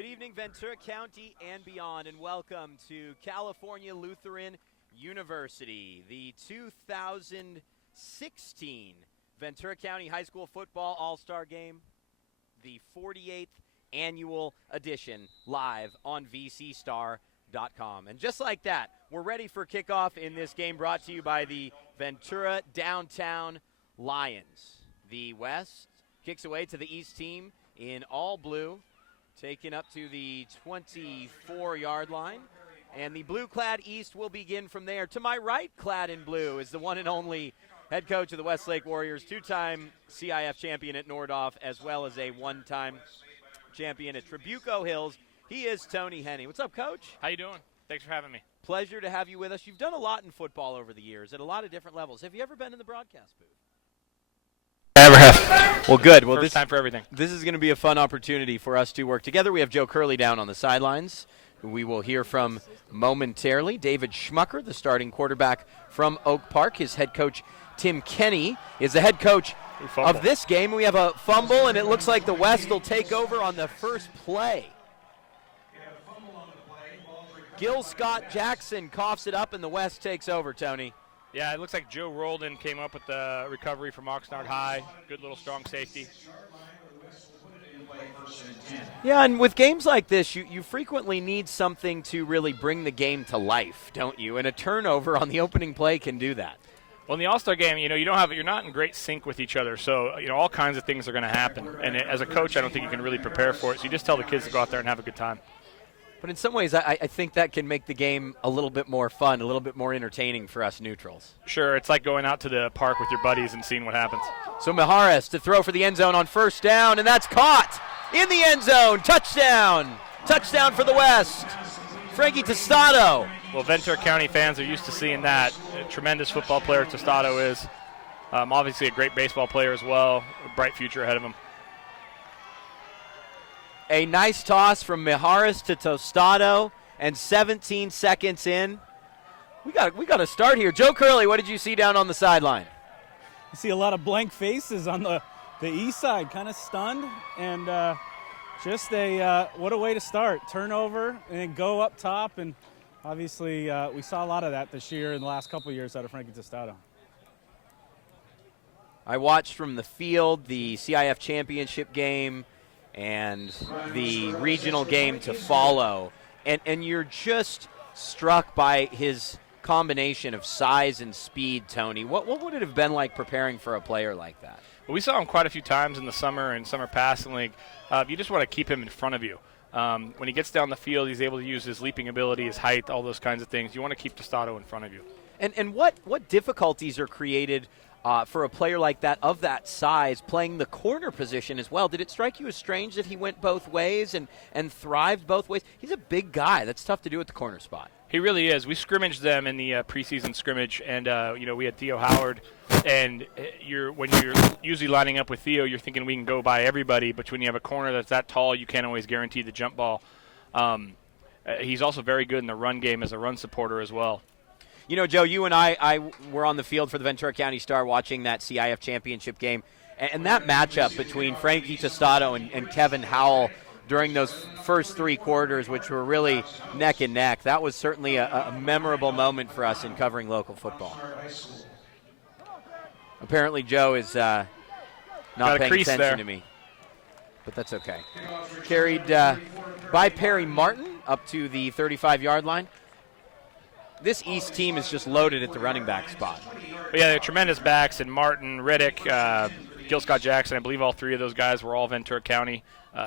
Good evening, Ventura County and beyond, and welcome to California Lutheran University, the 2016 Ventura County High School Football All-Star Game, the 48th annual edition, live on vcstar.com. And just like that, we're ready for kickoff in this game brought to you by the Ventura Downtown Lions. The West kicks away to the East team in all blue, taken up to the 24-yard line. And the blue-clad East will begin from there. To my right, clad in blue, is the one and only head coach of the Westlake Warriors, two-time CIF champion at Nordhoff, as well as a one-time champion at Trabuco Hills. He is Tony Henne. What's up, Coach? How you doing? Thanks for having me. Pleasure to have you with us. You've done a lot in football over the years at a lot of different levels. Have you ever been in the broadcast booth? I ever have. Well, good. Well, First time for everything. This is going to be a fun opportunity for us to work together. We have Joe Curley down on the sidelines, who we will hear from momentarily. David Schmucker, the starting quarterback from Oak Park. His head coach, Tim Kenny, is the head coach of this game. We have a fumble, and it looks like the West will take over on the first play. Gil Scott Jackson coughs it up, and the West takes over, Tony. Yeah, it looks like Joe Roldan came up with the recovery from Oxnard High. Good little strong safety. Yeah, and with games like this, you frequently need something to really bring the game to life, don't you? And a turnover on the opening play can do that. Well, in the All-Star game, you're not in great sync with each other, so all kinds of things are going to happen. And as a coach, I don't think you can really prepare for it. So you just tell the kids to go out there and have a good time. But in some ways, I think that can make the game a little bit more fun, a little bit more entertaining for us neutrals. Sure, it's like going out to the park with your buddies and seeing what happens. So Mijares to throw for the end zone on first down, and that's caught in the end zone. Touchdown! Touchdown for the West. Frankie Tostado. Well, Ventura County fans are used to seeing that. A tremendous football player Tostado is. Obviously a great baseball player as well. A bright future ahead of him. A nice toss from Mijares to Tostado, and 17 seconds in. We got to start here. Joe Curley, what did you see down on the sideline? You see a lot of blank faces on the east side, kind of stunned, and just what a way to start. Turnover and then go up top, and obviously we saw a lot of that this year in the last couple of years out of Frankie Tostado. I watched from the field the CIF championship game and the regional game to follow, and you're just struck by his combination of size and speed, Tony. What would it have been like preparing for a player like that? Well, we saw him quite a few times in the summer and summer passing league. You just want to keep him in front of you. When he gets down the field, he's able to use his leaping ability, his height, all those kinds of things. You want to keep Tostado in front of you. And what difficulties are created for a player like that, of that size, playing the corner position as well? Did it strike you as strange that he went both ways and thrived both ways? He's a big guy. That's tough to do at the corner spot. He really is. We scrimmaged them in the preseason scrimmage, and we had Theo Howard. And when you're usually lining up with Theo, you're thinking we can go by everybody. But when you have a corner that's that tall, you can't always guarantee the jump ball. He's also very good in the run game as a run supporter as well. You know, Joe, you and I were on the field for the Ventura County Star watching that CIF championship game, and that matchup between Frankie Tostado and Kevin Howell during those first three quarters, which were really neck and neck, that was certainly a memorable moment for us in covering local football. Apparently Joe is not paying attention to me, but that's okay. Carried by Perry Martin up to the 35-yard line. This East team is just loaded at the running back spot. But yeah, they're tremendous backs, and Martin, Riddick, Gil Scott Jackson, I believe all three of those guys were all Ventura County,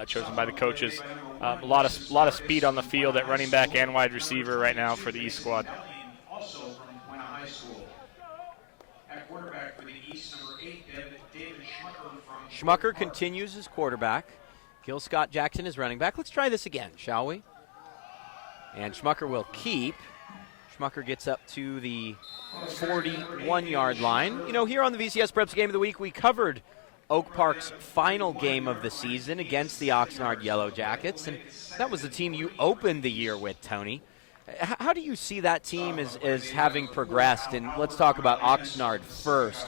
chosen by the coaches. A lot of speed on the field at running back and wide receiver right now for the East squad. Schmucker continues as quarterback. Gil Scott Jackson is running back. Let's try this again, shall we? And Schmucker will keep. Schmucker gets up to the 41-yard line. You know, here on the VCS Preps Game of the Week, we covered Oak Park's final game of the season against the Oxnard Yellow Jackets, and that was the team you opened the year with, Tony. How do you see that team as having progressed? And let's talk about Oxnard first.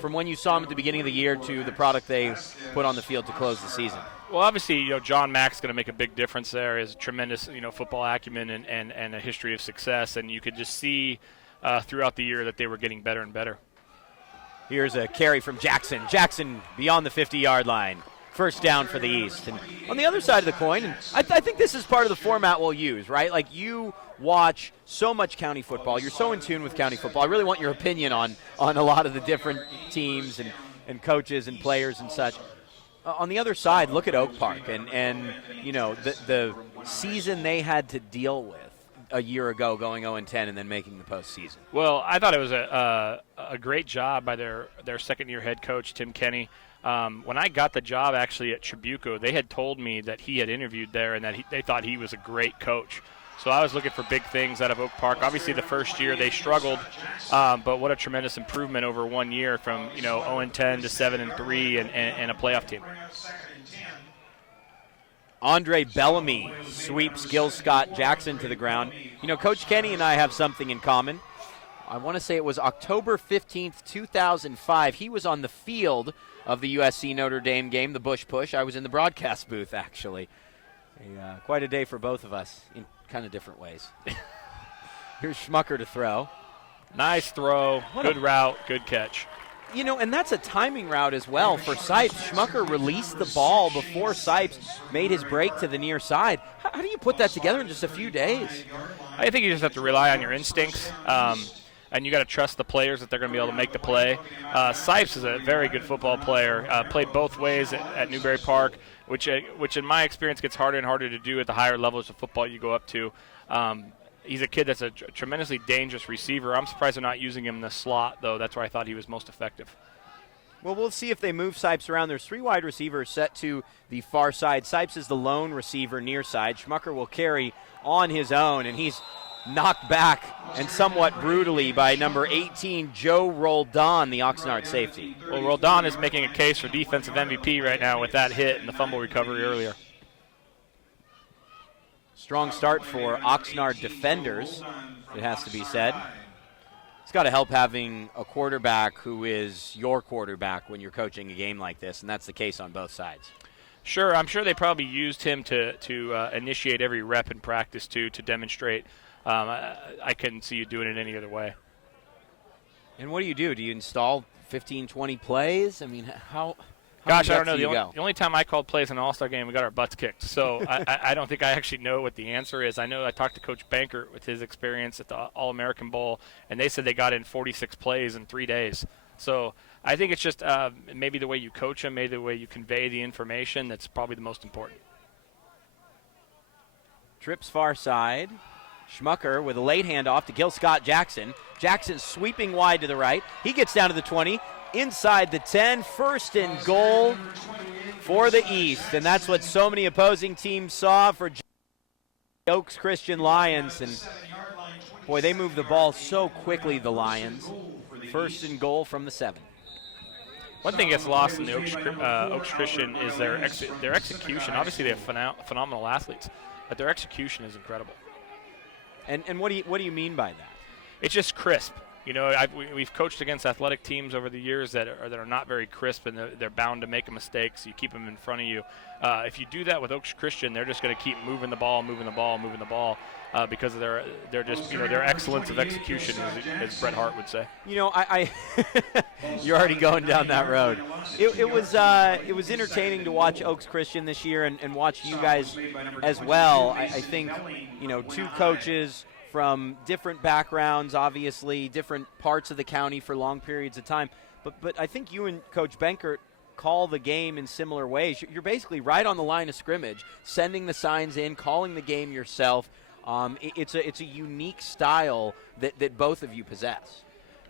From when you saw them at the beginning of the year to the product they put on the field to close the season. Well, obviously, John Mack's going to make a big difference there. He has tremendous, football acumen and a history of success. And you could just see throughout the year that they were getting better and better. Here's a carry from Jackson. Jackson beyond the 50-yard line. First down for the East. And on the other side of the coin, and I think this is part of the format we'll use, right? Like, you watch so much county football. You're so in tune with county football. I really want your opinion on a lot of the different teams and coaches and players and such. On the other side, look at Oak Park and the season they had to deal with a year ago, going 0-10 and then making the postseason. Well, I thought it was a great job by their second-year head coach, Tim Kenny. When I got the job actually at Tribuco, they had told me that he had interviewed there and that they thought he was a great coach. So I was looking for big things out of Oak Park. Obviously, the first year they struggled, but what a tremendous improvement over 1 year from 0-10 to 7-3 and a playoff team. Andre Bellamy sweeps Gil Scott Jackson to the ground. Coach Kenny and I have something in common. I want to say it was October 15th, 2005. He was on the field of the USC Notre Dame game, the Bush Push. I was in the broadcast booth, actually. Quite a day for both of us in kind of different ways. Here's Schmucker to throw. Nice throw, good route, good catch. And that's a timing route as well for Sipes. Schmucker released the ball before Sipes made his break to the near side. How do you put that together in just a few days? I think you just have to rely on your instincts, and you got to trust the players that they're going to be able to make the play. Sipes is a very good football player. Played both ways at Newberry Park, which in my experience gets harder and harder to do at the higher levels of football you go up to. He's a kid that's a tremendously dangerous receiver. I'm surprised they're not using him in the slot, though. That's where I thought he was most effective. Well, we'll see if they move Sipes around. There's 3 wide receivers set to the far side. Sipes is the lone receiver near side. Schmucker will carry on his own, and he's knocked back and somewhat brutally by number 18, Joe Roldan, the Oxnard safety. Well, Roldan is making a case for defensive MVP right now with that hit and the fumble recovery earlier. Strong start for Oxnard defenders, it has to be said. It's got to help having a quarterback who is your quarterback when you're coaching a game like this, and that's the case on both sides. Sure, I'm sure they probably used him to initiate every rep in practice to demonstrate. I couldn't see you doing it any other way. And what do? Do you install 15, 20 plays? I mean, how Gosh, I don't know. The only time I called plays in an All-Star game, we got our butts kicked. So I don't think I actually know what the answer is. I know I talked to Coach Bankert with his experience at the All-American Bowl, and they said they got in 46 plays in 3 days. So I think it's just maybe the way you coach them, maybe the way you convey the information that's probably the most important. Trips far side. Schmucker with a late handoff to Gil Scott Jackson. Jackson sweeping wide to the right. He gets down to the 20. Inside the 10, first and goal for the East. And that's what so many opposing teams saw for Oaks Christian Lions. And, boy, they move the ball so quickly, the Lions. First and goal from the 7. One thing gets lost in the Oaks Christian is their execution. Obviously, they have phenomenal athletes, but their execution is incredible. And what do you mean by that? It's just crisp. We've coached against athletic teams over the years that are not very crisp, and they're bound to make a mistake, so you keep them in front of you. If you do that with Oaks Christian, they're just going to keep moving the ball because of their excellence of execution, as Bret Hart would say. I you're already going down that road. It was entertaining to watch Oaks Christian this year and watch you guys as well. I think 2 coaches from different backgrounds, obviously, different parts of the county for long periods of time. But I think you and Coach Bankert call the game in similar ways. You're basically right on the line of scrimmage, sending the signs in, calling the game yourself. It's a unique style that both of you possess.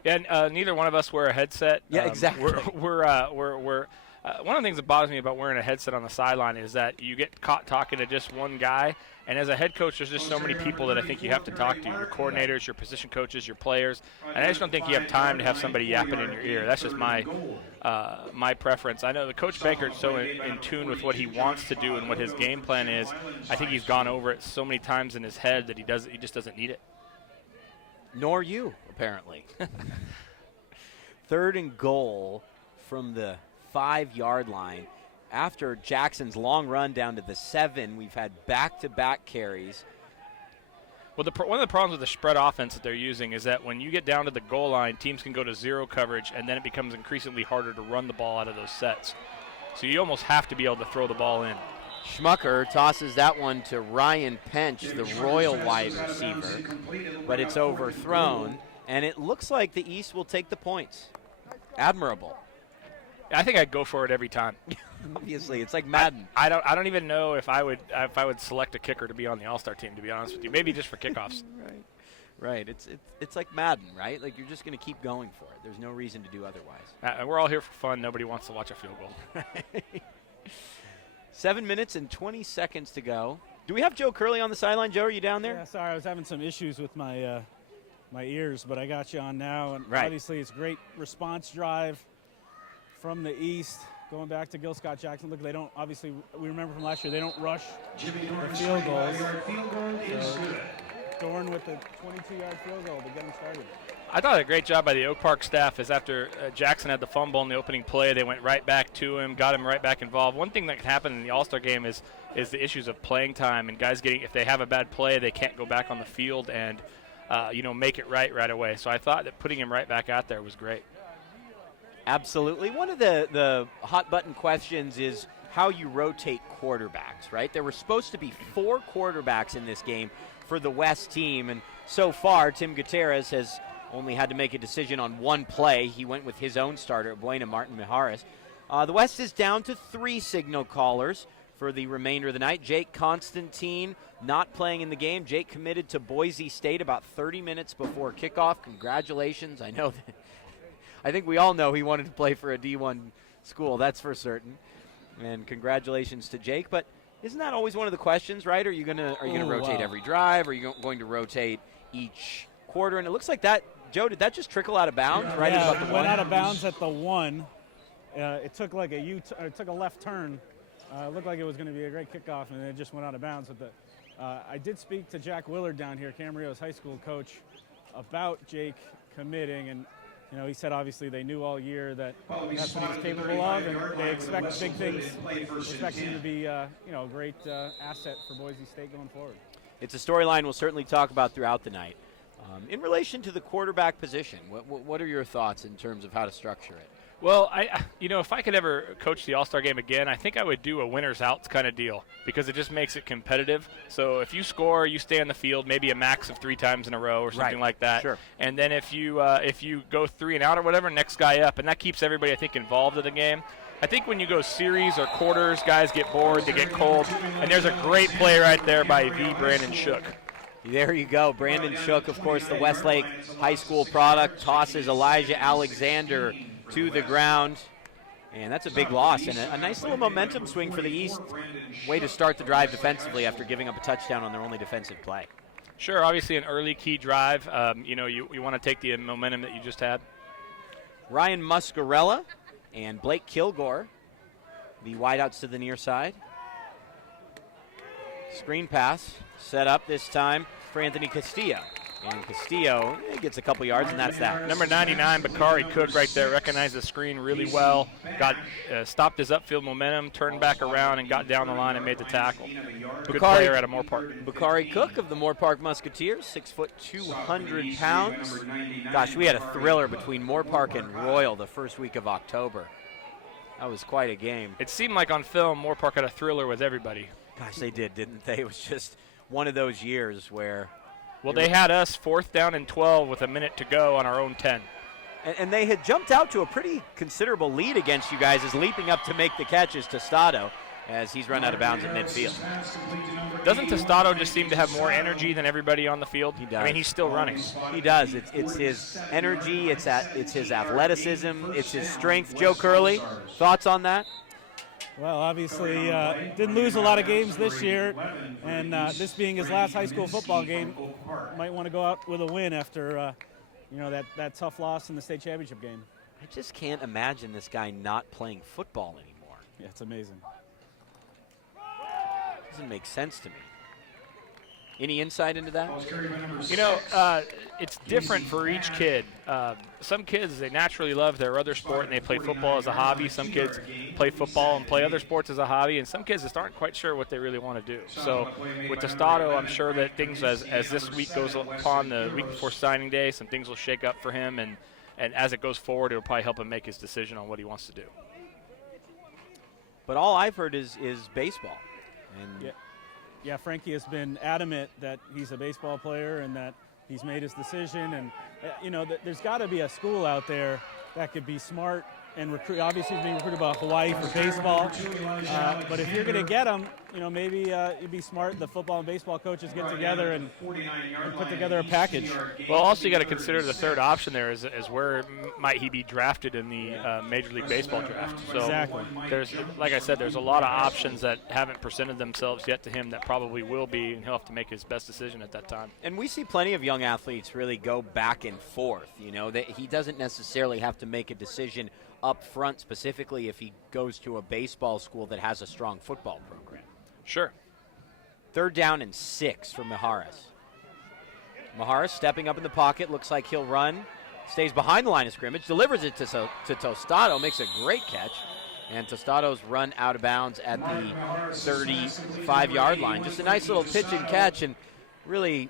And neither one of us wear a headset. Yeah, exactly. We're one of the things that bothers me about wearing a headset on the sideline is that you get caught talking to just one guy. And as a head coach, there's just so many people that I think you have to talk to, your coordinators, your position coaches, your players. And I just don't think you have time to have somebody yapping in your ear. That's just my preference. I know the Coach Baker is so in tune with what he wants to do and what his game plan is. I think he's gone over it so many times in his head that he just doesn't need it. Nor you, apparently. 3rd and goal from the 5-yard line. After Jackson's long run down to the 7, we've had back-to-back carries. Well, one of the problems with the spread offense that they're using is that when you get down to the goal line, teams can go to zero coverage, and then it becomes increasingly harder to run the ball out of those sets. So you almost have to be able to throw the ball in. Schmucker tosses that one to Ryan Pench, the Royal wide receiver, but it's overthrown, and it looks like the East will take the points. Admirable. I think I'd go for it every time. Obviously, it's like Madden. I don't even know if I would select a kicker to be on the All-Star team, to be honest with you. Maybe just for kickoffs. Right. It's like Madden, right? Like you're just going to keep going for it. There's no reason to do otherwise. We're all here for fun. Nobody wants to watch a field goal. 7 minutes and 20 seconds to go. Do we have Joe Curley on the sideline? Joe, are you down there? Yeah, sorry, I was having some issues with my my ears, but I got you on now. And right. Obviously, it's a great response drive from the East. Going back to Gil Scott Jackson, look, they don't, obviously, we remember from last year, they don't rush the field goals. So Dorn with the 22-yard field goal to get them started. I thought a great job by the Oak Park staff is after Jackson had the fumble in the opening play, they went right back to him, got him right back involved. One thing that can happen in the All-Star game is the issues of playing time, and guys getting, if they have a bad play, they can't go back on the field and make it right away. So I thought that putting him right back out there was great. Absolutely. One of the hot-button questions is how you rotate quarterbacks, right? There were supposed to be 4 quarterbacks in this game for the West team, and so far Tim Gutierrez has only had to make a decision on one play. He went with his own starter, Buena Martin Mijares. The West is down to 3 signal callers for the remainder of the night. Jake Constantine not playing in the game. Jake committed to Boise State about 30 minutes before kickoff. Congratulations. I think we all know he wanted to play for a D1 school, that's for certain. And congratulations to Jake. But isn't that always one of the questions, right? Are you gonna rotate every drive? Are you going to rotate each quarter? And it looks like that, Joe, did that just trickle out of bounds right at about the 1? Went out of bounds at the 1. It took like it took a left turn. It looked like it was going to be a great kickoff, and it just went out of bounds. I did speak to Jack Willard down here, Camarillo's high school coach, about Jake committing, and he said obviously they knew all year that that's what he was capable of, and they expect big things. Expect him to be a great asset for Boise State going forward. It's a storyline we'll certainly talk about throughout the night. In relation to the quarterback position, what are your thoughts in terms of how to structure it? Well, if I could ever coach the All-Star game again, I think I would do a winners outs kind of deal because it just makes it competitive. So if you score, you stay on the field, maybe a max of 3 times in a row or something like that. Sure. And then if you go 3 and out or whatever, next guy up, and that keeps everybody, I think, involved in the game. I think when you go series or quarters, guys get bored, they get cold, and there's a great play right there by Brandon Shook. There you go. Brandon Shook, of course, the Westlake High School product, tosses Elijah Alexander to the ground. And that's a big loss and a nice little momentum swing for the East. Way to start the drive defensively after giving up a touchdown on their only defensive play. Sure, obviously an early key drive. You want to take the momentum that you just had. Ryan Muscarella and Blake Kilgore, the wideouts to the near side. Screen pass set up this time for Anthony Castillo. And Castillo gets a couple yards, and that's that. Number 99, Bakari Cook right there, recognized the screen really well. Stopped his upfield momentum, turned back around, and got down the line and made the tackle. Good player out of Moore Park. Bakari Cook of the Moore Park Musketeers, 6 foot 200 pounds. Gosh, we had a thriller between Moore Park and Royal the first week of October. That was quite a game. It seemed like on film Moore Park had a thriller with everybody. Gosh, they did, didn't they? It was just one of those years where... Well, they had us 4th down and 12 with a minute to go on our own 10. And they had jumped out to a pretty considerable lead against you guys as leaping up to make the catch is Tostado. as he's run out of bounds at midfield. Doesn't Tostado just seem to have more energy than everybody on the field? He does. I mean, he's still running. He does. It's his energy. It's his athleticism. It's his strength. Joe Curley, thoughts on that? Well, obviously, didn't lose a lot of games this year, and this being his last high school football game, might want to go out with a win after, that tough loss in the state championship game. I just can't imagine this guy not playing football anymore. Yeah, it's amazing. Doesn't make sense to me. Any insight into that? It's different for each kid. Some kids, they naturally love their other sport and they play football as a hobby. Some kids play football and play other sports as a hobby, and some kids just aren't quite sure what they really want to do. So with Tostado, I'm sure that things, as this week goes upon the week before signing day, some things will shake up for him, and as it goes forward, it'll probably help him make his decision on what he wants to do. But all I've heard is baseball. And Yeah, Frankie has been adamant that he's a baseball player and that he's made his decision. And, there's got to be a school out there that could be smart and recruit. Obviously, he's being recruited by Hawaii for baseball. But if you're going to get him, maybe it'd be smart the football and baseball coaches get together and put together a package. Well, also you got to consider the third option there is where might he be drafted in the Major League Baseball draft. So Exactly. There's, like I said, there's a lot of options that haven't presented themselves yet to him that probably will be, and he'll have to make his best decision at that time. And we see plenty of young athletes really go back and forth. That he doesn't necessarily have to make a decision up front, specifically if he goes to a baseball school that has a strong football program. Sure. 3rd down and 6 for Mijares. Mijares stepping up in the pocket, looks like he'll run, stays behind the line of scrimmage, delivers it to Tostado, makes a great catch, and Tostado's run out of bounds at the 35-yard line. Just a nice little pitch and catch, and really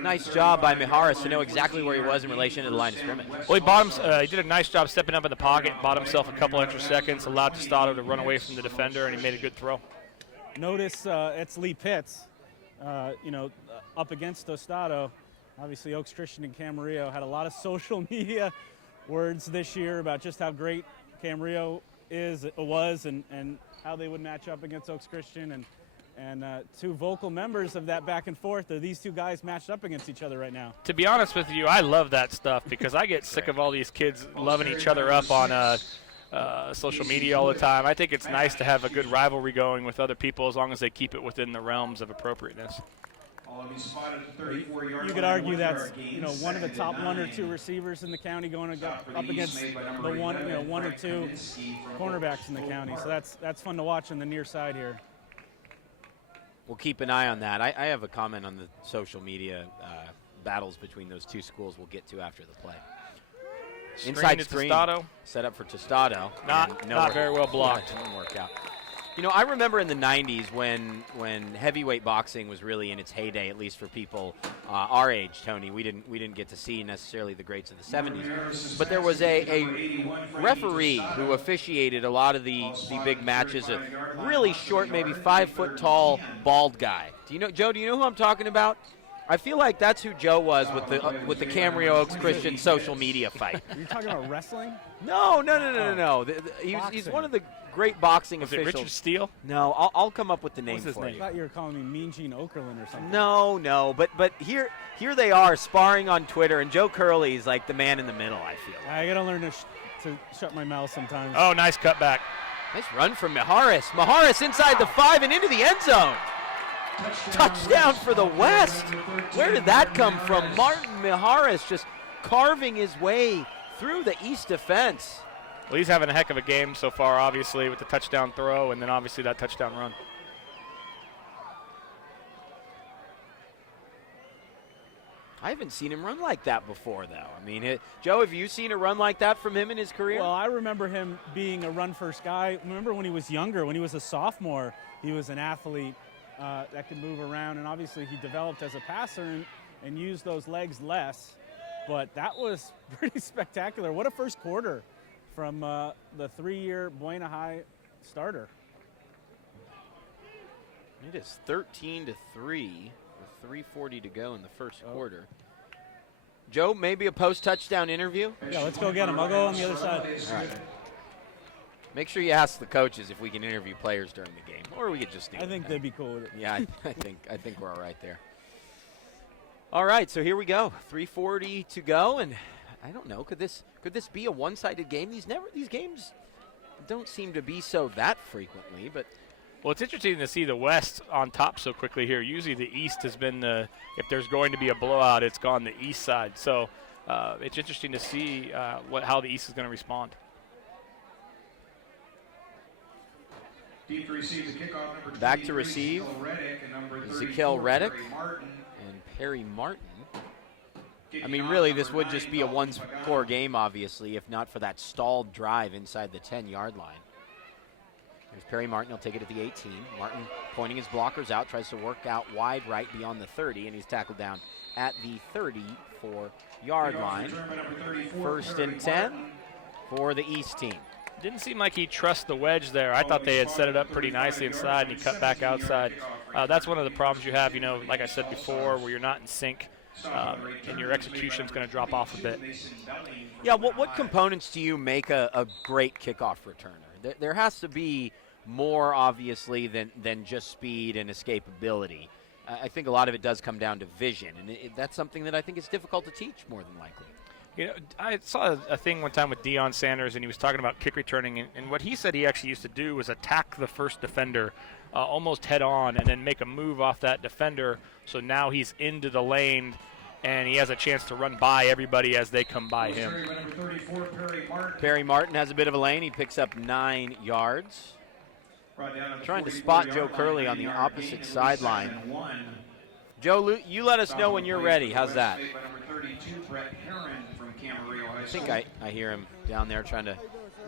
nice job by Mijares to know exactly where he was in relation to the line of scrimmage. Well, he did a nice job stepping up in the pocket, bought himself a couple extra seconds, allowed Tostado to run away from the defender, and he made a good throw. Notice it's Lee Pitts, up against Tostado. Obviously, Oaks Christian and Camarillo had a lot of social media words this year about just how great Camarillo was and how they would match up against Oaks Christian. And two vocal members of that back and forth are these two guys matched up against each other right now. To be honest with you, I love that stuff because I get sick of all these kids loving each other up on social media all the time. I think it's nice to have a good rivalry going with other people as long as they keep it within the realms of appropriateness. You could argue that's one of the top 1 or 2 receivers in the county going up against the 1 or 2 cornerbacks in the county. So that's fun to watch on the near side here. We'll keep an eye on that. I have a comment on the social media battles between those two schools we'll get to after the play. Inside screen Tostado. Set up for Tostado. Not very well blocked. Yeah, didn't work out. I remember in the 90s when heavyweight boxing was really in its heyday, at least for people our age, Tony. We didn't get to see necessarily the greats of the 70s. But there was a referee who officiated a lot of the big matches, a really short, maybe 5 foot tall, bald guy. Joe, do you know who I'm talking about? I feel like that's who Joe was with the Camarillo Oaks Christian social media fight. Are you talking about wrestling? No. He's one of the great boxing Was officials. it Richard Steele? No, I'll come up with the name What's his for name? I you. thought you were calling me Mean Gene Okerlund or something. No, but here they are sparring on Twitter, and Joe Curley is like the man in the middle, I feel. I got to learn to shut my mouth sometimes. Oh, nice cutback. Nice run from Mijares. Mijares inside the 5 and into the end zone. Touchdown for the West. Where did that come from? Martin Mijares just carving his way through the East defense. Well, he's having a heck of a game so far, obviously, with the touchdown throw and then obviously that touchdown run. I haven't seen him run like that before, though. I mean, Joe, have you seen a run like that from him in his career? Well, I remember him being a run-first guy. Remember when he was younger, when he was a sophomore, he was an athlete that could move around, and obviously he developed as a passer and used those legs less. But that was pretty spectacular. What a first quarter from the 3-year Buena High starter. It is 13-3 with 3:40 to go in the first quarter. Joe, maybe a post-touchdown interview? Yeah, let's go get him. I'll go on the other side. All right. Make sure you ask the coaches if we can interview players during the game, or we could just do it. I think they'd be cool with it. Yeah, I think we're all right there. All right, so here we go. 3:40 to go, and I don't know. Could this be a one-sided game? These games don't seem to be so that frequently, but. Well, it's interesting to see the West on top so quickly here. Usually the East has been if there's going to be a blowout, it's gone the East side. So it's interesting to see how the East is going to respond. Deep to receive the kickoff, number back to receive, Ezekiel Reddick and Perry Martin. I mean, really, this would just be a one-score game, obviously, if not for that stalled drive inside the 10-yard line. There's Perry Martin. He'll take it at the 18. Martin pointing his blockers out, tries to work out wide right beyond the 30, and he's tackled down at the 34-yard line. 1st and 10 for the East team. Didn't seem like he trusts the wedge there. I thought they had set it up pretty nicely inside, and he cut back outside. That's one of the problems you have, like I said before, where you're not in sync, and your execution's going to drop off a bit. Yeah, what components do you make a great kickoff returner? There has to be more, obviously, than just speed and escapability. I think a lot of it does come down to vision, and that's something that I think is difficult to teach more than likely. I saw a thing one time with Deion Sanders, and he was talking about kick returning, and what he said he actually used to do was attack the first defender almost head on and then make a move off that defender, so now he's into the lane and he has a chance to run by everybody as they come by him. Perry Martin has a bit of a lane. He picks up 9 yards. Trying to spot Joe Curley on the opposite sideline. Joe, you let us know when you're ready. How's that? I think I hear him down there trying to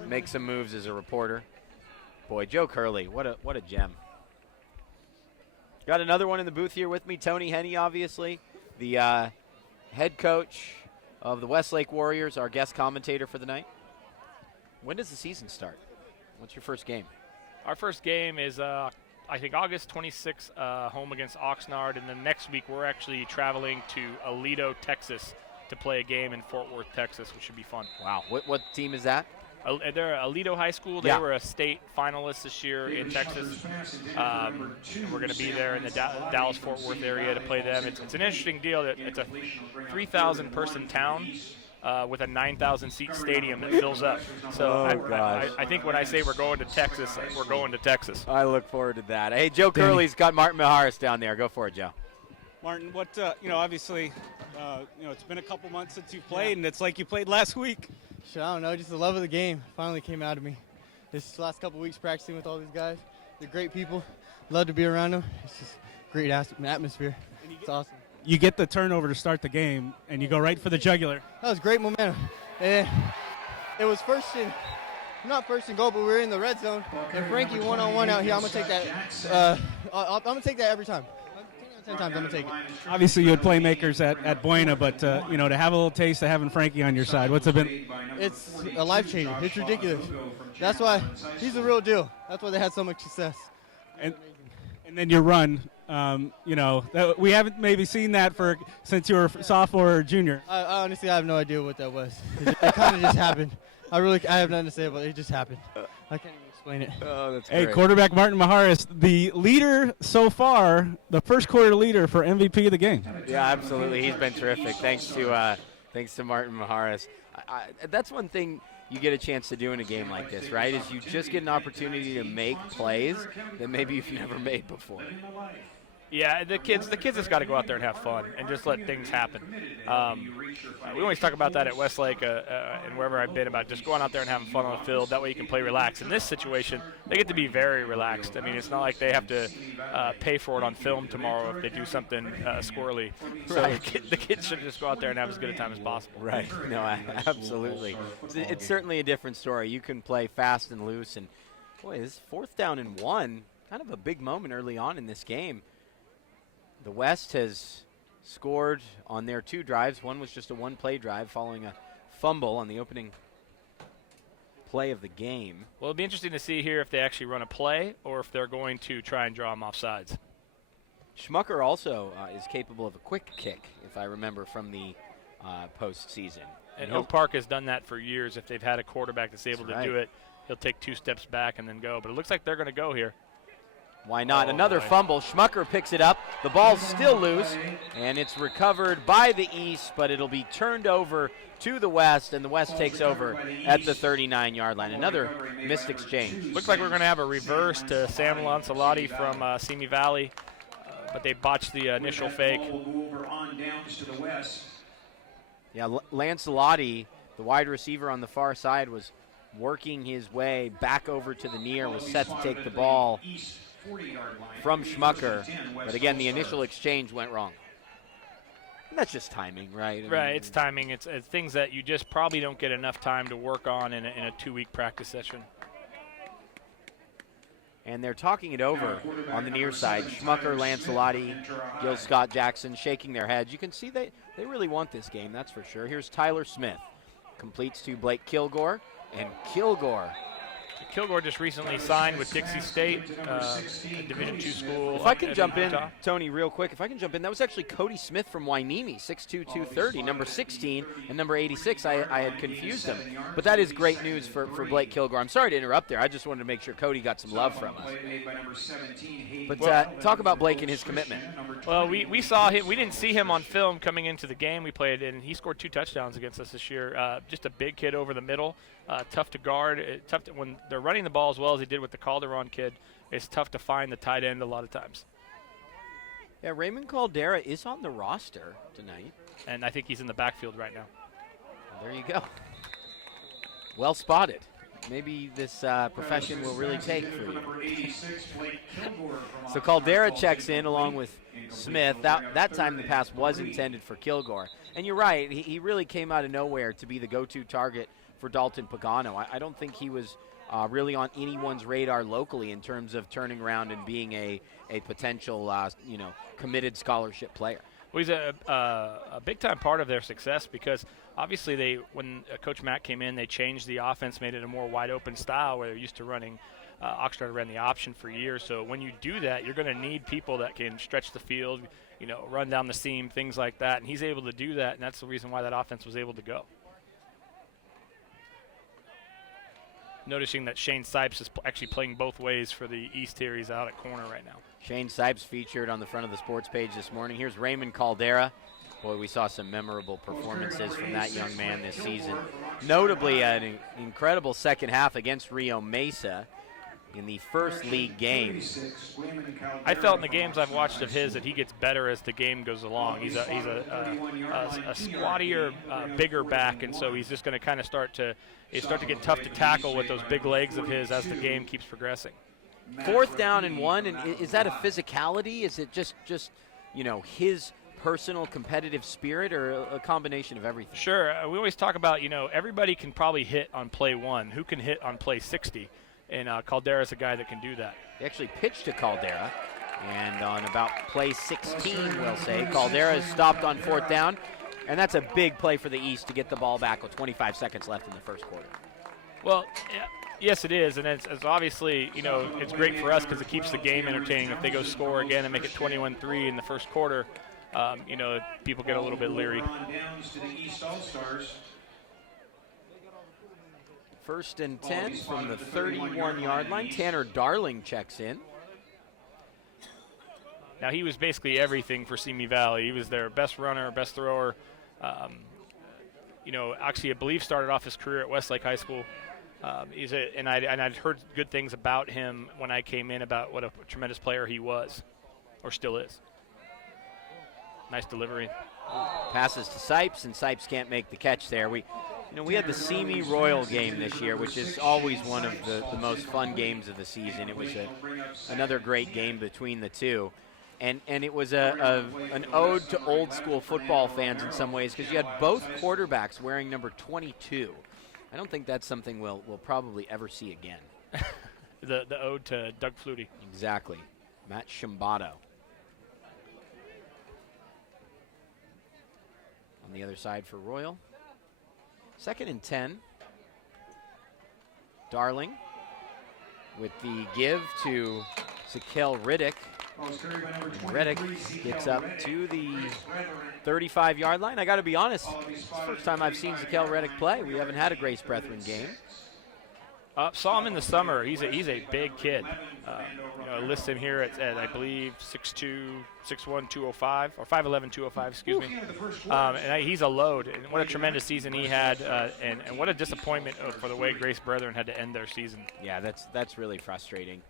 make some moves as a reporter. Boy, Joe Curley, what a gem. Got another one in the booth here with me, Tony Henney, obviously, the head coach of the Westlake Warriors, our guest commentator for the night. When does the season start? What's your first game? Our first game is, I think, August 26th, home against Oxnard, and then next week we're actually traveling to Aledo, Texas, to play a game in Fort Worth, Texas, which should be fun. Wow. What team is that? They're Aledo High School. They were a state finalist this year in Texas. We're going to be there in the Dallas-Fort Worth area to play them. It's an interesting deal. It's a 3,000-person town with a 9,000-seat stadium that fills up. So I think when I say we're going to Texas, we're going to Texas. I look forward to that. Hey, Joe Curley's got Martin Maharis down there. Go for it, Joe. Martin, what obviously, it's been a couple months since you played, and it's like you played last week. I don't know, just the love of the game finally came out of me. This last couple weeks practicing with all these guys, they're great people. Love to be around them. It's just great atmosphere. It's awesome. You get the turnover to start the game, and you go right for the jugular. That was great momentum. It was not first and goal, but we were in the red zone. And Frankie one-on-one out here, I'm going to take that. I'm going to take that every time. 10 times, I'm going to take it. Obviously, you had playmakers at Buena, but, to have a little taste of having Frankie on your side, what's it been? It's a life changer. It's ridiculous. That's why he's the real deal. That's why they had so much success. And then your run, we haven't maybe seen that since you were sophomore or junior. I honestly have no idea what that was. It kind of just happened. I have nothing to say about it. It just happened. I can't even explain it. Oh, that's great. Hey, great. Quarterback Martin Maharis, the leader so far, the first quarter leader for MVP of the game. Yeah, absolutely. He's been terrific. Thanks to Martin Maharis. That's one thing you get a chance to do in a game like this, right, is you just get an opportunity to make plays that maybe you've never made before. Yeah, the kids just got to go out there and have fun and just let things happen. We always talk about that at Westlake and wherever I've been about just going out there and having fun on the field. That way you can play relaxed. In this situation, they get to be very relaxed. I mean, it's not like they have to pay for it on film tomorrow if they do something squirrely. So Right. the kids should just go out there and have as good a time as possible. Right. No, absolutely. It's certainly a different story. You can play fast and loose. And, boy, this 4th down and 1, kind of a big moment early on in this game. The West has scored on their 2 drives. One was just a 1-play drive following a fumble on the opening play of the game. Well, it'll be interesting to see here if they actually run a play or if they're going to try and draw them off sides. Schmucker also is capable of a quick kick, if I remember from the postseason. And Oak Park has done that for years if they've had a quarterback that's able to do it. he'll take 2 steps back and then go. But it looks like they're going to go here. Why not? Oh, Another boy. fumble. Schmucker picks it up. The ball's still loose, and it's recovered by the East, but it'll be turned over to the West, and the West takes over at the 39-yard line. Another missed exchange. Looks like we're going to have a reverse to Sam Lancelotti from Simi Valley, but they botched the initial fake. Yeah, Lancelotti, the wide receiver on the far side, was working his way back over to the near, was set to take the ball from Schmucker, but again, the initial exchange went wrong. And that's just timing, right? Right, it's timing. It's things that you just probably don't get enough time to work on in a 2-week practice session. And they're talking it over on the near side. Schmucker, Lancelotti, Gil Scott Jackson shaking their heads. You can see they really want this game, that's for sure. Here's Tyler Smith. Completes to Blake Kilgore, and Kilgore just recently signed with Dixie State, a Division II school. If I can jump in, Tony, real quick, that was actually Cody Smith from Hueneme, 6'2", 230, number 16 and number 86. I had confused them. But that is great news for Blake Kilgore. I'm sorry to interrupt there. I just wanted to make sure Cody got some love from us. But talk about Blake and his commitment. Well, we saw him. We didn't see him on film coming into the game we played, and he scored 2 touchdowns against us this year. Just a big kid over the middle, tough to guard. When they're running the ball as well as he did with the Calderon kid, it's tough to find the tight end a lot of times. Yeah, Raymond Caldera is on the roster tonight. And I think he's in the backfield right now. Well, there you go. Well spotted. Maybe this profession will really take for you. So Caldera checks in along with Smith. That time the pass was intended for Kilgore. And you're right, he really came out of nowhere to be the go-to target for Dalton Pagano. I don't think he was really on anyone's radar locally in terms of turning around and being a potential committed scholarship player. Well, he's a big-time part of their success because obviously when Coach Mack came in, they changed the offense, made it a more wide-open style where they're used to running. Oxnard ran the option for years, so when you do that, you're going to need people that can stretch the field, run down the seam, things like that, and he's able to do that, and that's the reason why that offense was able to go. Noticing that Shane Sipes is actually playing both ways for the East here. He's out at corner right now. Shane Sipes featured on the front of the sports page this morning. Here's Raymond Caldera. Boy, we saw some memorable performances from that young man this season. Notably, an incredible second half against Rio Mesa in the first league game. I felt in the games I've watched of his that he gets better as the game goes along. He's a squattier, bigger back, and so he's just going to kind of start to get tough to tackle with those big legs of his as the game keeps progressing. 4th down and 1, and is that a physicality? Is it just his personal competitive spirit, or a combination of everything? Sure. We always talk about, everybody can probably hit on play 1. Who can hit on play 60? And Caldera's a guy that can do that. They actually pitched to Caldera, and on about play 16, we'll say, Caldera is stopped on 4th down, and that's a big play for the East to get the ball back with 25 seconds left in the first quarter. Well, yes, it is, and it's obviously, it's great for us because it keeps the game entertaining. If they go score again and make it 21-3 in the first quarter, people get a little bit leery. 1st and 10 from the 31-yard line. Tanner Darling checks in. Now, he was basically everything for Simi Valley. He was their best runner, best thrower. Actually, I believe started off his career at Westlake High School. I'd heard good things about him when I came in about what a tremendous player he was, or still is. Nice delivery. Passes to Sipes, and Sipes can't make the catch there. We had the Simi Royal game this year, which is always one of the most fun games of the season. It was another great game between the two. And it was an ode to old school football fans in some ways, because you had both quarterbacks wearing number 22. I don't think that's something we'll probably ever see again. the ode to Doug Flutie. Exactly. Matt Shimbato. On the other side for Royal. 2nd and 10. Darling with the give to Zakel Riddick. Reddick gets up to the 35-yard line. I got to be honest, it's the first time I've seen Zakel Reddick play. We haven't had a Grace Brethren game. Saw him in the summer. He's a big kid. I list him here at I believe 6'2", 6'1", 205, or 5'11", 205, excuse me. He's a load. And what a tremendous season he had, and what a disappointment for the way Grace Brethren had to end their season. Yeah, that's really frustrating.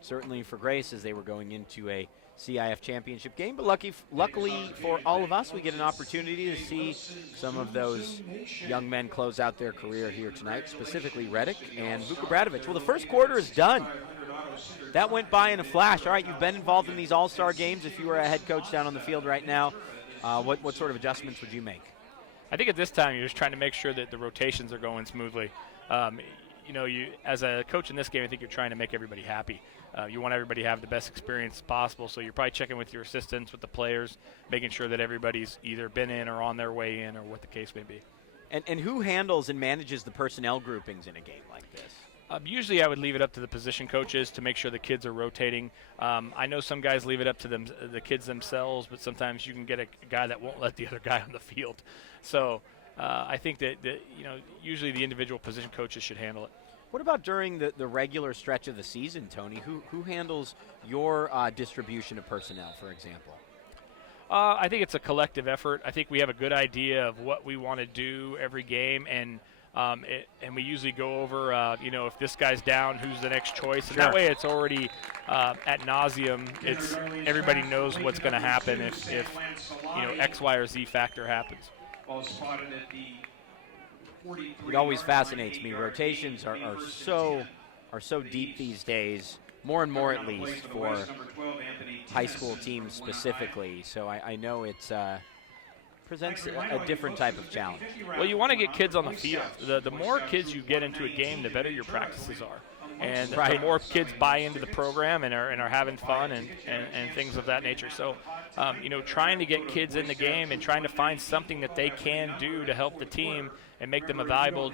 Certainly for Grace, as they were going into a CIF championship game, but luckily for all of us, we get an opportunity to see some of those young men close out their career here tonight, specifically Reddick and Vukobradovic. Well, the first quarter is done. That went by in a flash. All right, you've been involved in these all-star games. If you were a head coach down on the field right now, what sort of adjustments would you make? I think at this time you're just trying to make sure that the rotations are going smoothly. You as a coach in this game, I think you're trying to make everybody happy. You want everybody to have the best experience possible, so you're probably checking with your assistants, with the players, making sure that everybody's either been in or on their way in or what the case may be. And who handles and manages the personnel groupings in a game like this? Usually I would leave it up to the position coaches to make sure the kids are rotating. I know some guys leave it up to the kids themselves, but sometimes you can get a guy that won't let the other guy on the field. So I think that usually the individual position coaches should handle it. What about during the regular stretch of the season, Tony? Who handles your distribution of personnel, for example? I think it's a collective effort. I think we have a good idea of what we want to do every game, and we usually go over, if this guy's down, who's the next choice. And that way it's already ad nauseum. Everybody knows what's going to happen if X, Y, or Z factor happens. It always fascinates me. Rotations are so deep these days, more and more at least for high school teams specifically. So I know it's presents a different type of challenge. Well, you want to get kids on the field. The more kids you get into a game, the better your practices are. And the more kids buy into the program and are having fun and things of that nature. So, trying to get kids in the game and trying to find something that they can do to help the team and make them a valuable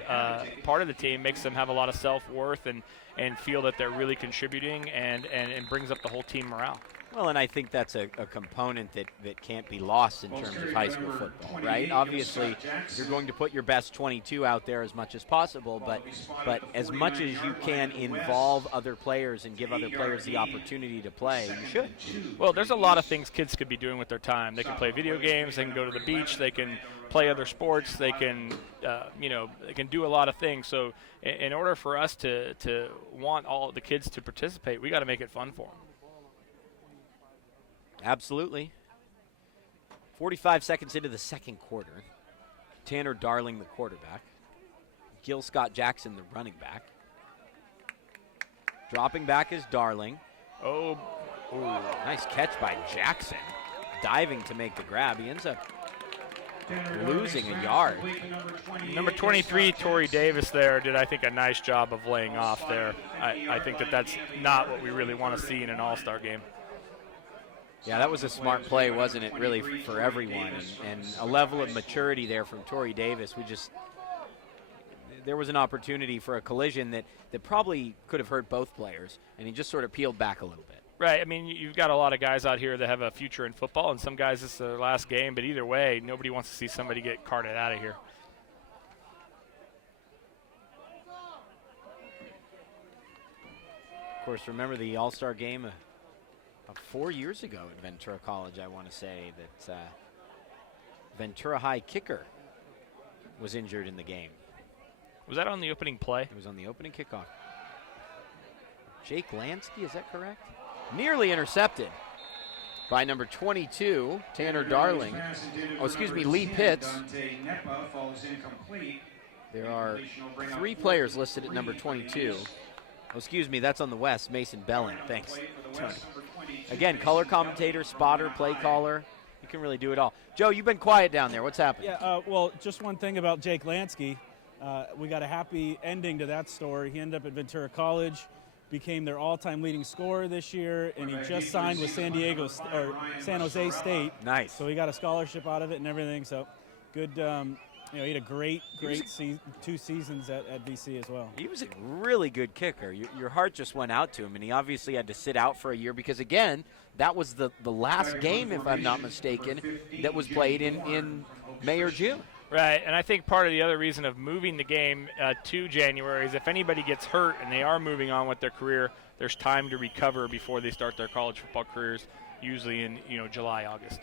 part of the team makes them have a lot of self-worth and feel that they're really contributing and brings up the whole team morale. Well, and I think that's a component that can't be lost in terms of high school football, right? Obviously, you're going to put your best 22 out there as much as possible, but as much as you can involve other players and give other players the opportunity to play, you should. Well, there's a lot of things kids could be doing with their time. They can play video games, they can go to the beach, they can play other sports, they can, they can do a lot of things. So in order for us to want all the kids to participate, we got to make it fun for them. Absolutely. 45 seconds into the second quarter. Tanner Darling, the quarterback. Gil Scott Jackson, the running back. Dropping back is Darling. Ooh. Nice catch by Jackson. Diving to make the grab. He ends up losing a yard. Number 23, Torrey Davis there did, I think, a nice job of laying off there. I think that's not what we really want to see in an all-star game. Yeah, that was a smart play, wasn't it, really, for everyone? And a level of maturity there from Torrey Davis. There was an opportunity for a collision that probably could have hurt both players, and he just sort of peeled back a little bit. Right. I mean, you've got a lot of guys out here that have a future in football, and some guys, this is their last game. But either way, nobody wants to see somebody get carted out of here. Of course, remember the all-star game 4 years ago at Ventura College, I want to say, that Ventura High kicker was injured in the game. Was that on the opening play? It was on the opening kickoff. Jake Lansky, is that correct? Nearly intercepted by number 22, Tanner Darling. Lee Pitts. There are 3 players listed at number 22. That's on the west, Mason Belling. Thanks, Tony. Again, color commentator, spotter, play caller. You can really do it all. Joe, you've been quiet down there. What's happening? Yeah, just one thing about Jake Lansky. We got a happy ending to that story. He ended up at Ventura College, became their all-time leading scorer this year, and he just signed with San Jose State. Nice. So he got a scholarship out of it and everything. So good. He had a great 2 seasons at VC as well. He was a really good kicker. Your heart just went out to him, and he obviously had to sit out for a year because, again, that was the last game, if I'm not mistaken, that was played in May or June. Right, and I think part of the other reason of moving the game to January is if anybody gets hurt and they are moving on with their career, there's time to recover before they start their college football careers, usually in July, August.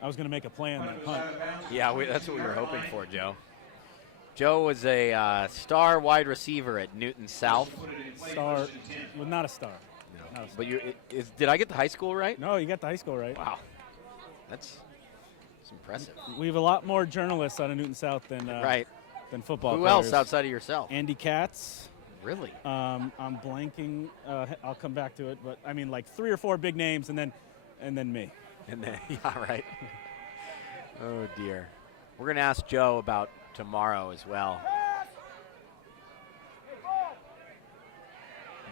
I was going to make a play on that punt. Yeah, that's what we were hoping for, Joe. Joe was a star wide receiver at Newton South. Star, well, not a star. No. Not a star. But did I get the high school right? No, you got the high school right. Wow, that's impressive. We have a lot more journalists out of Newton South than than football Who players. else outside of yourself? Andy Katz. Really? I'm blanking. I'll come back to it, but I mean like 3 or 4 big names, and then me. And then, yeah, right. Oh, dear. We're going to ask Joe about tomorrow as well.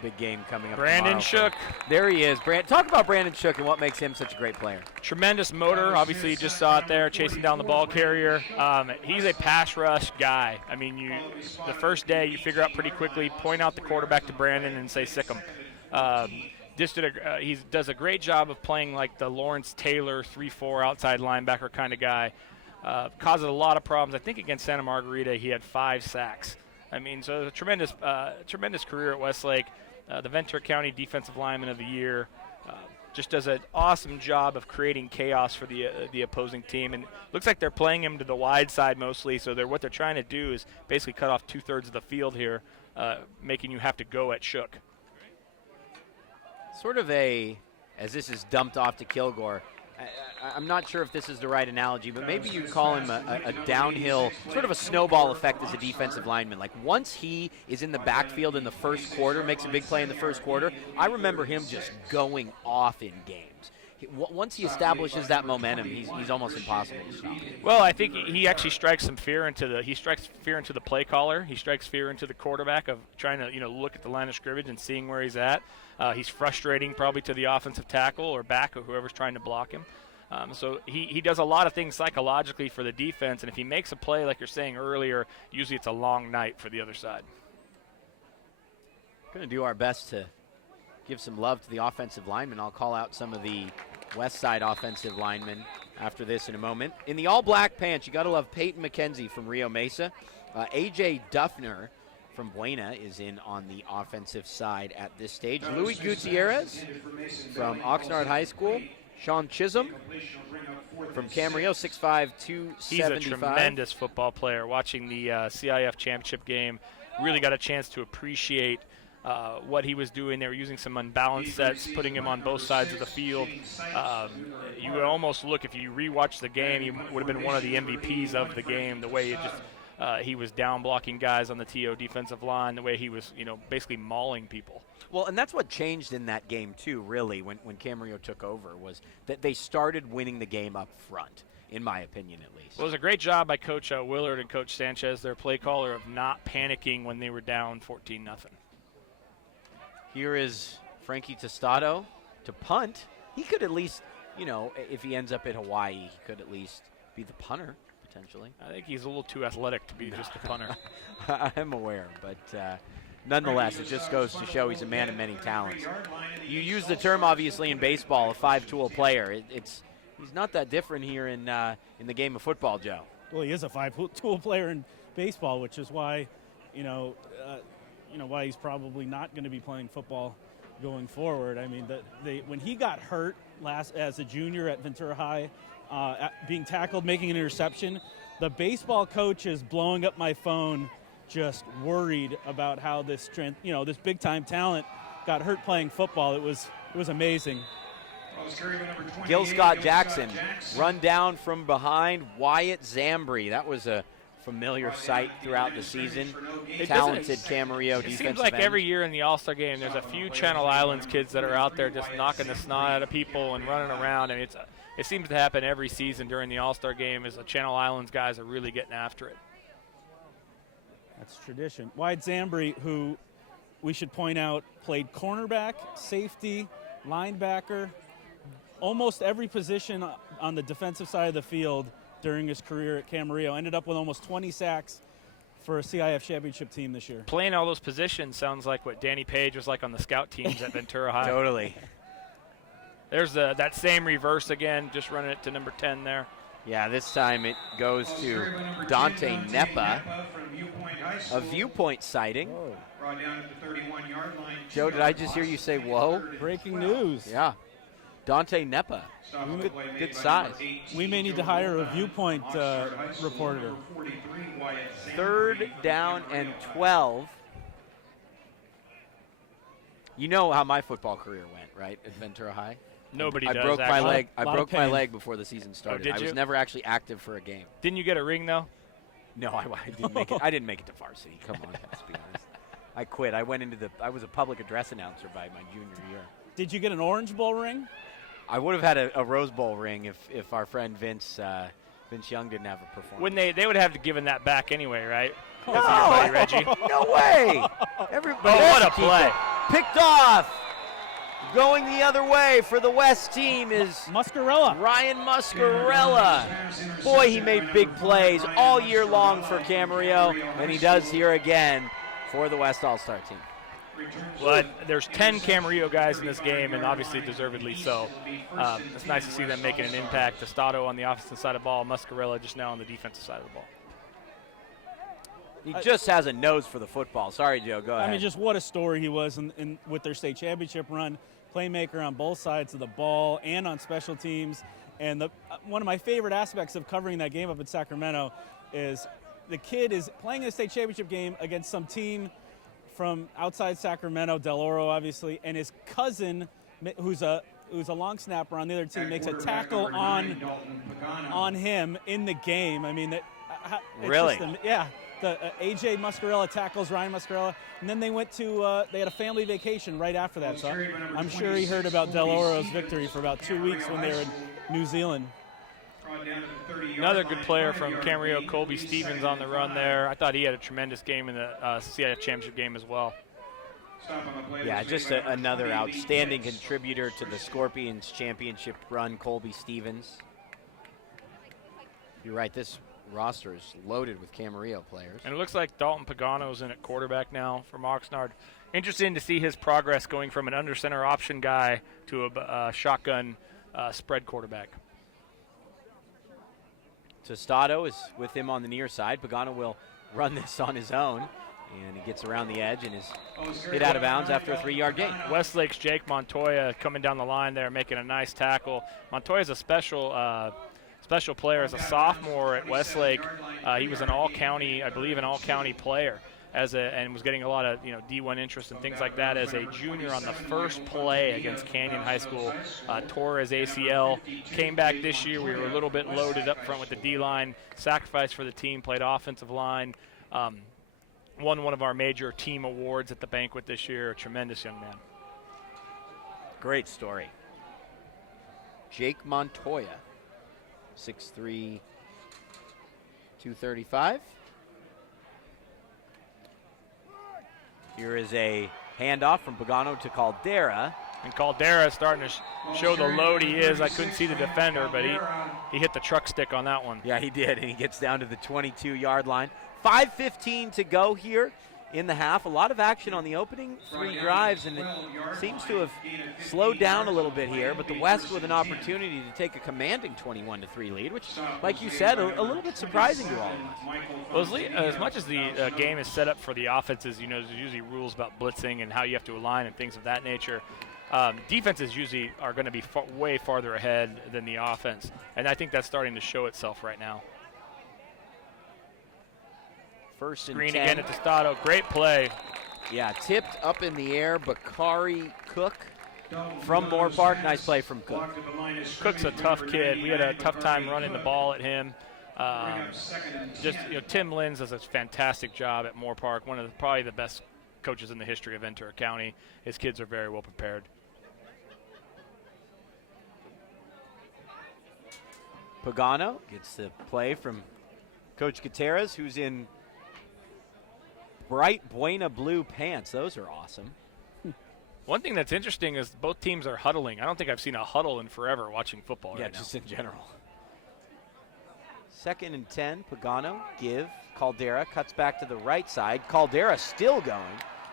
Big game coming up Brandon tomorrow. Shook. There he is. Talk about Brandon Shook and what makes him such a great player. Tremendous motor. Obviously, you just saw it there, chasing down the ball carrier. He's a pass rush guy. I mean, the first day you figure out pretty quickly, point out the quarterback to Brandon and say, sick him. He does a great job of playing like the Lawrence Taylor 3-4 outside linebacker kind of guy. Causes a lot of problems. I think against Santa Margarita he had 5 sacks. I mean, so a tremendous career at Westlake. The Ventura County Defensive Lineman of the Year. Just does an awesome job of creating chaos for the opposing team. And looks like they're playing him to the wide side mostly. So what they're trying to do is basically cut off 2/3 of the field here, making you have to go at Shook. Sort of as this is dumped off to Kilgore, I'm not sure if this is the right analogy, but maybe you'd call him a downhill, sort of a snowball effect as a defensive lineman. Like once he is in the backfield in the first quarter, makes a big play in the first quarter, I remember him just going off in games. Once he establishes that momentum, he's almost impossible to stop. Well, I think he actually strikes some fear into the play caller. He strikes fear into the quarterback of trying to look at the line of scrimmage and seeing where he's at. He's frustrating probably to the offensive tackle or back or whoever's trying to block him. So he does a lot of things psychologically for the defense, and if he makes a play like you're saying earlier, usually it's a long night for the other side. We're going to do our best to give some love to the offensive linemen. I'll call out some of the West Side offensive linemen after this in a moment. In the all-black pants, you got to love Peyton McKenzie from Rio Mesa. A.J. Duffner from Buena is in on the offensive side at this stage. Louis Gutierrez from Oxnard High School. Sean Chisholm from Camarillo, 6'5", 275. He's a tremendous football player. Watching the CIF championship game, really got a chance to appreciate what he was doing. They were using some unbalanced sets, putting him on both sides of the field. You would almost look, if you rewatch the game, he would have been one of the MVPs of the game, the way he was down blocking guys on the TO defensive line, the way he was, basically mauling people. Well, and that's what changed in that game, too, really, when Camarillo took over, was that they started winning the game up front, in my opinion, at least. Well, it was a great job by Coach Willard and Coach Sanchez, their play caller, of not panicking when they were down 14-0. Here is Frankie Tostado to punt. He could at least, if he ends up in Hawaii, he could at least be the punter, potentially. I think he's a little too athletic to be just a punter. I'm aware, but nonetheless, it just goes to show he's a man of many talents. You use the term, obviously, in baseball, a 5-tool player. He's not that different here in the game of football, Joe. Well, he is a 5-tool player in baseball, which is why, why he's probably not going to be playing football going forward. I mean, when he got hurt as a junior at Ventura High, being tackled, making an interception, the baseball coach is blowing up my phone, just worried about how this big-time talent got hurt playing football. It was amazing. Gil Scott Jackson run down from behind. Wyatt Zambri. That was a familiar sight throughout the season. Talented Camarillo defensive It seems like end. every year in the All-Star game, there's a few Channel Islands kids that are out there just knocking the snot out of people and running around. And it seems to happen every season during the All-Star game, as the Channel Islands guys are really getting after it. That's tradition. Wyatt Zambri, who we should point out played cornerback, safety, linebacker, almost every position on the defensive side of the field during his career at Camarillo. Ended up with almost 20 sacks for a CIF championship team this year. Playing all those positions sounds like what Danny Page was like on the scout teams at Ventura High. Totally. There's that same reverse again, just running it to number 10 there. Yeah, this time it goes to Dante Nepa, a viewpoint sighting. Brought down at the 31-yard line. Joe, did I just hear you say whoa? Breaking news. Yeah. Dante Nepa, good size. We may need to hire a viewpoint reporter. 3rd down and 12. You know how my football career went, right, at Ventura High? Nobody I does. broke my actually. leg. I Lot of broke my pain. leg before the season started. did I was you? never actually active for a game. Didn't you get a ring though? No, I didn't make it. I didn't make it to varsity. Come on, let's be honest. I quit. I was a public address announcer by my junior year. Did you get an Orange Bowl ring? I would have had a Rose Bowl ring if our friend Vince Young didn't have a performance. When they would have to given that back anyway, right? No, Because of your buddy Reggie. no way! Everybody, Oh, what a play! Picked off. Going the other way for the West team is Muscarella. Ryan Muscarella. Boy, he made big plays all year long for Camarillo, and he does here again for the West All-Star team. But there's 10 Camarillo guys in this game, and obviously deservedly so. It's nice to see them making an impact. Tostado on the offensive side of the ball, Muscarella just now on the defensive side of the ball. He just has a nose for the football. Sorry, Joe, go ahead. I mean, just what a story he was in with their state championship run. Playmaker on both sides of the ball and on special teams. And one of my favorite aspects of covering that game up in Sacramento is the kid is playing in a state championship game against some team from outside Sacramento, Del Oro obviously, and his cousin, who's a long snapper on the other team, makes a tackle on him in the game. I mean, it's really? Yeah. The AJ Muscarella tackles Ryan Muscarella, and then they went to they had a family vacation right after that. So I'm sure he heard about Del Oro's victory for about 2 weeks when they were in New Zealand. Another good player from Camarillo, Colby Stevens on the run there. I thought he had a tremendous game in the CIF championship game as well. Yeah, just another outstanding contributor to the Scorpions championship run, Colby Stevens. You're right, this roster is loaded with Camarillo players. And it looks like Dalton Pagano's in at quarterback now from Oxnard. Interesting to see his progress going from an under center option guy to a shotgun spread quarterback. Tostado is with him on the near side. Pagano will run this on his own, and he gets around the edge and is hit out of bounds after a 3-yard gain. Westlake's Jake Montoya coming down the line there, making a nice tackle. Montoya's a special player. As a sophomore at Westlake, he was an all-county, I believe, an all-county player and was getting a lot of D1 interest and things like that. As a junior on the first play against Canyon High School, tore his ACL. Came back this year. We were a little bit loaded up front with the D-line. Sacrificed for the team, played offensive line. Won one of our major team awards at the banquet this year. A tremendous young man. Great story. Jake Montoya. 6'3", 235. Here is a handoff from Pagano to Caldera. And Caldera starting to show the load he is. I couldn't see the defender, but he hit the truck stick on that one. Yeah, he did, and he gets down to the 22-yard line. 5:15 to go here in the half. A lot of action on the opening 3 drives, and it seems to have slowed down a little bit here, but the West with an opportunity to take a commanding 21-3 lead, which, like you said, a little bit surprising to all of us. Well, as much as the game is set up for the offenses, there's usually rules about blitzing and how you have to align and things of that nature. Defenses usually are going to be way farther ahead than the offense, and I think that's starting to show itself right now. First and Green 10. again at Tostado. Great play. Yeah, tipped up in the air. Bakari Cook from Moore Park. Nice play from Cook. Cook's a tough kid. We had a tough time running the ball at him. Tim Lins does a fantastic job at Moore Park. Probably the best coaches in the history of Ventura County. His kids are very well prepared. Pagano gets the play from Coach Gutierrez, who's in bright Buena blue pants. Those are awesome. One thing that's interesting is both teams are huddling. I don't think I've seen a huddle in forever watching football right now. Yeah, just in general. 2nd and 10, Pagano, give. Caldera cuts back to the right side. Caldera still going,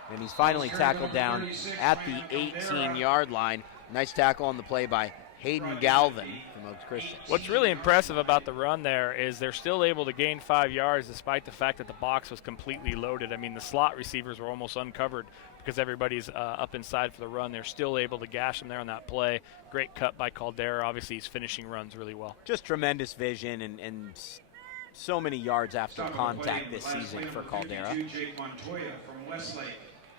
and he's finally tackled down at the 18-yard line. Nice tackle on the play by Hayden Galvin from Oaks Christian. What's really impressive about the run there is they're still able to gain 5 yards despite the fact that the box was completely loaded. I mean, the slot receivers were almost uncovered because everybody's up inside for the run. They're still able to gash them there on that play. Great cut by Caldera. Obviously, he's finishing runs really well. Just tremendous vision and so many yards after contact this season for Caldera.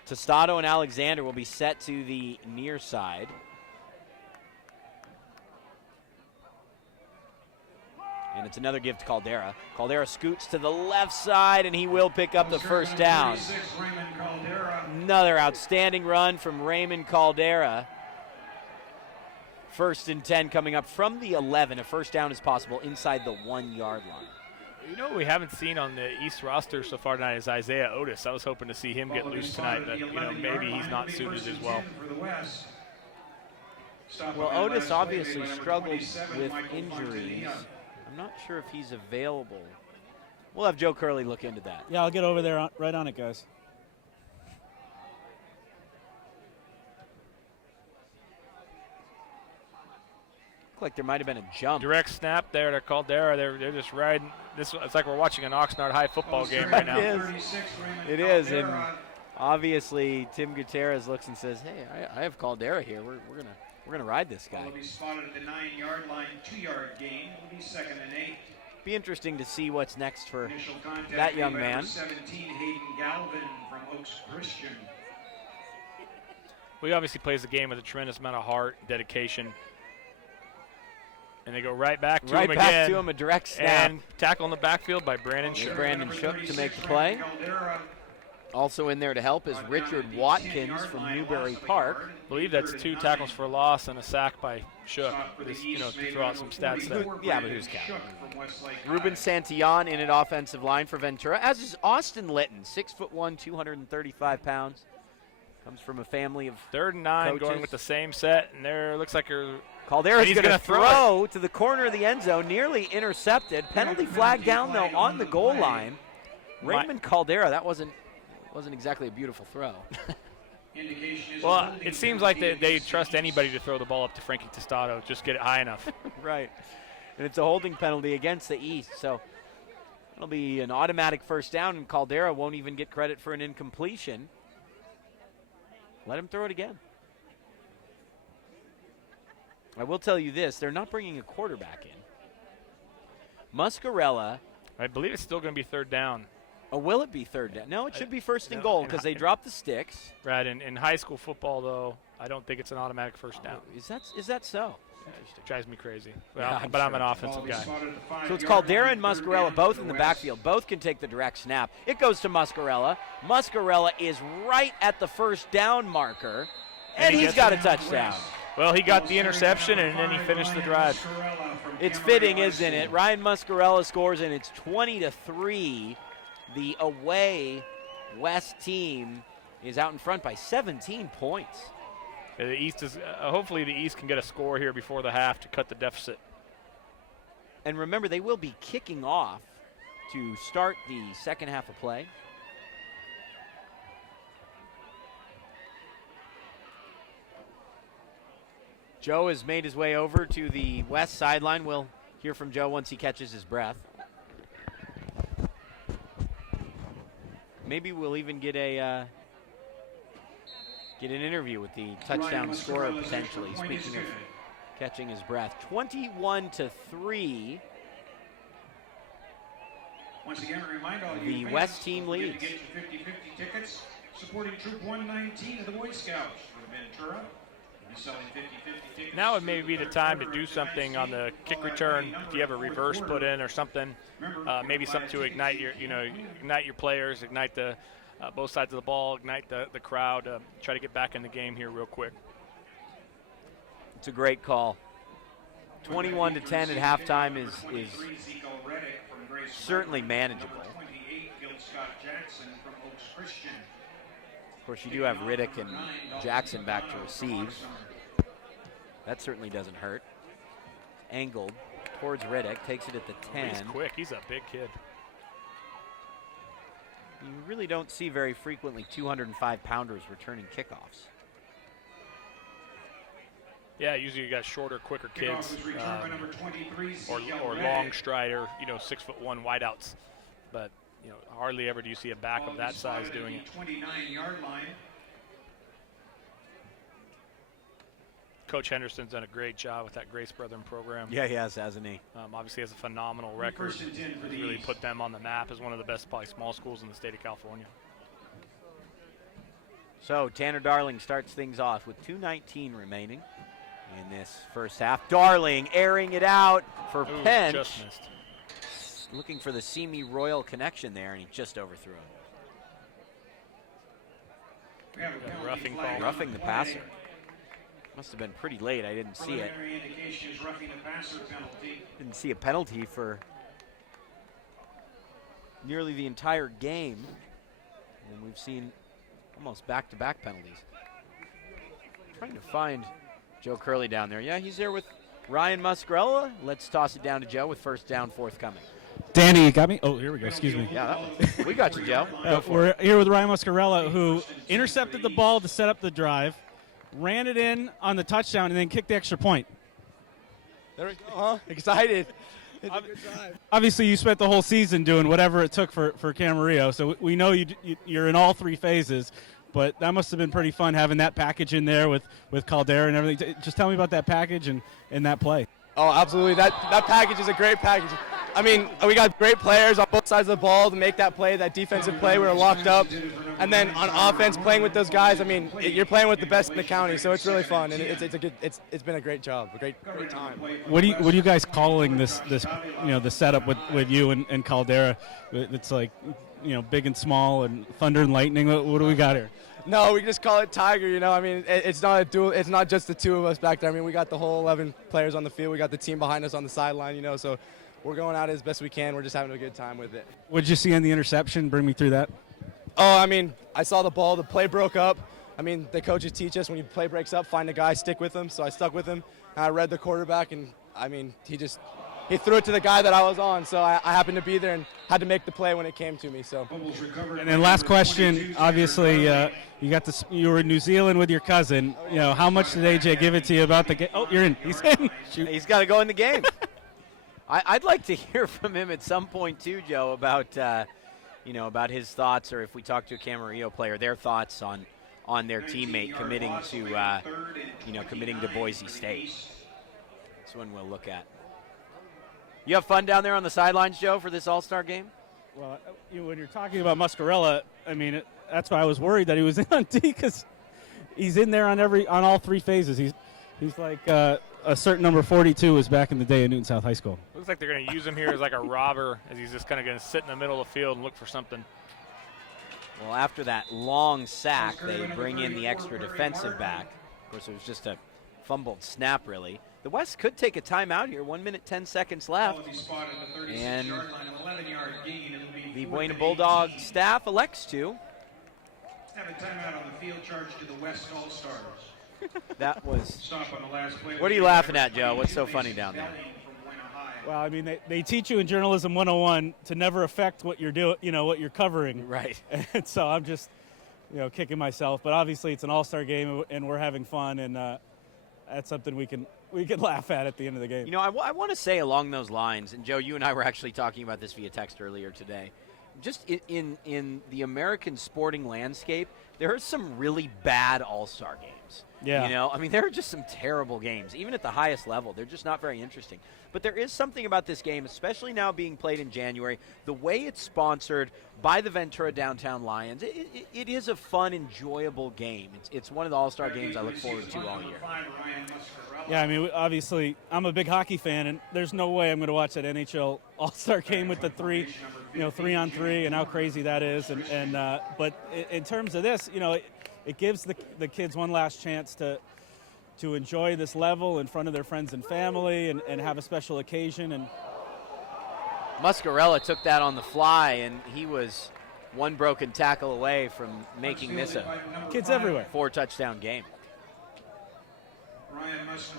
Tostado and Alexander will be set to the near side. And it's another give to Caldera. Caldera scoots to the left side, and he will pick up the first down. Another outstanding run from Raymond Caldera. 1st and 10 coming up from the 11. A first down is possible inside the 1-yard line. You know what we haven't seen on the East roster so far tonight is Isaiah Otis. I was hoping to see him get loose tonight, but maybe he's not suited as well. Well, Otis obviously struggled with injuries. I'm not sure if he's available. We'll have Joe Curley look into that. Yeah, I'll get over there right on it, guys. Looked like there might have been a jump. Direct snap there to Caldera. They're just riding. It's like we're watching an Oxnard High football game right now. It is, and obviously Tim Gutierrez looks and says, "Hey, I have Caldera here. We're gonna ride this guy." Will be spotted at the 9-yard line, 2-yard gain. Will be 2nd and 8. Be interesting to see what's next for Initial contact that young made by man. number 17, Hayden Galvin from Oaks Christian. He obviously plays the game with a tremendous amount of heart, dedication. And they go right back to him again. Right back to him, a direct snap. And tackle in the backfield by Brandon Shook. Brandon Shook to make the play. Also in there to help is Richard Watkins from Newberry Park. I believe that's 2 tackles for loss and a sack by Shook. Just, to throw out some stats there. Yeah, but who's counting? Ruben Santillon in at offensive line for Ventura, as is Austin Litton, 6'1", 235 pounds. Comes from a family of 3rd and 9 coaches. going with the same set, and there looks like Caldera's he's going to gonna throw to the corner of the end zone, nearly intercepted. Penalty flag down, though, on the goal line. Raymond Caldera, that wasn't exactly a beautiful throw. Well, it seems like they trust anybody to throw the ball up to Frankie Tostado. Just get it high enough. Right. And it's a holding penalty against the East, so it'll be an automatic first down, and Caldera won't even get credit for an incompletion. Let him throw it again. I will tell you this, they're not bringing a quarterback in. Muscarella. I believe it's still going to be 3rd down. Oh, will it be 3rd down? No, it should be 1st and goal because they dropped the sticks. Right, in high school football, though, I don't think it's an automatic first down. Is that so? It drives me crazy. Yeah, but I'm an offensive guy. So it's Caldera and Muscarella, both in the backfield. Both can take the direct snap. It goes to Muscarella. Muscarella is right at the first down marker, and he's got a touchdown. Well, he got the interception, and then he finished the drive. It's fitting, isn't it? Ryan Muscarella scores, and it's 20-3. The away West team is out in front by 17 points. The East is hopefully the East can get a score here before the half to cut the deficit. And remember, they will be kicking off to start the second half of play. Joe has made his way over to the west sideline. We'll hear from Joe once he catches his breath. Maybe we'll even get an interview with the touchdown scorer potentially. Speaking of catching his breath, 21-3. Once again, a reminder, all The you West fans, team don't forget leads. to get your 50/50 tickets supporting Troop 119 of the Boy Scouts for Ventura. We'll be selling 50/50 tickets. Now would maybe be the time to do something on the kick return. If you have a reverse put in or something, maybe something to ignite your players, ignite the both sides of the ball, ignite the crowd, try to get back in the game here real quick. It's a great call. 21-10 at halftime is certainly manageable. Of course, you do have Riddick and Jackson back to receive. That certainly doesn't hurt. Angled towards Riddick, takes it at the 10. He's quick. He's a big kid. You really don't see very frequently 205-pounders returning kickoffs. Yeah, usually you got shorter, quicker Kickoff kids, is returned by number 23, or long strider, 6'1" wideouts. But hardly ever do you see a back of that size doing it. 29-yard line. Coach Henderson's done a great job with that Grace Brethren program. Yeah, he has, hasn't he? Obviously has a phenomenal record. First and 10 for the Really East. put them on the map as one of the best, probably small schools in the state of California. So Tanner Darling starts things off with 2:19 remaining in this first half. Darling airing it out for Ooh, Pench. just missed. Looking for the Simi Royal connection there, and he just overthrew him. We have a penalty roughing flag call. on Roughing the play. passer. Must have been pretty late. I didn't see it. Preliminary indication is roughing the passer penalty. Didn't see a penalty for nearly the entire game. And we've seen almost back-to-back penalties. Trying to find Joe Curley down there. Yeah, he's there with Ryan Muscarella. Let's toss it down to Joe with first down forthcoming. Danny, you got me? Oh, here we go. Excuse me. Yeah, we got you, Joe. Go for We're it. here with Ryan Muscarella, who intercepted the ball to set up the drive, ran it in on the touchdown, and then kicked the extra point. There we go, huh? Excited. It's a good drive. Obviously, you spent the whole season doing whatever it took for Camarillo, so we know you're in all three phases. But that must have been pretty fun having that package in there with Caldera and everything. Just tell me about that package and that play. Oh, absolutely. That package is a great package. I mean, we got great players on both sides of the ball to make that play, that defensive play. We were locked up. And then on offense, playing with those guys, I mean, you're playing with the best in the county, so it's really fun. And it's been a great job, a great time. What are you guys calling this the setup with you and Caldera? It's like big and small and thunder and lightning. What do we got here? No, we just call it Tiger, I mean, it's not a duel. It's not just the two of us back there. I mean, we got the whole 11 players on the field. We got the team behind us on the sideline, so we're going at it as best we can. We're just having a good time with it. What did you see on the interception? Bring me through that. Oh, I mean, I saw the ball. The play broke up. I mean, the coaches teach us when your play breaks up, find a guy, stick with him. So I stuck with him. And I read the quarterback, and, I mean, he threw it to the guy that I was on. So I happened to be there and had to make the play when it came to me. So. And then last question, obviously, you were in New Zealand with your cousin. How much did AJ give it to you about the game? Oh, you're in. He's in. Shoot. He's got to go in the game. I'd like to hear from him at some point too, Joe, about about his thoughts, or if we talk to a Camarillo player, their thoughts on their teammate committing to Boise State. That's one we'll look at. You have fun down there on the sidelines, Joe, for this All-Star game? Well, when you're talking about Muscarella, I mean, that's why I was worried that he was in on D, because he's in there on all three phases. He's like a certain number 42 was back in the day at Newton South High School. Looks like they're going to use him here as like a robber, as he's just kind of going to sit in the middle of the field and look for something. Well, after that long sack, they bring in the extra defensive back. Of course, it was just a fumbled snap, really. The West could take a timeout here. 1 minute, 10 seconds left. And the Buena Bulldog staff elects to. Have a timeout on the field charged to the West All-Stars. That was. Stop on the last play. What are you laughing at, Joe? What's so funny down there? Well, I mean, they teach you in Journalism 101 to never affect what you're doing, what you're covering. Right. And so I'm just, kicking myself. But obviously, it's an all-star game, and we're having fun, and that's something we can laugh at the end of the game. I want to say along those lines, and Joe, you and I were actually talking about this via text earlier today. Just in the American sporting landscape, there are some really bad all-star games. Yeah. I mean, there are just some terrible games. Even at the highest level, they're just not very interesting. But there is something about this game, especially now being played in January, the way it's sponsored by the Ventura Downtown Lions. It is a fun, enjoyable game. It's one of the all-star games I look forward to all year. Yeah, I mean, obviously, I'm a big hockey fan, and there's no way I'm going to watch that NHL All-Star game with the 3-on-3, and how crazy that is. But in terms of this, it gives the kids one last chance to enjoy this level in front of their friends and family and have a special occasion. And Muscarella took that on the fly, and he was one broken tackle away from making this a kids everywhere 4-touchdown game.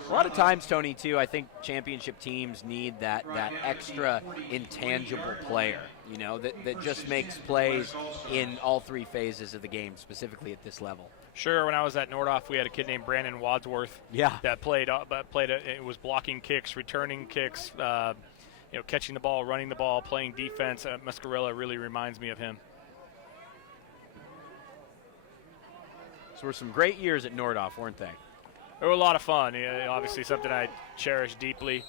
A lot of times, Tony, too, I think championship teams need that extra intangible player. you know, that just makes plays in all three phases of the game, specifically at this level. Sure. When I was at Nordhoff, we had a kid named Brandon Wadsworth. Yeah. That it was blocking kicks, returning kicks, catching the ball, running the ball, playing defense. Muscarella really reminds me of him. So were some great years at Nordhoff, weren't they? They were a lot of fun. Obviously, something I cherish deeply.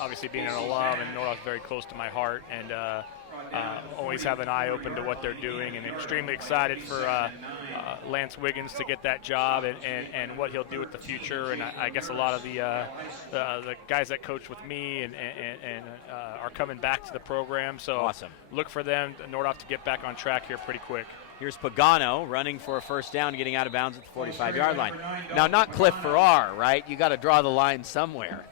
Obviously, being an alum, and Nordhoff's very close to my heart, and always have an eye open to what they're doing, and extremely excited for Lance Wiggins to get that job and what he'll do with the future. And I guess a lot of the guys that coach with me and are coming back to the program. So awesome. Look for them, Nordhoff, to get back on track here pretty quick. Here's Pagano running for a first down, getting out of bounds at the 45-yard line. Now, not Cliff Farrar, right? You got to draw the line somewhere.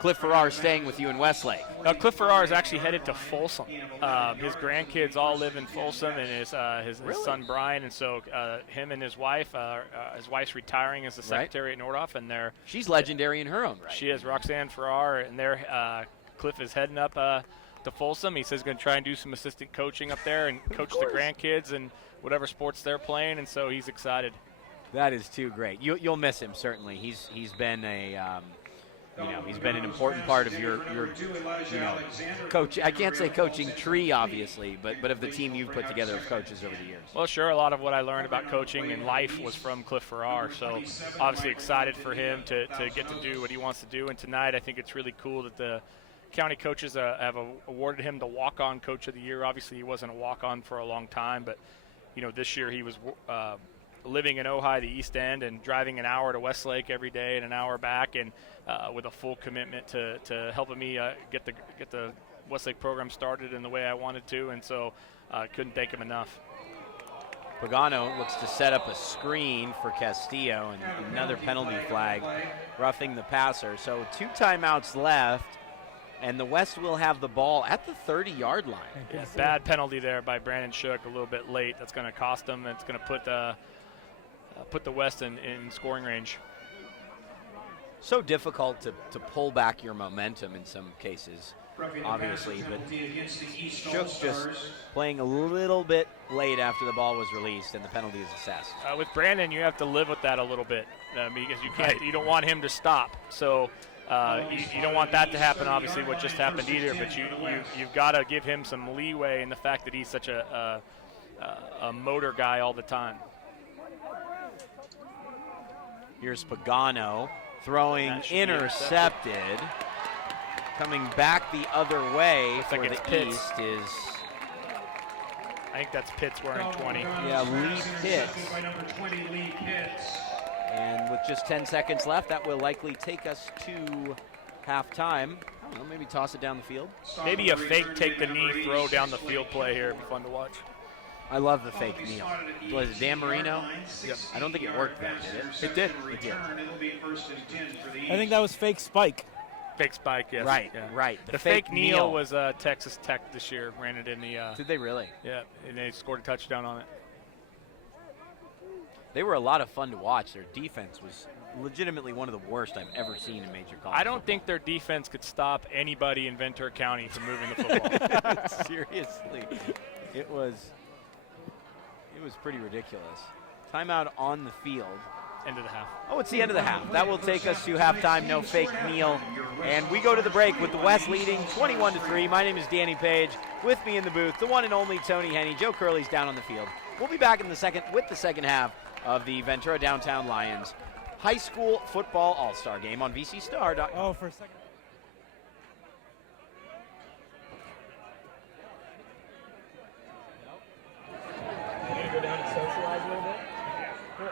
Cliff Farrar staying with you in Westlake. Cliff Farrar is actually headed to Folsom. His grandkids all live in Folsom, and his son Brian, and so him and his wife's retiring as the secretary at Nordhoff, and she's legendary in her own right. She is Roxanne Farrar, and Cliff is heading up to Folsom. He says he's going to try and do some assistant coaching up there and coach the grandkids and whatever sports they're playing, and so he's excited. That is too great. You'll miss him certainly. He's been he's been an important part of your coach. I can't say coaching tree, obviously, but of the team you've put together of coaches over the years. Well, sure. A lot of what I learned about coaching and life was from Cliff Farrar. So obviously excited for him to get to do what he wants to do. And tonight I think it's really cool that the county coaches have awarded him the walk-on coach of the year. Obviously he wasn't a walk-on for a long time, but this year he was living in Ojai, the East End, and driving an hour to Westlake every day and an hour back, and with a full commitment to helping me get the Westlake program started in the way I wanted to, and so couldn't thank him enough. Pagano looks to set up a screen for Castillo, and another penalty flag, roughing the passer. So 2 timeouts left, and the West will have the ball at the 30-yard line. Yeah, bad penalty there by Brandon Shook, a little bit late. That's going to cost them. It's going to put the West in scoring range. So difficult to pull back your momentum in some cases, obviously, but Shook just playing a little bit late after the ball was released and the penalty is assessed. With Brandon, you have to live with that a little bit because you don't want him to stop. So you don't want that to happen, obviously, what just happened either, but you've got to give him some leeway in the fact that he's such a motor guy all the time. Here's Pagano throwing intercepted. Coming back the other way for the East is... I think that's Pitts wearing 20. Yeah, Lee Pitts. And with just 10 seconds left, that will likely take us to halftime. I don't know, maybe toss it down the field. Maybe a fake take the knee throw down the field play here. It'd be fun to watch. I love the fake kneel. Was it Dan Marino? Yep. I don't think it worked though, did it? It did. It did. I think that was fake spike. Fake spike, yes. Right, yeah. right. The fake kneel was Texas Tech this year. Ran it in the. Did they really? Yeah, and they scored a touchdown on it. They were a lot of fun to watch. Their defense was legitimately one of the worst I've ever seen in major college. I don't think their defense could stop anybody in Ventura County from moving the football. Seriously, it was pretty ridiculous. Timeout on the field. End of the half. Oh, it's the end of the half. That will take us to halftime. No fake kneel. And we go to the break with the West leading 21-3. My name is Danny Page. With me in the booth, the one and only Tony Henney. Joe Curley's down on the field. We'll be back in the second half of the Ventura Downtown Lions High School Football All-Star Game on VCStar.com. Oh, for a second. Go down and socialize a little bit? Cool.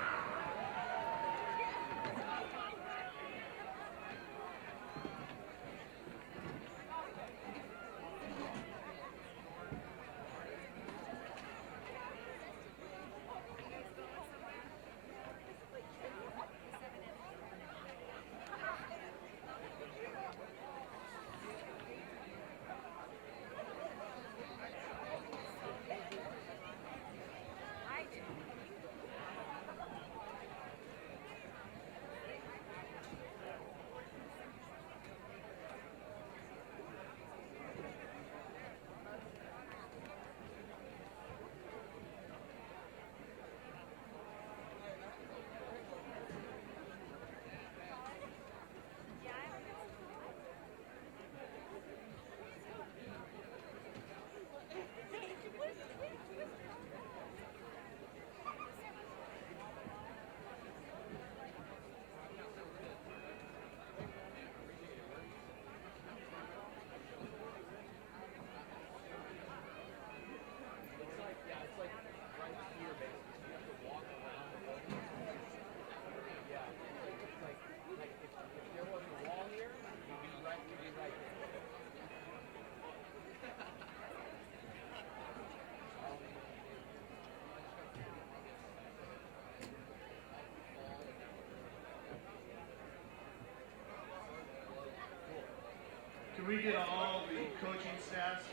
we get all the coaching staffs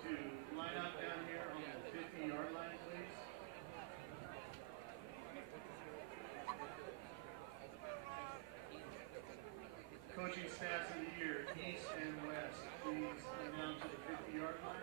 to line up down here on the 50-yard line, please? Coaching staffs of the year, East and West, please come down to the 50-yard line.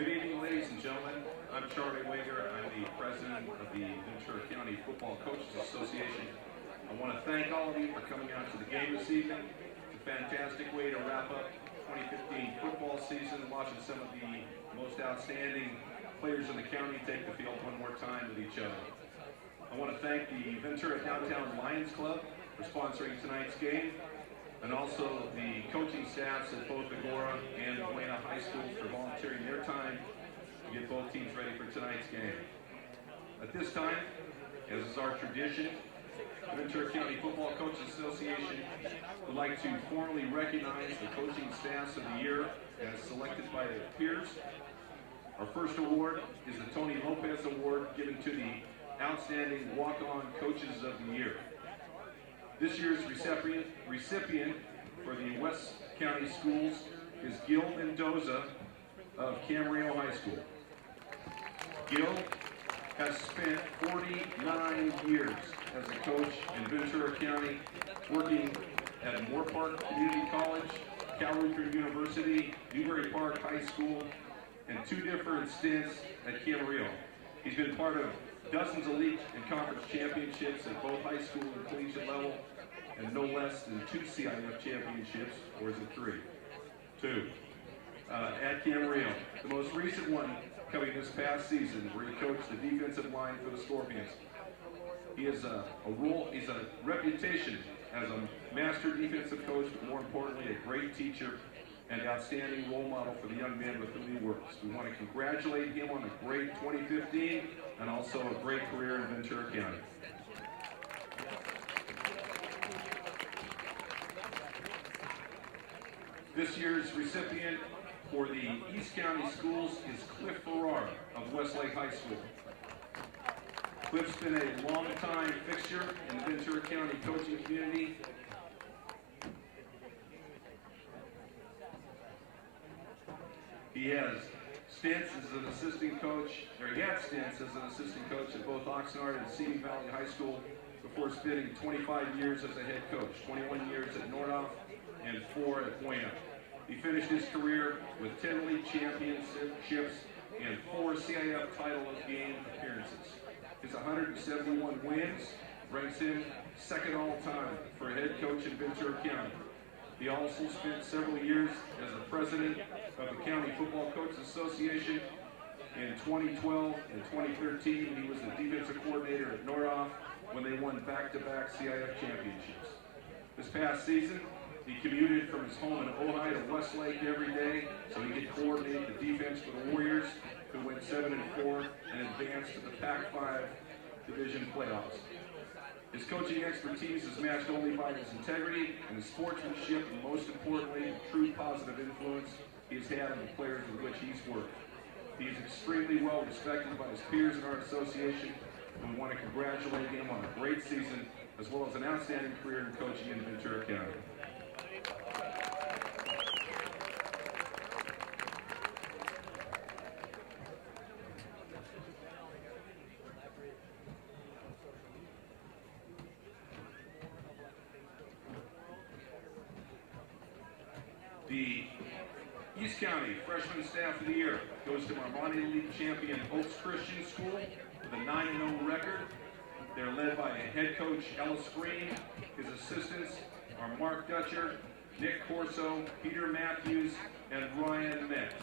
Good evening, ladies and gentlemen. I'm Charlie Wager. I'm the president of the Ventura County Football Coaches Association. I want to thank all of you for coming out to the game this evening. It's a fantastic way to wrap up 2015 football season, watching some of the most outstanding players in the county take the field one more time with each other. I want to thank the Ventura Downtown Lions Club for sponsoring tonight's game, and also the coaching staffs at both Agora and Buena High School for volunteering their time to get both teams ready for tonight's game. At this time, as is our tradition, the Ventura County Football Coaches Association would like to formally recognize the coaching staffs of the year as selected by their peers. Our first award is the Tony Lopez Award, given to the Outstanding Walk-On Coaches of the Year. This year's recipient for the West County Schools is Gil Mendoza of Camarillo High School. Gil has spent 49 years as a coach in Ventura County, working at Moore Park Community College, Cal Lutheran University, Newberry Park High School, and 2 different stints at Camarillo. He's been part of dozens of league and conference championships at both high school and collegiate level, and no less than 2 CIF championships, or is it 3? 2. At Camarillo. The most recent one coming this past season, where he coached the defensive line for the Scorpions. He has he's a reputation as a master defensive coach, but more importantly, a great teacher and outstanding role model for the young men with whom he works. We want to congratulate him on a great 2015 and also a great career in Ventura County. This year's recipient for the East County Schools is Cliff Farrar of Westlake High School. Cliff's been a long-time fixture in the Ventura County coaching community. He has stints as an assistant coach, or he had stints as an assistant coach at both Oxnard and Simi Valley High School before spending 25 years as a head coach, 21 years at Nordhoff and 4 at Buena. He finished his career with 10 league championships and 4 CIF title of game appearances. His 171 wins ranks him second all-time for a head coach in Ventura County. He also spent several years as the president of the County Football Coaches Association. In 2012 and 2013, he was the defensive coordinator at Nordhoff when they won back-to-back CIF championships. This past season, he commuted from his home in Ojai to Westlake every day so he could coordinate the defense for the Warriors, who went 7-4 and advanced to the Pac-5 Division playoffs. His coaching expertise is matched only by his integrity and his sportsmanship, and most importantly, the true positive influence he has had on the players with which he's worked. He is extremely well respected by his peers in our association, and we want to congratulate him on a great season, as well as an outstanding career in coaching in Ventura County. East County Freshman Staff of the Year goes to Marmoni League champion Oaks Christian School with a 9-0 record. They're led by head coach Ellis Green. His assistants are Mark Dutcher, Nick Corso, Peter Matthews, and Ryan Metz.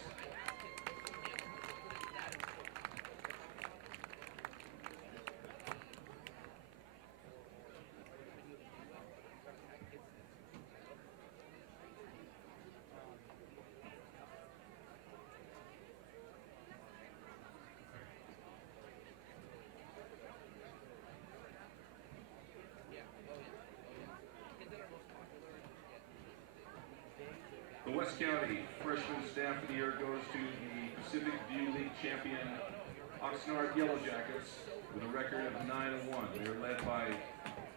The West County Freshman Staff of the Year goes to the Pacific View League champion Oxnard Yellow Jackets with a record of 9-1. They're led by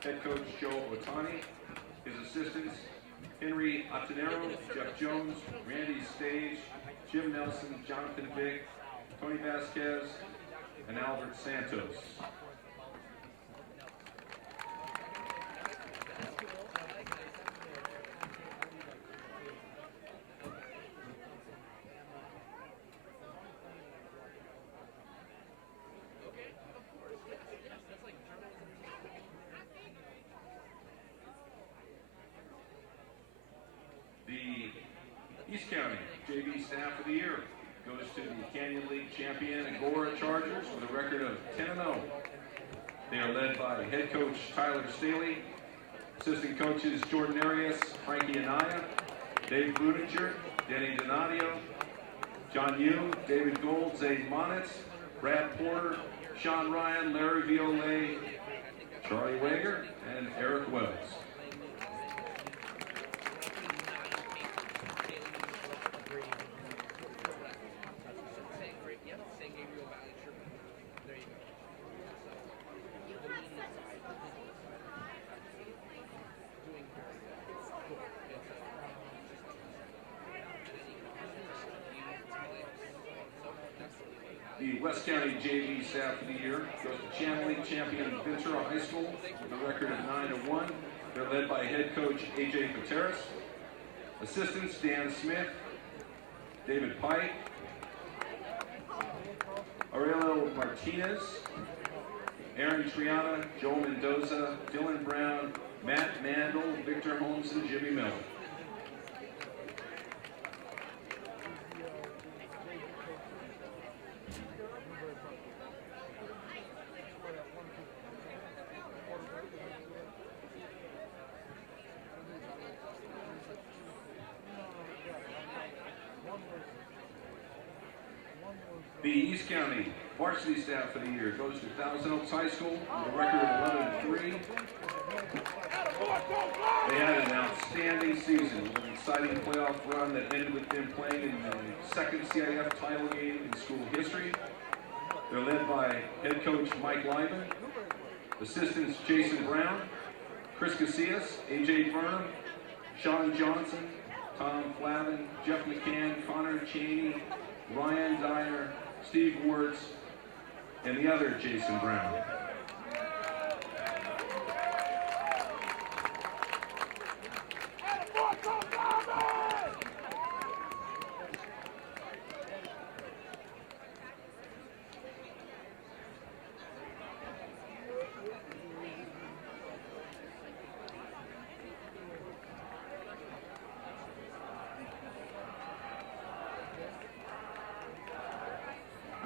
head coach Joe Otani, his assistants Henry Atenero, Jeff Jones, Randy Stage, Jim Nelson, Jonathan Vick, Tony Vasquez, and Albert Santos. East County JV Staff of the Year goes to the Canyon League champion Agora Chargers with a record of 10-0. They are led by head coach Tyler Staley, assistant coaches Jordan Arias, Frankie Anaya, Dave Budinger, Denny Donadio, John Yu, David Gold, Zane Monitz, Brad Porter, Sean Ryan, Larry Violet, Charlie Wager, and Eric Wells. The West County JV Staff of the Year goes to Channel League champion Ventura High School with a record of 9-1. They're led by head coach AJ Pateras, assistants Dan Smith, David Pike, Aurelio Martinez, Aaron Triana, Joe Mendoza, Dylan Brown, Matt Mandel, Victor Holmes, and Jimmy Miller. The East County Varsity Staff of the Year goes to Thousand Oaks High School with a record of 11-3. They had an outstanding season with an exciting playoff run that ended with them playing in the second CIF title game in school history. They're led by head coach Mike Lyman, assistants Jason Brown, Chris Casillas, AJ Burnham, Sean Johnson, Tom Flavin, Jeff McCann, Connor Cheney, Ryan Dyer, Steve Wirtz, and the other Jason Brown.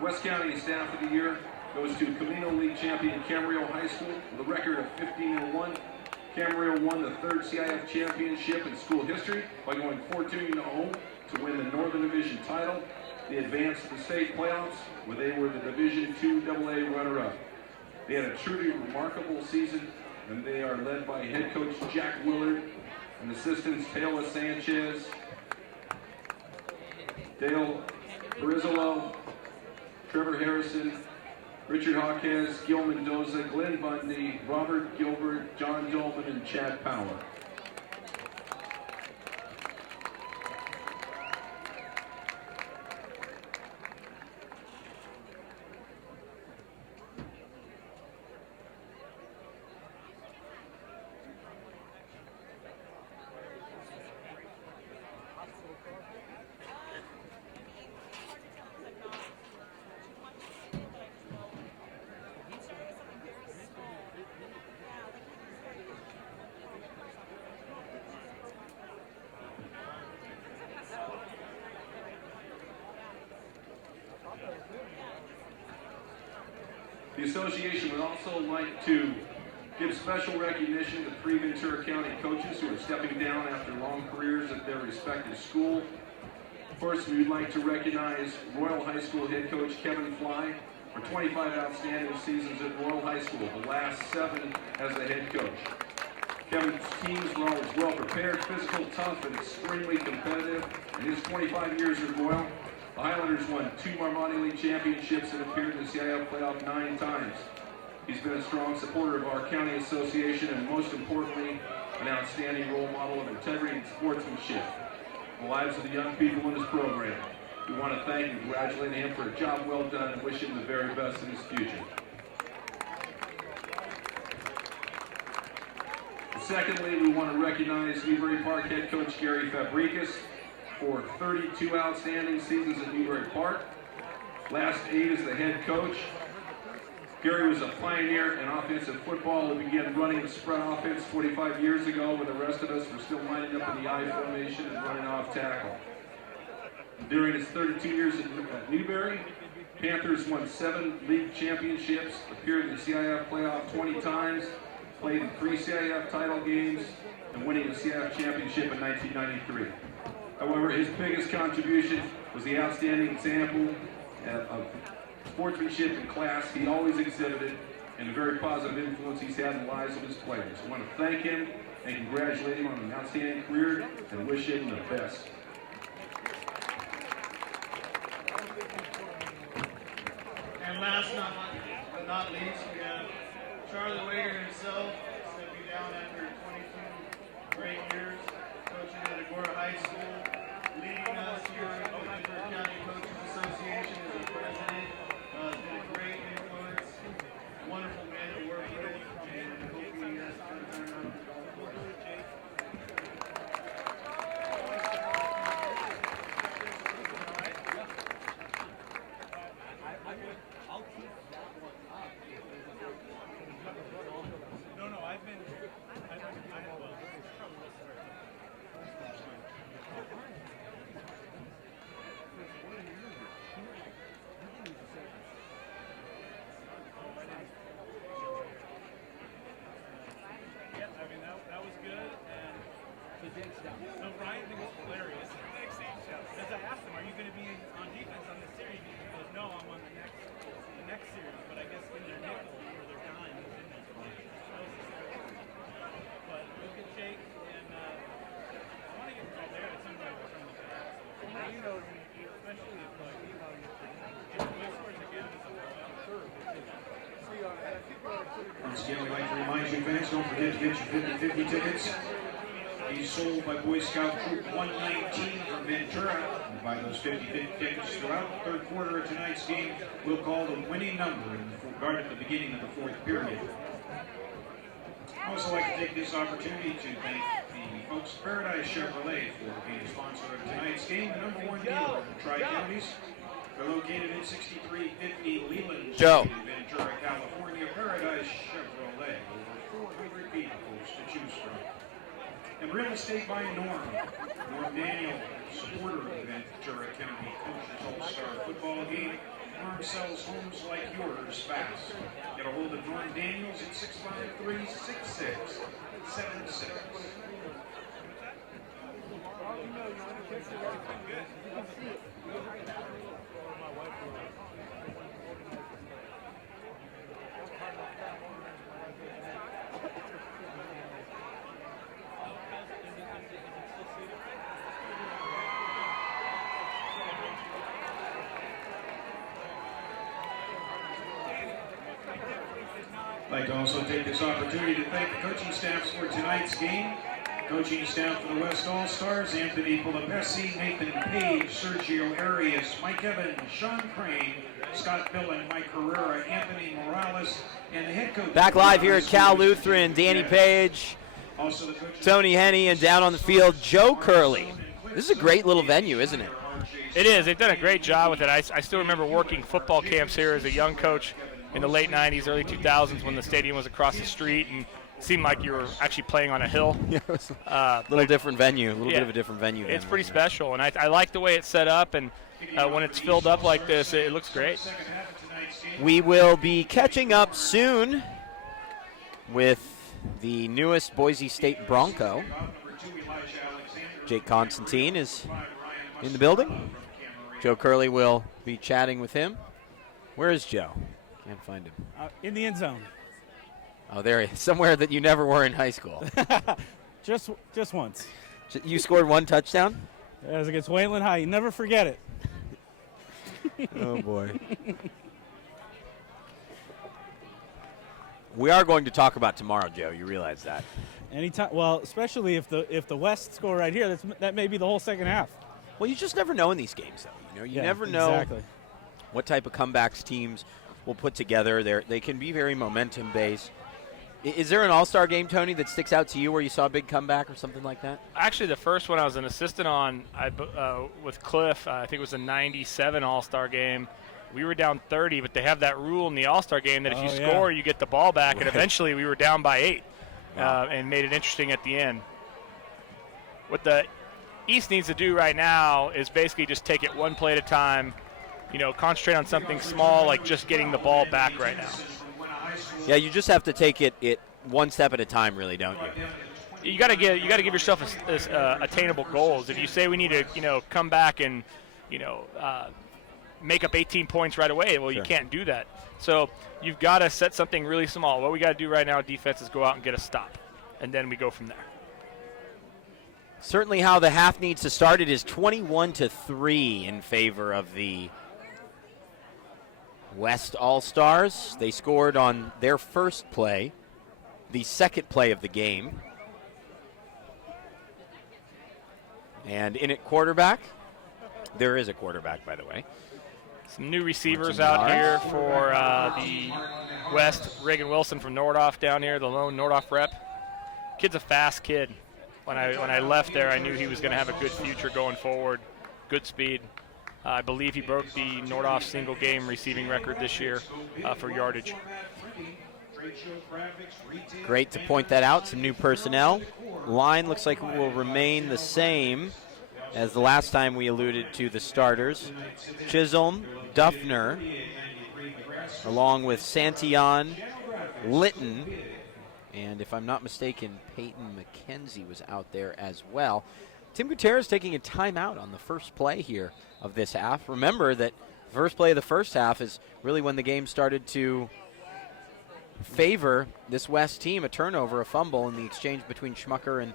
West County Staff of the Year goes to Camino League champion Camarillo High School with a record of 15-1. Camarillo won the third CIF championship in school history by going 14-0 to win the Northern Division title. They advanced to the state playoffs where they were the Division II AA runner-up. They had a truly remarkable season, and they are led by head coach Jack Willard and assistants Taylor Sanchez, Dale Barizzolo, Trevor Harrison, Richard Hawkes, Gil Mendoza, Glenn Bundy, Robert Gilbert, John Dolman, and Chad Power. The association would also like to give special recognition to 3 Ventura County coaches who are stepping down after long careers at their respective school. First, we would like to recognize Royal High School head coach Kevin Fly for 25 outstanding seasons at Royal High School, the last 7 as the head coach. Kevin's teams were always well prepared, physical, tough, and extremely competitive. In his 25 years at Royal, the Highlanders won 2 Marmoni League championships and appeared in the CIF playoff 9 times. He's been a strong supporter of our county association and, most importantly, an outstanding role model of integrity and sportsmanship in the lives of the young people in his program. We want to thank and congratulate him for a job well done and wish him the very best in his future. Secondly, we want to recognize Newbury Park head coach Gary Fabricas for 32 outstanding seasons at Newbury Park. Last 8 as the head coach. Gary was a pioneer in offensive football who began running the spread offense 45 years ago when the rest of us were still lining up in the I formation and running off tackle. During his 32 years at Newbury, Panthers won 7 league championships, appeared in the CIF playoff 20 times, played in 3 CIF title games, and winning the CIF championship in 1993. However, his biggest contribution was the outstanding example of sportsmanship and class he always exhibited, and the very positive influence he's had in the lives of his players. I want to thank him and congratulate him on an outstanding career and wish him the best. And last but not least, we have Charlie Wager himself stepping down after 22 great years coaching at Agora High School, leading us here at the Ventura County Coaches Association as a president. Been a great influence, wonderful man to work with, and I hope he has a turn around the golf course. So Ryan thinks it's hilarious. As I asked him, are you going to be on defense on this series? He goes, no, I'm on the next series. But I guess in their nickel or their dime, he's in there. But we'll get Jake, and I want to get out there at some point from the back. So, you know, especially if like you know your scores again is a third. Once again, we'd like to remind you fans, don't forget to get your 50-50 tickets. These sold by Boy Scout Troop 119 from Ventura. And buy those 50-50 tickets throughout the third quarter of tonight's game. We'll call the winning number in the guard at the beginning of the 4th period. I'd also like to take this opportunity to thank the folks at Paradise Chevrolet for being a sponsor of tonight's game. The #1 dealer in the Tri-Counties. They're located at 6350 Leland Joe. Street in Ventura, California. Paradise Chevrolet. Over 400 vehicles to choose from. And real estate by Norm. Norm Daniel, supporter of the Ventura County Coaches All-Star football game. Norm sells homes like yours fast. Get a hold of Norm Daniels at 653-6676. I'd like to also take this opportunity to thank the coaching staffs for tonight's game. Coaching staff for the West All-Stars: Anthony Polapesi, Nathan Page, Sergio Arias, Mike Evans, Sean Crane, Scott Billen, Mike Herrera, Anthony Morales, and the head coach. Back live here at Cal Lutheran, Danny Page, Tony Henney, and down on the field, Joe Curley. This is a great little venue, isn't it? It is. They've done a great job with it. I still remember working football camps here as a young coach in the late 90s, early 2000s when the stadium was across the street and it seemed like you were actually playing on a hill. Yeah, it was a little different venue, a little bit of a different venue. It's pretty special, and I like the way it's set up, and when it's filled up like this, it looks great. We will be catching up soon with the newest Boise State Bronco. Jake Constantine is in the building. Joe Curley will be chatting with him. Where is Joe? Can't find him. In the end zone. Oh, there he is. Somewhere that you never were in high school. Just once. You scored one touchdown? As against Wayland High. You never forget it. Oh, boy. We are going to talk about tomorrow, Joe. You realize that. Anytime. Well, especially if the West score right here, that may be the whole second half. Well, you just never know in these games, though. You never know exactly what type of comebacks teams will put together. They can be very momentum-based. Is there an all-star game, Tony, that sticks out to you where you saw a big comeback or something like that? Actually, the first one I was an assistant on with Cliff, I think it was a 97 all-star game. We were down 30, but they have that rule in the all-star game that if you score, you get the ball back, and eventually we were down by 8 and made it interesting at the end. What the East needs to do right now is basically just take it one play at a time, concentrate on something small like just getting the ball back right now. Yeah, you just have to take it one step at a time, really, don't you? You got to give yourself attainable goals. If you say we need to, come back and, make up 18 points right away, well, you can't do that. So you've got to set something really small. What we got to do right now, defense, is go out and get a stop, and then we go from there. Certainly, how the half needs to start. It is 21-3 in favor of the West All-Stars. They scored on their first play, the second play of the game. And in at quarterback, there is a quarterback, by the way. Some new receivers out here for the West. Reagan Wilson from Nordhoff down here, the lone Nordhoff rep. Kid's a fast kid. When I left there, I knew he was going to have a good future going forward, good speed. I believe he broke the Nordhoff single-game receiving record this year for yardage. Great to point that out. Some new personnel. Line looks like it will remain the same as the last time we alluded to the starters. Chisholm, Duffner, along with Santillon, Litton, and if I'm not mistaken, Peyton McKenzie was out there as well. Tim Gutierrez taking a timeout on the first play here of this half. Remember that the first play of the first half is really when the game started to favor this West team, a turnover, a fumble in the exchange between Schmucker and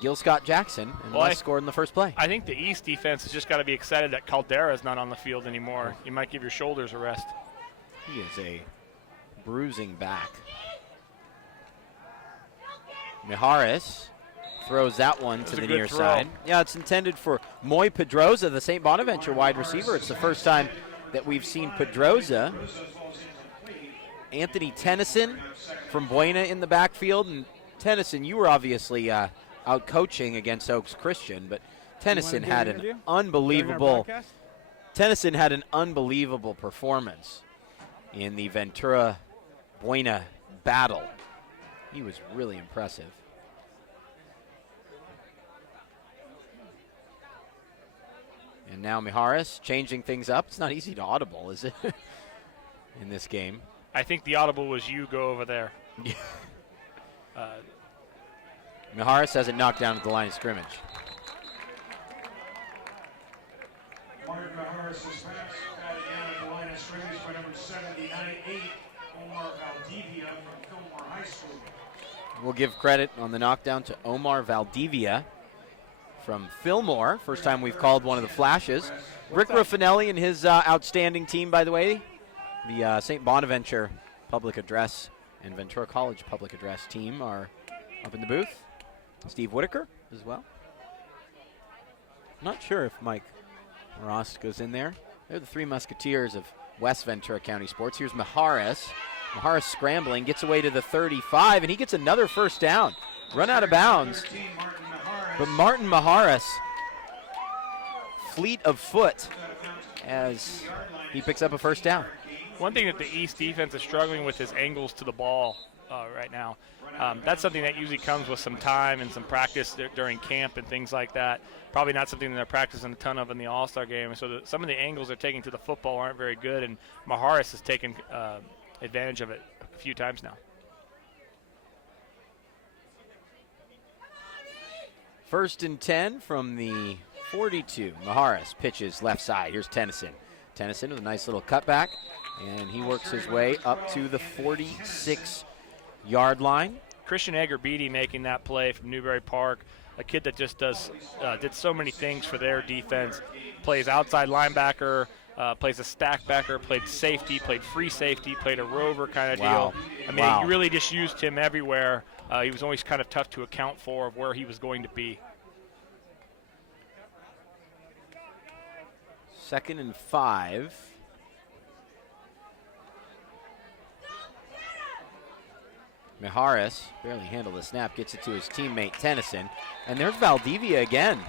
Gil Scott Jackson, and West scored in the first play. I think the East defense has just got to be excited that Caldera is not on the field anymore. You might give your shoulders a rest. He is a bruising back. Mijares throws that one to the near side. Yeah, it's intended for Moy Pedroza, the St. Bonaventure wide receiver. It's the first time that we've seen Pedroza. Anthony Tennyson from Buena in the backfield. And Tennyson, you were obviously out coaching against Oaks Christian, but Tennyson had an unbelievable performance in the Ventura Buena battle. He was really impressive. And now Mijares changing things up. It's not easy to audible, is it, in this game? I think the audible was you go over there. Mijares has it knocked down at the line of scrimmage. Martin Mijares' pass batted down at the line of scrimmage by number 79-8, Omar Valdivia from Fillmore High School. We'll give credit on the knockdown to Omar Valdivia from Fillmore. First time we've called one of the flashes. Rick Ruffinelli and his outstanding team, by the way. The St. Bonaventure Public Address and Ventura College Public Address team are up in the booth. Steve Whitaker as well. Not sure if Mike Ross goes in there. They're the three musketeers of West Ventura County sports. Here's Mijares. Mijares scrambling, gets away to the 35, and he gets another first down. Run out of bounds. But Martin Mijares, fleet of foot as he picks up a first down. One thing that the East defense is struggling with is angles to the ball. right now. That's something that usually comes with some time and some practice during camp and things like that. Probably not something that they're practicing a ton of in the All-Star game. So some of the angles they're taking to the football aren't very good, and Maharis has taken advantage of it a few times now. First and 10 from the 42. Maharis pitches left side. Here's Tennyson. Tennyson with a nice little cutback, and he works his way up to the 46-yard line. Christian Aggerbeatty making that play from Newbury Park, a kid that just did so many things for their defense. Plays outside linebacker, plays a stack backer, played safety, played free safety, played a rover kind of deal. I mean, you really just used him everywhere. He was always kind of tough to account for of where he was going to be. 2nd and 5. Maharis barely handled the snap, gets it to his teammate Tennyson, and there's Valdivia again.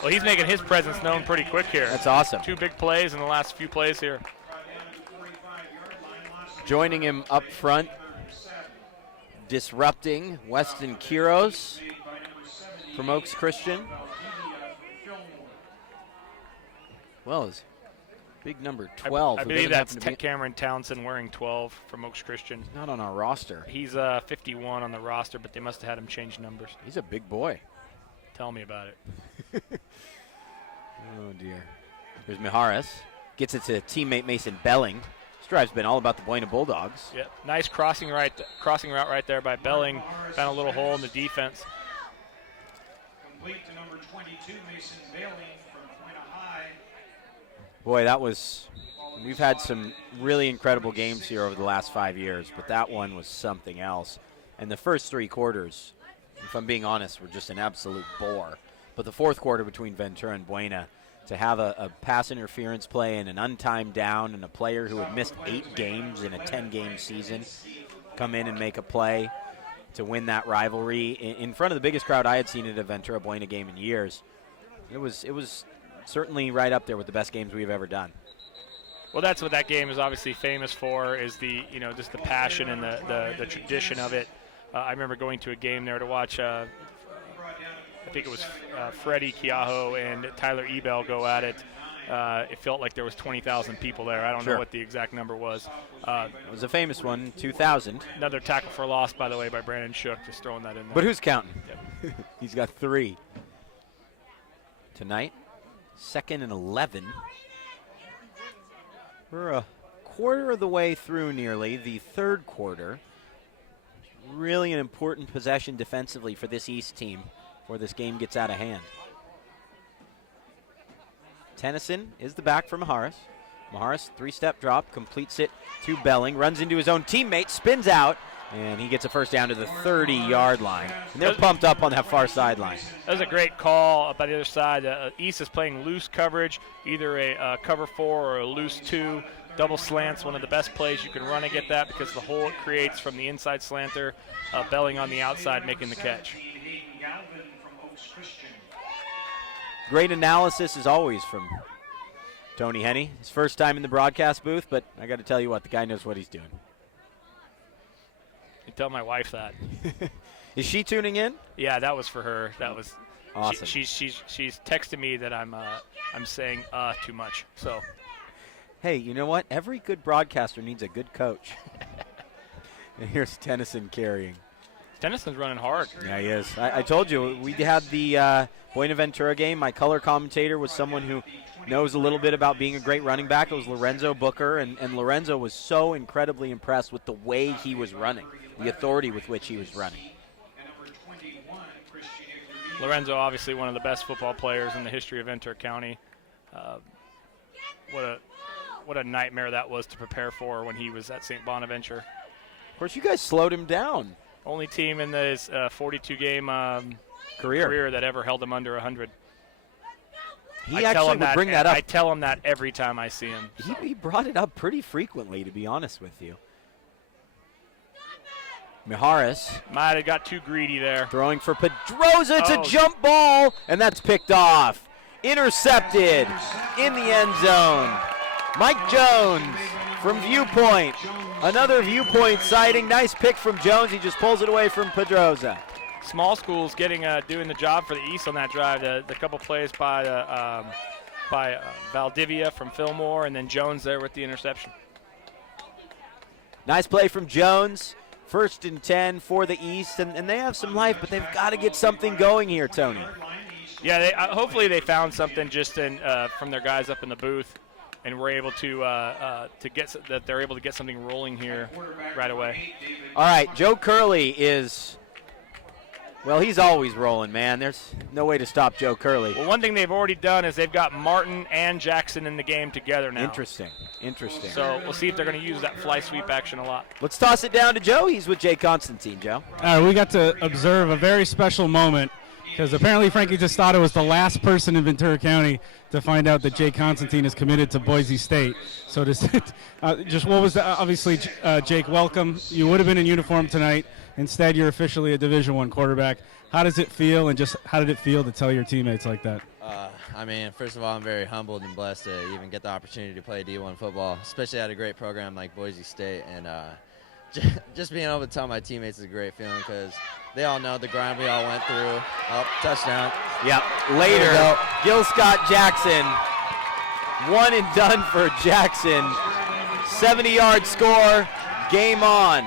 Well, he's making his presence known pretty quick here. That's awesome. 2 big plays in the last few plays here. Joining him up front, disrupting Weston Quiros from Oaks Christian. Well, it's big number 12. I believe that's Cameron Townsend wearing 12 from Oaks Christian. Not on our roster. He's 51 on the roster, but they must have had him change numbers. He's a big boy. Tell me about it. Oh, dear. There's Maharis. Gets it to teammate Mason Belling. This drive's been all about the Buena Bulldogs. Yeah, nice crossing route right there by Belling. Found a little hole in the defense. Complete to number 22, Mason Belling from Buena High. Boy, we've had some really incredible games here over the last 5 years, but that one was something else. And the first 3 quarters, if I'm being honest, were just an absolute bore. But the fourth quarter between Ventura and Buena, to have a pass interference play and an untimed down and a player who had missed 8 games in a 10-game season come in and make a play to win that rivalry in front of the biggest crowd I had seen at a Ventura Buena game in years. It was certainly right up there with the best games we've ever done. Well, that's what that game is obviously famous for, is just the passion and the tradition of it. I remember going to a game there to watch, I think it was Freddie Keaho and Tyler Ebel go at it. It felt like there was 20,000 people there. I don't know what the exact number was. It was a famous one, 2000. Another tackle for loss, by the way, by Brandon Shook, just throwing that in there. But who's counting? Yep. He's got 3. Tonight, 2nd and 11. We're a quarter of the way through nearly the third quarter. Really an important possession defensively for this East team before this game gets out of hand. Tennyson is the back for Maharis. Maharis, 3-step drop, completes it to Belling, runs into his own teammate, spins out, and he gets a first down to the 30-yard line. And they're pumped up on that far sideline. That was a great call by the other side. East is playing loose coverage, either a cover 4 or a loose 2. Double slant's one of the best plays you can run to get that because the hole it creates from the inside slanter, Belling on the outside making the catch. Great analysis as always from Tony Henney. His first time in the broadcast booth, but I got to tell you what, the guy knows what he's doing. You tell my wife that. Is she tuning in? Yeah, that was for her. That was awesome. She's texting me that I'm saying too much. So. Hey, you know what? Every good broadcaster needs a good coach. And here's Tennyson carrying. Tennyson's running hard. Yeah, he is. I told you, we had the Buenaventura game. My color commentator was someone who knows a little bit about being a great running back. It was Lorenzo Booker, and Lorenzo was so incredibly impressed with the way he was running, the authority with which he was running. Lorenzo, obviously one of the best football players in the history of Ventura County. What a nightmare that was to prepare for when he was at St. Bonaventure. Of course, you guys slowed him down. Only team in his 42-game career that ever held him under 100. He actually would bring that up. I tell him that every time I see him. So. He brought it up pretty frequently, to be honest with you. Maharis. Might have got too greedy there. Throwing for Pedroza. It's a jump ball, and that's picked off. Intercepted in the end zone. Mike Jones from Viewpoint. Another Viewpoint sighting. Nice pick from Jones. He just pulls it away from Pedroza. Small schools doing the job for the East on that drive. The couple plays by Valdivia from Fillmore, and then Jones there with the interception. Nice play from Jones. 1st and 10 for the East, and they have some life, but they've got to get something going here, Tony. Yeah, hopefully they found something just from their guys up in the booth, and we're able to get that they're able to get something rolling here right away. All right, Joe Curley is. Well, he's always rolling, man. There's no way to stop Joe Curley. Well, one thing they've already done is they've got Martin and Jackson in the game together now. Interesting. So we'll see if they're going to use that fly sweep action a lot. Let's toss it down to Joe. He's with Jay Constantine, Joe. All right, we got to observe a very special moment because apparently Frankie Tostado was the last person in Ventura County to find out that Jay Constantine is committed to Boise State. So just what was the, obviously, Jake, welcome. You would have been in uniform tonight. Instead, you're officially a Division I quarterback. How does it feel, and just how did it feel to tell your teammates like that? I mean, first of all, I'm very humbled and blessed to even get the opportunity to play D1 football, especially at a great program like Boise State. And just being able to tell my teammates is a great feeling because they all know the grind we all went through. Oh, touchdown. Yep. Later, Gil Scott Jackson. One and done for Jackson. 70-yard score. Game on.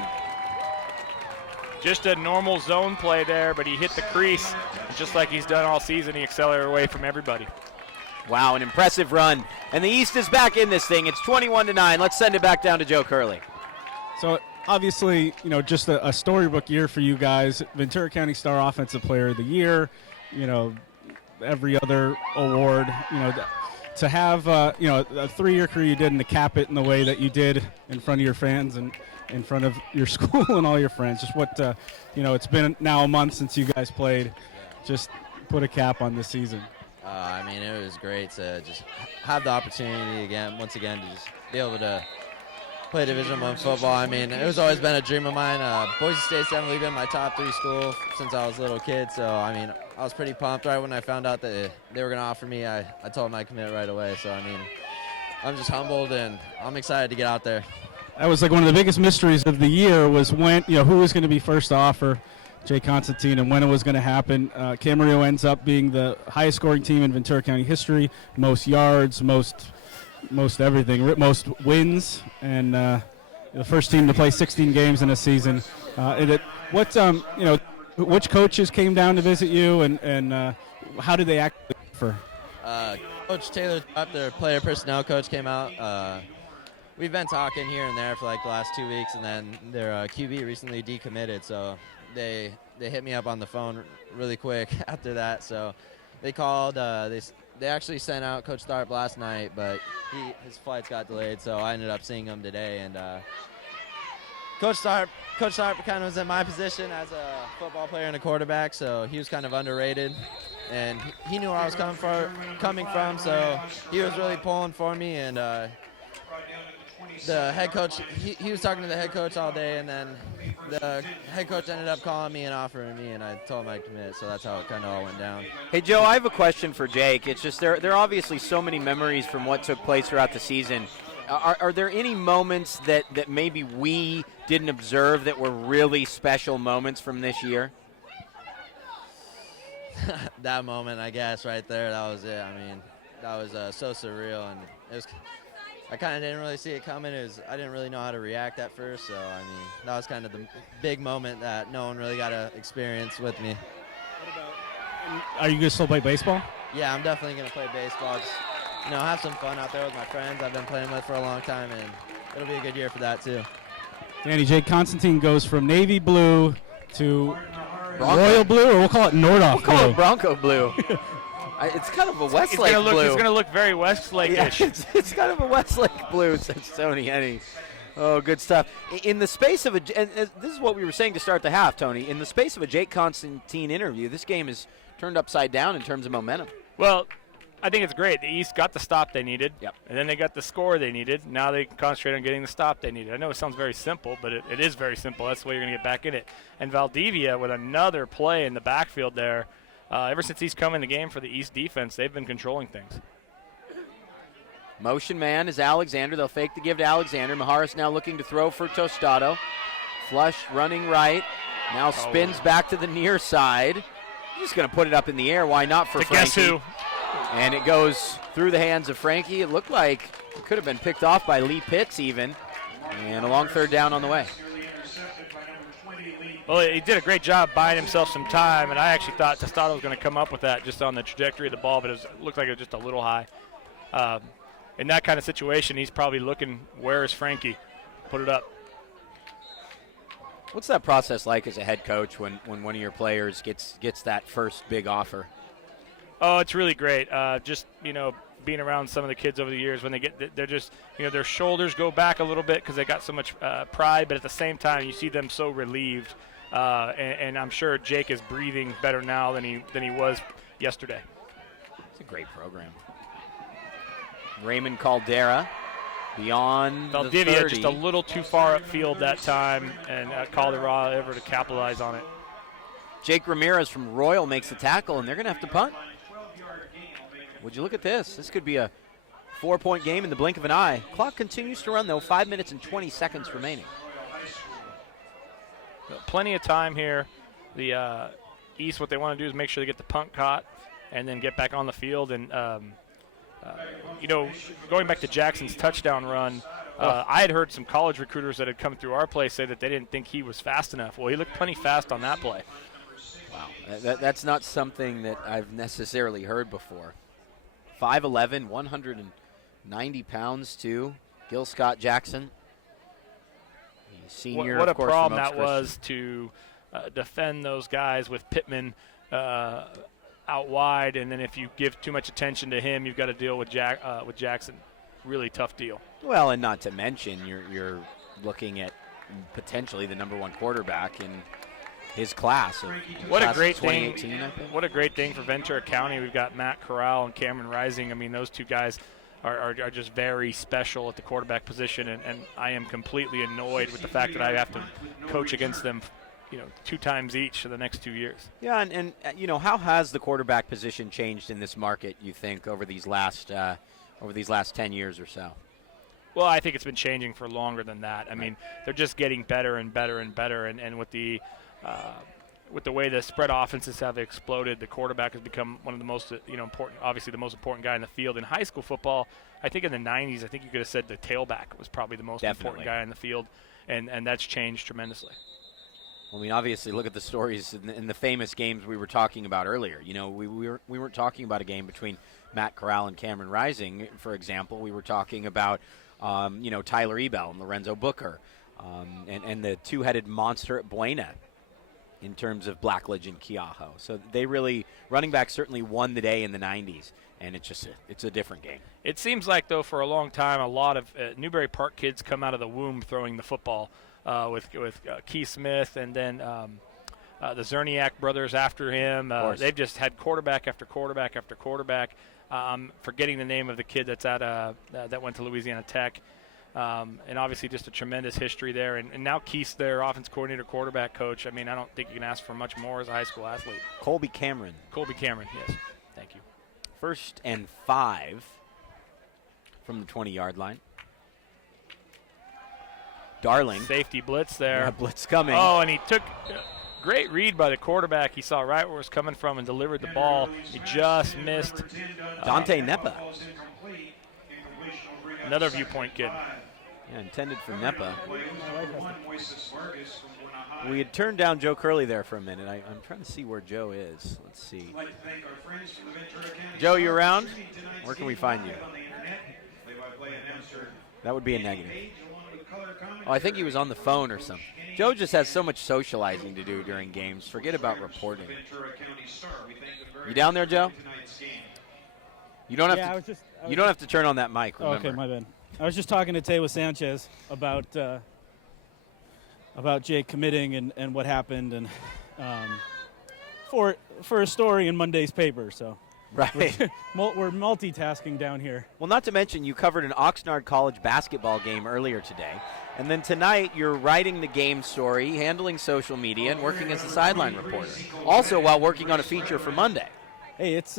Just a normal zone play there, but he hit the crease. Just like he's done all season, he accelerated away from everybody. Wow, an impressive run. And the East is back in this thing. It's 21-9. Let's send it back down to Joe Curley. So obviously, just a storybook year for you guys. Ventura County Star Offensive Player of the Year, every other award, to have, a 3-year career you did and to cap it in the way that you did in front of your fans and in front of your school and all your friends. Just what, it's been now a month since you guys played. Just put a cap on this season. I mean, it was great to just have the opportunity once again, to just be able to play Division I football. I mean, it was always been a dream of mine. Boise State's definitely been my top 3 school since I was a little kid. So, I mean, I was pretty pumped right when I found out that they were going to offer me. I told them I'd commit right away. So, I mean, I'm just humbled and I'm excited to get out there. That was like one of the biggest mysteries of the year was when, who was going to be first to offer Jay Constantine and when it was going to happen. Camarillo ends up being the highest scoring team in Ventura County history, most yards, most everything, most wins, and the first team to play 16 games in a season. Which coaches came down to visit you and how did they act for? Coach Taylor, their player personnel coach, came out. We've been talking here and there for like the last 2 weeks, and then their QB recently decommitted, so they hit me up on the phone really quick after that. So they called. They actually sent out Coach Tharp last night, but his flights got delayed, so I ended up seeing him today. And Coach Tharp kind of was in my position as a football player and a quarterback, so he was kind of underrated. And he knew where I was coming from, so he was really pulling for me. And the head coach, he was talking to the head coach all day, and then the head coach ended up calling me and offering me, and I told him I'd commit, so that's how it kind of all went down. Hey, Joe, I have a question for Jake. It's just there are obviously so many memories from what took place throughout the season. Are there any moments that maybe we didn't observe that were really special moments from this year? That moment, I guess, right there, that was it. I mean, that was so surreal, and it was. I kind of didn't really see it coming. I didn't really know how to react at first, so, I mean, that was kind of the big moment that no one really got to experience with me. Are you going to still play baseball? Yeah, I'm definitely going to play baseball. Just, have some fun out there with my friends I've been playing with for a long time, and it'll be a good year for that, too. Danny, Jake Constantine goes from navy blue to royal blue, or we'll call it Nordhoff blue. We'll call it Bronco blue. It's kind of a Westlake blue. It's going to look very Westlake-ish. Yeah, it's kind of a Westlake blue, says Tony Henny. Oh, good stuff. In the space of and this is what we were saying to start the half, Tony. In the space of a Jake Constantine interview, this game is turned upside down in terms of momentum. Well, I think it's great. The East got the stop they needed, yep, and then they got the score they needed. Now they concentrate on getting the stop they needed. I know it sounds very simple, but it is very simple. That's the way you're going to get back in it. And Valdivia with another play in the backfield there. Ever since he's come in the game for the East defense, they've been controlling things. Motion man is Alexander. They'll fake the give to Alexander. Maharis now looking to throw for Tostado. Flush running right. Now spins back to the near side. He's just going to put it up in the air. Why not for Frankie? Guess who? And it goes through the hands of Frankie. It looked like it could have been picked off by Lee Pitts even. And a long third down on the way. Well, he did a great job buying himself some time, and I actually thought Tostado was going to come up with that just on the trajectory of the ball, but it looked like it was just a little high. In that kind of situation, he's probably looking, where is Frankie? Put it up. What's that process like as a head coach when one of your players gets that first big offer? Oh, it's really great. Just, being around some of the kids over the years, when they're just, their shoulders go back a little bit because they got so much pride, but at the same time, you see them so relieved. And I'm sure Jake is breathing better now than he was yesterday. It's a great program. Raymond Caldera beyond Valdivia the 30. just a little too far upfield that time, and Caldera able to capitalize on it. Jake Ramirez from Royal makes the tackle, and they're going to have to punt. Would you look at this? This could be a 4-point game in the blink of an eye. Clock continues to run, though. 5 minutes and 20 seconds remaining. Plenty of time here. The East, what they want to do is make sure they get the punt caught and then get back on the field. And, going back to Jackson's touchdown run, I had heard some college recruiters that had come through our place say that they didn't think he was fast enough. Well, he looked plenty fast on that play. Wow. That's not something that I've necessarily heard before. 5'11", 190 pounds, too. Gil Scott Jackson. Senior, what a of course, problem that was to defend those guys with Pittman out wide, and then if you give too much attention to him, you've got to deal with Jackson. Really tough deal. Well, and not to mention you're looking at potentially the number one quarterback in his class. What a great thing! I think. What a great thing for Ventura County. We've got Matt Corral and Cameron Rising. I mean, those two guys are just very special at the quarterback position, and I am completely annoyed with the fact that I have to coach against them, 2 times each for the next 2 years. Yeah, and how has the quarterback position changed in this market, you think, over these last 10 years or so? Well, I think it's been changing for longer than that. I mean, they're just getting better and better and better, and with the way the spread offenses have exploded, the quarterback has become one of the most important, obviously the most important guy in the field. In high school football, I think in the 90s, I think you could have said the tailback was probably the most important guy in the field, and that's changed tremendously. Well, I mean, obviously, look at the stories in the famous games we were talking about earlier. We weren't talking about a game between Matt Corral and Cameron Rising, for example. We were talking about Tyler Ebell and Lorenzo Booker, and the two-headed monster at Buena in terms of Blackledge and Keaho. So running back certainly won the day in the 90s, and it's a different game. It seems like, though, for a long time, a lot of Newberry Park kids come out of the womb throwing the football with Keith Smith, and then the Zerniak brothers after him. They've just had quarterback after quarterback after quarterback. I'm forgetting the name of the kid that's that went to Louisiana Tech. And obviously just a tremendous history there. And now Keith's their offense coordinator, quarterback coach. I mean, I don't think you can ask for much more as a high school athlete. Colby Cameron, yes. Thank you. 1st and 5 from the 20-yard line. Darling. Safety blitz there. Yeah, blitz coming. Oh, and he took great read by the quarterback. He saw right where it was coming from and delivered the ball. He just missed. Dante Nepa. Another viewpoint kid. Yeah, intended for Nepa. We had turned down Joe Curley there for a minute. I'm trying to see where Joe is. Let's see. Joe, you around? Where can we find you? That would be a negative. Oh, I think he was on the phone or something. Joe just has so much socializing to do during games. Forget about reporting. You down there, Joe? You don't have You don't have to turn on that mic, remember. Okay, my bad. I was just talking to Tewa Sanchez about Jake committing and what happened, and for a story in Monday's paper. So right, we're multitasking down here. Well, not to mention you covered an Oxnard College basketball game earlier today, and then tonight you're writing the game story, handling social media, and working as a sideline reporter. Also, while working on a feature for Monday. Hey, it's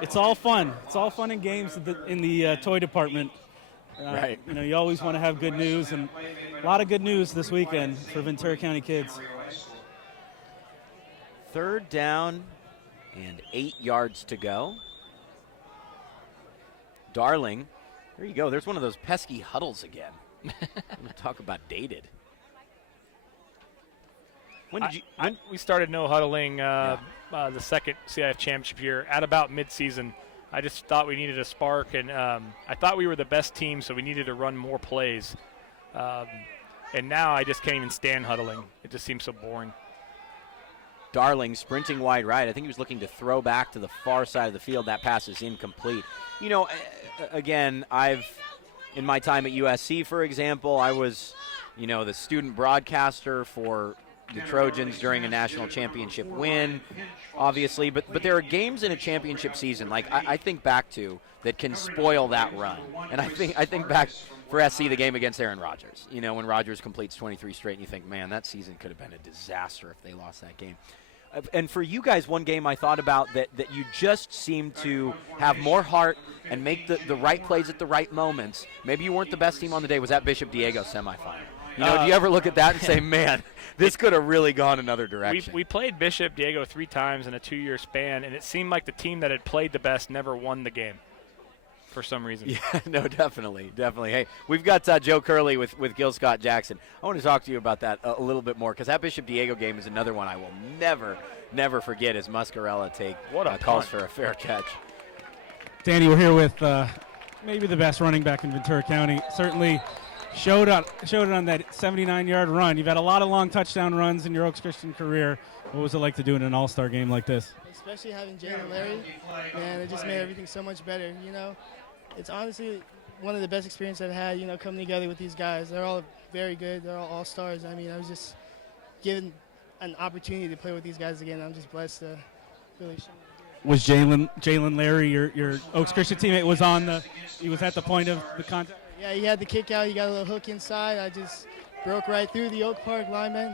it's all fun. It's all fun and games in the toy department. Right. You always want to have good news, and a lot of good news this weekend for Ventura County kids. 3rd down and 8 yards to go. Darling, there you go. There's one of those pesky huddles again. I'm going to talk about dated. We started no huddling the second CIF championship year at about midseason. I just thought we needed a spark, and I thought we were the best team, so we needed to run more plays. And now I just can't even stand huddling. It just seems so boring. Darling sprinting wide right. I think he was looking to throw back to the far side of the field. That pass is incomplete. Again, in my time at USC, for example, I was, the student broadcaster for the Trojans during a national championship win, obviously. But there are games in a championship season, like I think back to, that can spoil that run. And I think back for SC, the game against Aaron Rodgers. When Rodgers completes 23 straight, and you think, man, that season could have been a disaster if they lost that game. And for you guys, one game I thought about that you just seem to have more heart and make the right plays at the right moments. Maybe you weren't the best team on the day. Was that Bishop Diego semifinal? Do you ever look at that and say, man, this could have really gone another direction? We played Bishop Diego 3 times in a 2-year span, and it seemed like the team that had played the best never won the game for some reason. Yeah, no, definitely. Hey, we've got Joe Curley with Gil Scott Jackson. I want to talk to you about that a little bit more, because that Bishop Diego game is another one I will never forget as Muscarella calls for a fair catch. Danny, we're here with maybe the best running back in Ventura County. Certainly showed it on that 79-yard run. You've had a lot of long touchdown runs in your Oaks Christian career. What was it like to do in an all-star game like this? Especially having Jalen Larry, man, it just made everything so much better, It's honestly one of the best experiences I've had, coming together with these guys. They're all very good. They're all stars. I mean, I was just given an opportunity to play with these guys again. I'm just blessed to really show. Was Jalen Larry your Oaks Christian teammate? He was at the point of the contact? Yeah, he had the kick out. He got a little hook inside. I just broke right through the Oak Park lineman.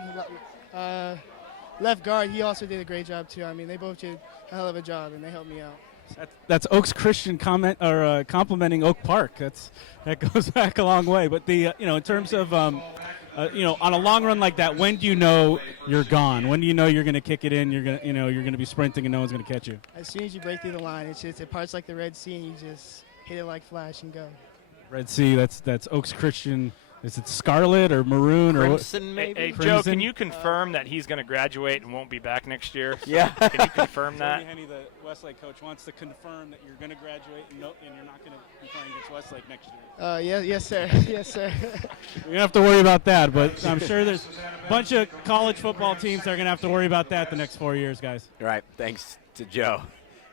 Left guard, he also did a great job too. I mean, they both did a hell of a job, and they helped me out. That's Oaks Christian complimenting Oak Park. That goes back a long way. But in terms of on a long run like that, when do you know you're gone? When do you know you're going to kick it in? You're going to be sprinting and no one's going to catch you. As soon as you break through the line, it parts like the Red Sea, and you just hit it like flash and go. Red Sea. That's Oaks Christian. Is it scarlet or maroon Crimson, or maybe? Hey, Joe, can you confirm that he's going to graduate and won't be back next year? Yeah. Can you confirm that? Henny, the Westlake coach, wants to confirm that you're going to graduate and you're not going to be playing against Westlake next year. Yes, sir. Yes, sir. You don't have to worry about that, but I'm sure there's a bunch of college football teams that are going to have to worry about that the next 4 years, guys. All right. Thanks to Joe.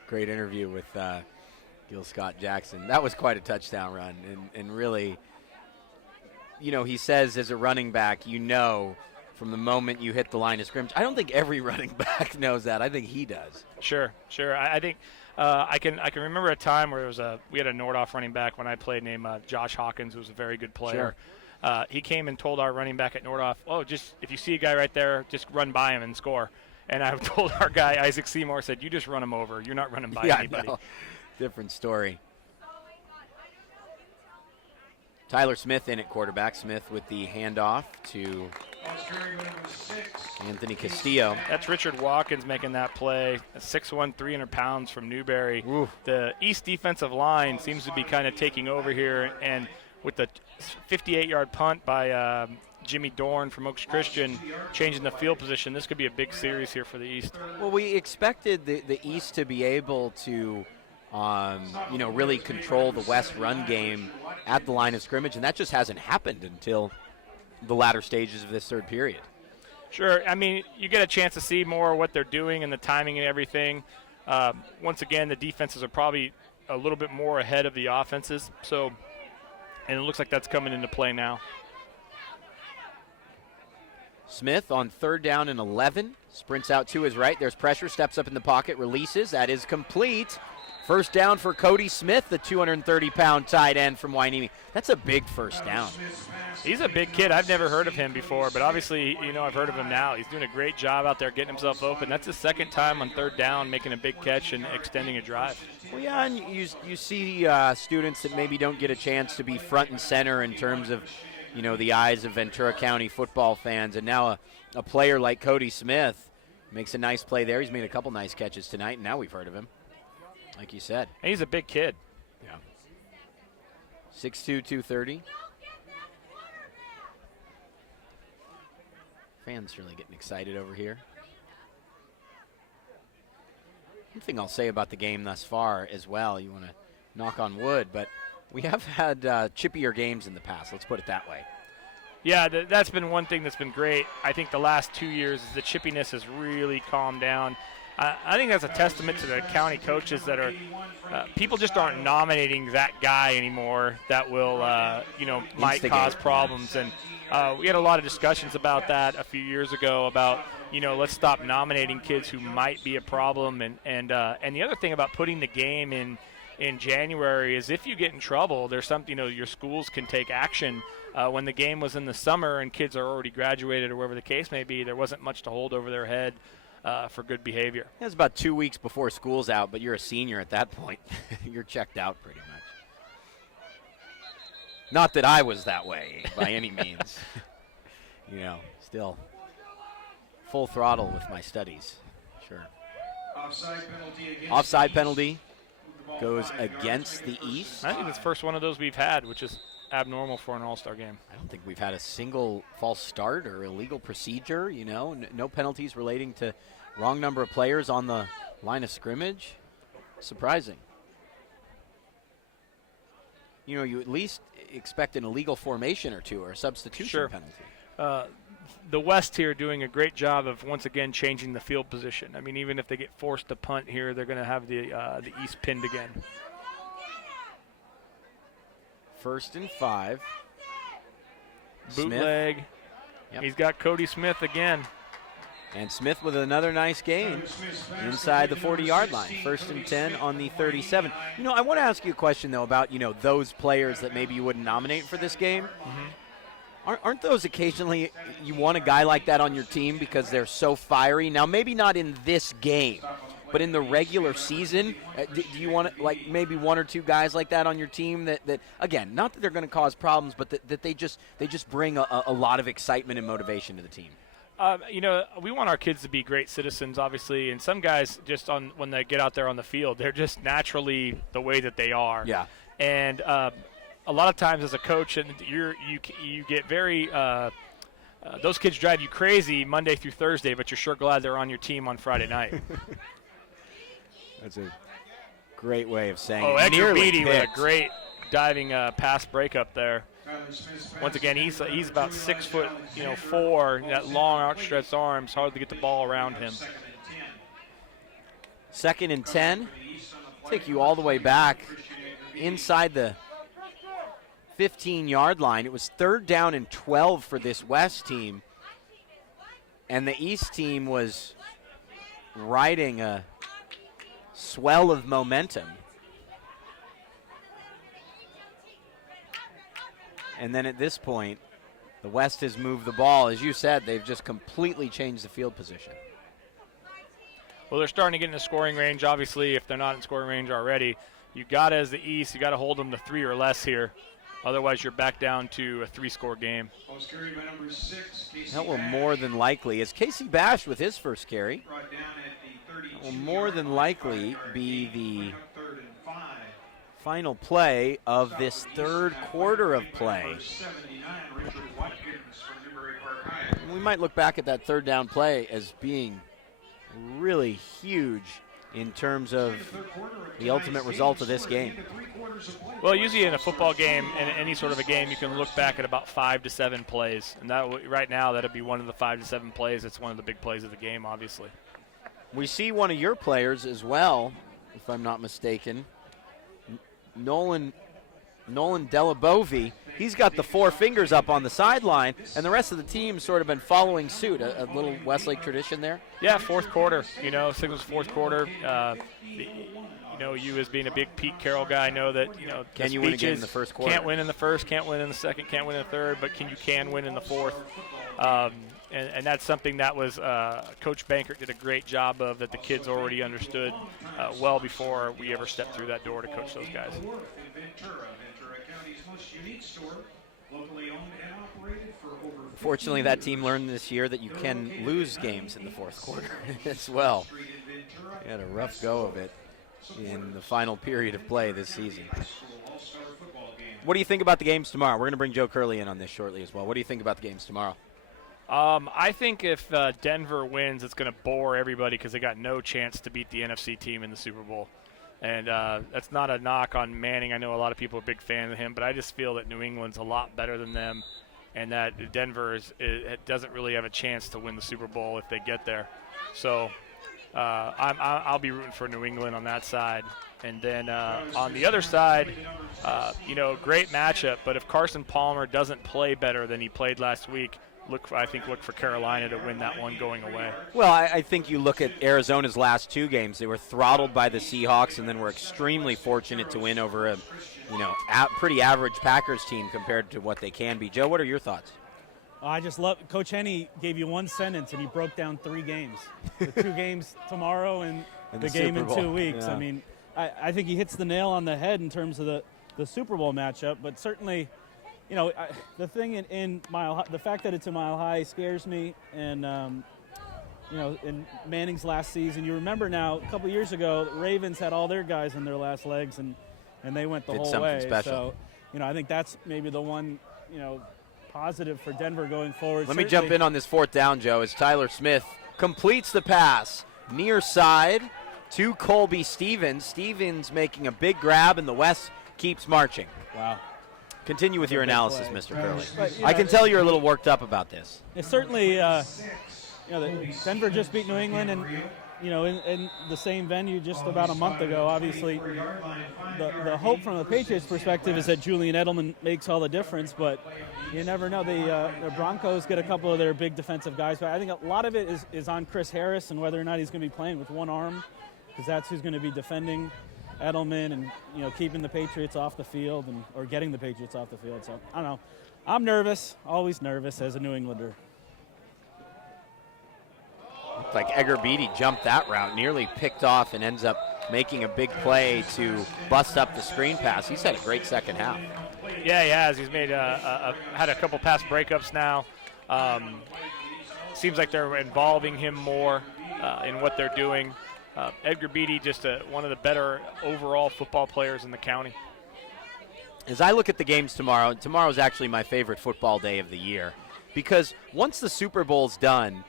Great interview with Gil Scott Jackson. That was quite a touchdown run, and really, he says as a running back, from the moment you hit the line of scrimmage. I don't think every running back knows that. I think he does. Sure. I think I can remember a time where we had a Nordhoff running back when I played named Josh Hawkins, who was a very good player. Sure. He came and told our running back at Nordhoff, just if you see a guy right there, just run by him and score. And I told our guy, Isaac Seymour, said, you just run him over. You're not running by anybody. No. Different story. Tyler Smith in at quarterback. Smith with the handoff to Anthony Castillo. That's Richard Watkins making that play. 6'1", 300 pounds from Newberry. Ooh. The East defensive line seems to be kind of taking over here, and with the 58-yard punt by Jimmy Dorn from Oaks Christian changing the field position, this could be a big series here for the East. Well, we expected the East to be able to really control the West run game at the line of scrimmage, and that just hasn't happened until the latter stages of this third period. Sure. I mean, you get a chance to see more what they're doing and the timing and everything. Once again, the defenses are probably a little bit more ahead of the offenses, and it looks like that's coming into play now. Smith on 3rd down and 11, sprints out to his right. There's pressure, steps up in the pocket, releases. That is complete. First down for Cody Smith, the 230-pound tight end from Hueneme. That's a big first down. He's a big kid. I've never heard of him before, but obviously, I've heard of him now. He's doing a great job out there getting himself open. That's his second time on 3rd down, making a big catch and extending a drive. Well, yeah, and you see students that maybe don't get a chance to be front and center in terms of, the eyes of Ventura County football fans. And now a player like Cody Smith makes a nice play there. He's made a couple nice catches tonight, and now we've heard of him, like you said. And he's a big kid. Yeah. 6'2", 230. Fans really getting excited over here. One thing I'll say about the game thus far as well, you want to knock on wood, but we have had chippier games in the past. Let's put it that way. Yeah, that's been one thing that's been great. I think the last 2 years is the chippiness has really calmed down. I think that's a testament to the county coaches that are people just aren't nominating that guy anymore that will, might cause problems. And we had a lot of discussions about that a few years ago about, let's stop nominating kids who might be a problem. And the other thing about putting the game in January is if you get in trouble, there's something, your schools can take action. When the game was in the summer and kids are already graduated or whatever the case may be, there wasn't much to hold over their head for good behavior. It was about 2 weeks before school's out, but you're a senior at that point. You're checked out pretty much. Not that I was that way by any means. Still full throttle with my studies. Sure. Offside penalty goes against the East. I think it's the first one of those we've had, which is abnormal for an all-star game. I don't think we've had a single false start or illegal procedure, no penalties relating to wrong number of players on the line of scrimmage. Surprising. You at least expect an illegal formation or two or a substitution penalty. The West here doing a great job of, once again, changing the field position. I mean, even if they get forced to punt here, they're going to have the East pinned again. 1st and 5. Bootleg. Smith. Yep. He's got Cody Smith again. And Smith with another nice gain inside the 40-yard line. 1st and 10 on the 37. I want to ask you a question, though, about, those players that maybe you wouldn't nominate for this game. Mm-hmm. Aren't those occasionally you want a guy like that on your team because they're so fiery? Now, maybe not in this game, but in the regular season, do you want maybe one or two guys like that on your team that again, not that they're going to cause problems, but that they just bring a lot of excitement and motivation to the team? We want our kids to be great citizens, obviously, and some guys just when they get out there on the field, they're just naturally the way that they are. Yeah. And a lot of times as a coach, and you get very those kids drive you crazy Monday through Thursday, but you're sure glad they're on your team on Friday night. That's a great way of saying it. Edgar Beatty with a great diving pass breakup there. Once again, he's about 6'4", that long outstretched arms, hard to get the ball around him. 2nd and 10. Take you all the way back inside the 15-yard line. It was 3rd down and 12 for this West team. And the East team was riding a swell of momentum. And then at this point, the West has moved the ball. As you said, they've just completely changed the field position. Well, they're starting to get into scoring range. Obviously, if they're not in scoring range already, you got as the East, you got to hold them to 3 or less here. Otherwise, you're back down to a 3-score game. That will more than likely, as Casey Bash with his first carry, that will more than likely be the final play of this third quarter of play. We might look back at that 3rd down play as being really huge in terms of the ultimate result of this game. Well, usually in a football game, in any sort of a game, you can look back at about 5 to 7 plays. And right now, that'll be one of the 5 to 7 plays. It's one of the big plays of the game, obviously. We see one of your players as well, if I'm not mistaken. Nolan Delabovi, he's got the 4 fingers up on the sideline, and the rest of the team's sort of been following suit. A little Westlake tradition there. Yeah, 4th quarter. Signals 4th quarter. you as being a big Pete Carroll guy know that can you win a game in the first quarter? Can't win in the first, can't win in the second, can't win in the third, but you can win in the fourth. And that's something that was Coach Bankert did a great job of, that the kids already understood well before we ever stepped through that door to coach those guys. Ventura County's most unique store, locally owned and operated for over. Fortunately, that team learned this year that you can lose games in the fourth quarter as well. They had a rough go of it in the final period of play this season. What do you think about the games tomorrow? We're going to bring Joe Curley in on this shortly as well. What do you think about the games tomorrow? I think if Denver wins, it's going to bore everybody because they got no chance to beat the NFC team in the Super Bowl. And that's not a knock on Manning. I know a lot of people are big fans of him, but I just feel that New England's a lot better than them, and that Denver doesn't really have a chance to win the Super Bowl if they get there. So I'll be rooting for New England on that side. And then on the other side, great matchup. But if Carson Palmer doesn't play better than he played last week, look for Carolina to win that one going away. Well, I think you look at Arizona's last two games. They were throttled by the Seahawks and then were extremely fortunate to win over a pretty average Packers team compared to what they can be. Joe, what are your thoughts? I just love Coach Henney gave you one sentence and he broke down 3 games. The 2 games tomorrow and the game in 2 weeks. Yeah. I mean, I think he hits the nail on the head in terms of the Super Bowl matchup, but certainly – the thing in the fact that it's a Mile High scares me, and in Manning's last season, you remember now a couple years ago, the Ravens had all their guys in their last legs, and they went the whole way. Special. So, I think that's maybe the one, positive for Denver going forward. Let me jump in on this 4th down, Joe, as Tyler Smith completes the pass near side to Colby Stevens. Stevens making a big grab, and the West keeps marching. Wow. Continue with your analysis, Mr. Curley. But, I can tell you're a little worked up about this. It's certainly, Denver just beat New England, and in the same venue just about a month ago. Obviously, the hope from the Patriots' perspective is that Julian Edelman makes all the difference, but you never know. The Broncos get a couple of their big defensive guys, but I think a lot of it is on Chris Harris and whether or not he's going to be playing with one arm, because that's who's going to be defending Edelman and keeping the Patriots off the field or getting the Patriots off the field. So I don't know. I'm nervous, always nervous as a New Englander. Looks like Edgar Beatty jumped that route, nearly picked off, and ends up making a big play to bust up the screen pass. He's had a great second half. Yeah, he has. He's made had a couple pass breakups now. Seems like they're involving him more in what they're doing. Edgar Beatty, just one of the better overall football players in the county. As I look at the games tomorrow is actually my favorite football day of the year, because once the Super Bowl's done,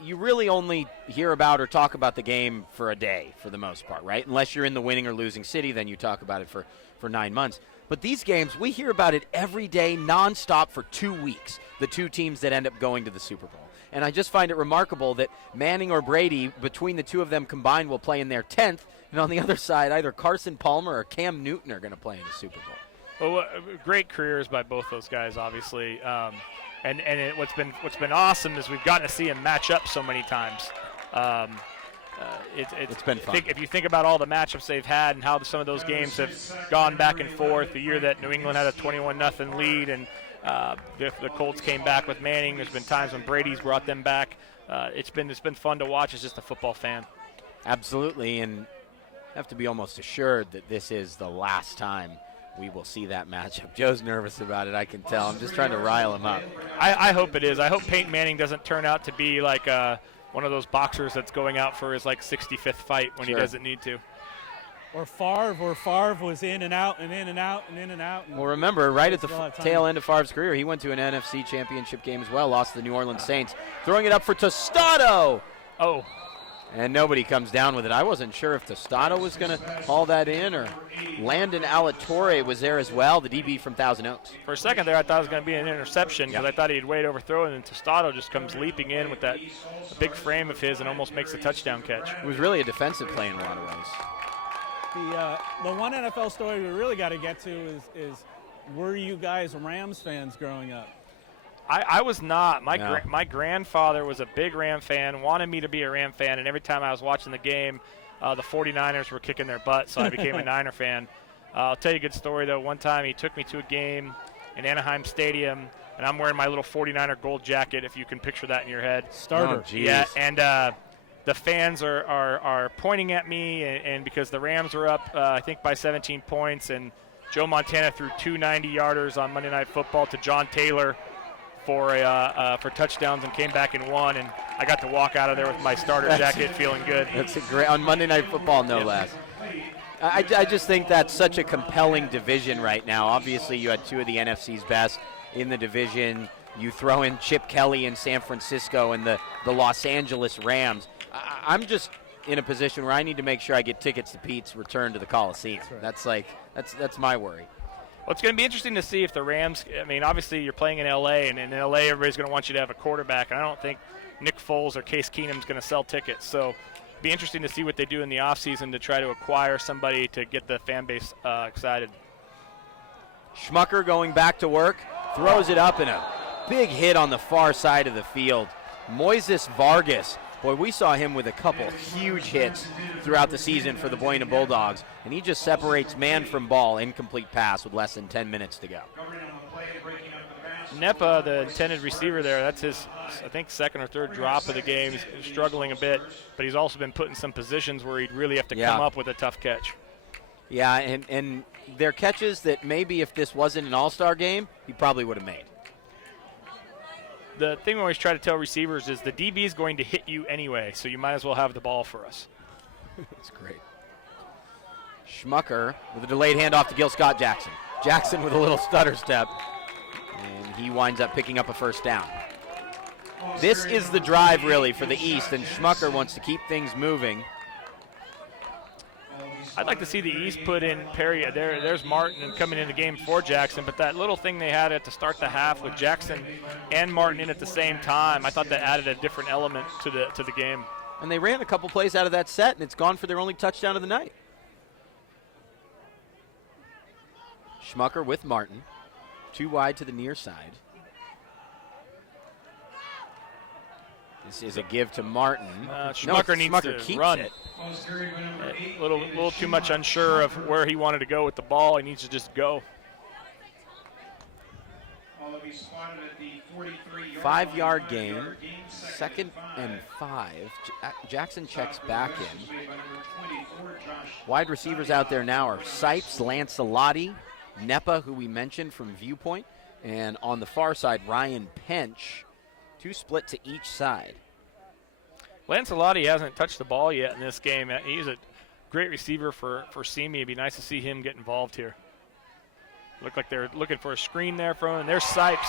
you really only hear about or talk about the game for a day for the most part, right? Unless you're in the winning or losing city, then you talk about it for 9 months. But these games, we hear about it every day, nonstop for 2 weeks, the two teams that end up going to the Super Bowl. And I just find it remarkable that Manning or Brady, between the two of them combined, will play in their 10th. And on the other side, either Carson Palmer or Cam Newton are going to play in the Super Bowl. Well, great careers by both those guys, obviously. What's been awesome is we've gotten to see them match up so many times. It's been fun. If you think about all the matchups they've had and how some of those games have gone back and forth, the year that New England had a 21-0 lead and the Colts came back with Manning. There's been times when Brady's brought them back. It's been fun to watch as just a football fan. Absolutely, and have to be almost assured that this is the last time we will see that matchup. Joe's nervous about it, I can tell. I'm just trying to rile him up. I hope it is. I hope Peyton Manning doesn't turn out to be like one of those boxers that's going out for his 65th fight when he doesn't need to. Or Favre was in and out and in and out and in and out. Well, remember, right at the tail end of Favre's career, he went to an NFC championship game as well, lost to the New Orleans Saints. Throwing it up for Tostado. Oh. And nobody comes down with it. I wasn't sure if Tostado was going to haul that in, or Landon Alatorre was there as well, the DB from Thousand Oaks. For a second there, I thought it was going to be an interception because I thought he'd wait overthrow, and then Tostado just comes leaping in with that big frame of his and almost makes a touchdown catch. It was really a defensive play in a lot of ways. The one NFL story we really got to get to is were you guys Rams fans growing up? I was not. My grandfather was a big Ram fan, wanted me to be a Ram fan, and every time I was watching the game, the 49ers were kicking their butt, so I became a Niner fan. I'll tell you a good story, though. One time he took me to a game in Anaheim Stadium, and I'm wearing my little 49er gold jacket, if you can picture that in your head. Starter. Oh, geez. Yeah, and the fans are pointing at me, and because the Rams were up, I think, by 17 points, and Joe Montana threw 2 90-yarders on Monday Night Football to John Taylor for touchdowns and came back and won, and I got to walk out of there with my starter jacket feeling good. That's a great, on Monday Night Football, no less. I just think that's such a compelling division right now. Obviously, you had 2 of the NFC's best in the division. You throw in Chip Kelly in San Francisco and the Los Angeles Rams. I'm just in a position where I need to make sure I get tickets to Pete's return to the Coliseum. That's my worry. Well, it's going to be interesting to see if the Rams, I mean, obviously you're playing in L.A., and in L.A. everybody's going to want you to have a quarterback, and I don't think Nick Foles or Case Keenum's going to sell tickets. So it'll be interesting to see what they do in the offseason to try to acquire somebody to get the fan base excited. Schmucker going back to work, throws it up, and a big hit on the far side of the field. Moises Vargas. Boy, we saw him with a couple huge hits throughout the season for the Buena Bulldogs, and he just separates man from ball, incomplete pass with less than 10 minutes to go. Nepa, the intended receiver there, that's his, I think, second or third drop of the game. He's struggling a bit, but he's also been put in some positions where he'd really have to come up with a tough catch. Yeah, and they're catches that maybe if this wasn't an all-star game, he probably would have made. The thing we always try to tell receivers is the DB is going to hit you anyway, so you might as well have the ball for us. That's great. Schmucker with a delayed handoff to Gil Scott Jackson. Jackson with a little stutter step, and he winds up picking up a first down. This is the drive, really, for the East, and Schmucker wants to keep things moving. I'd like to see the East put in Perry. There's Martin coming in the game for Jackson, but that little thing they had at to start the half with Jackson and Martin in at the same time, I thought that added a different element to the game. And they ran a couple plays out of that set, and it's gone for their only touchdown of the night. Schmucker with Martin, 2 wide to the near side. This is a give to Martin. Schmucker needs to run it. A little too much unsure of where he wanted to go with the ball. He needs to just go. 5-yard gain, 2nd and 5. Jackson checks back in. Wide receivers out there now are Sipes, Lancelotti, Nepa, who we mentioned from Viewpoint, and on the far side, Ryan Pench. 2 split to each side. Lancelotti hasn't touched the ball yet in this game. He's a great receiver for Simi. It'd be nice to see him get involved here. Look like they're looking for a screen there from him. And there's Sipes.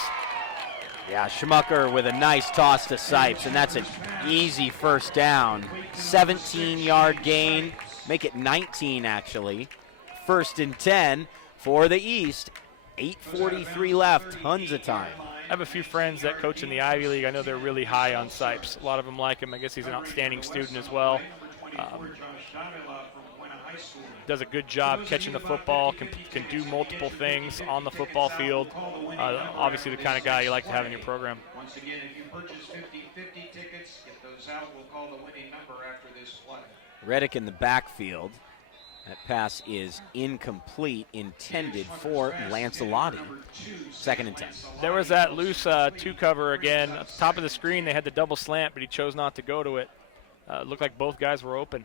Yeah, Schmucker with a nice toss to Sipes, and that's an easy first down. 17-yard gain, make it 19 actually. 1st and 10 for the East. 8:43 left, tons of time. I have a few friends that coach in the Ivy League. I know they're really high on Sipes. A lot of them like him. I guess he's an outstanding student as well. Does a good job catching the football, can do multiple things on the football field. Obviously the kind of guy you like to have in your program. Once again, if you purchase 50 tickets, get those out. We'll call the winning number after this play. Reddick in the backfield. That pass is incomplete, intended for Lancelotti. 2nd and 10. There was that loose 2 cover again. At the top of the screen, they had the double slant, but he chose not to go to it. Looked like both guys were open.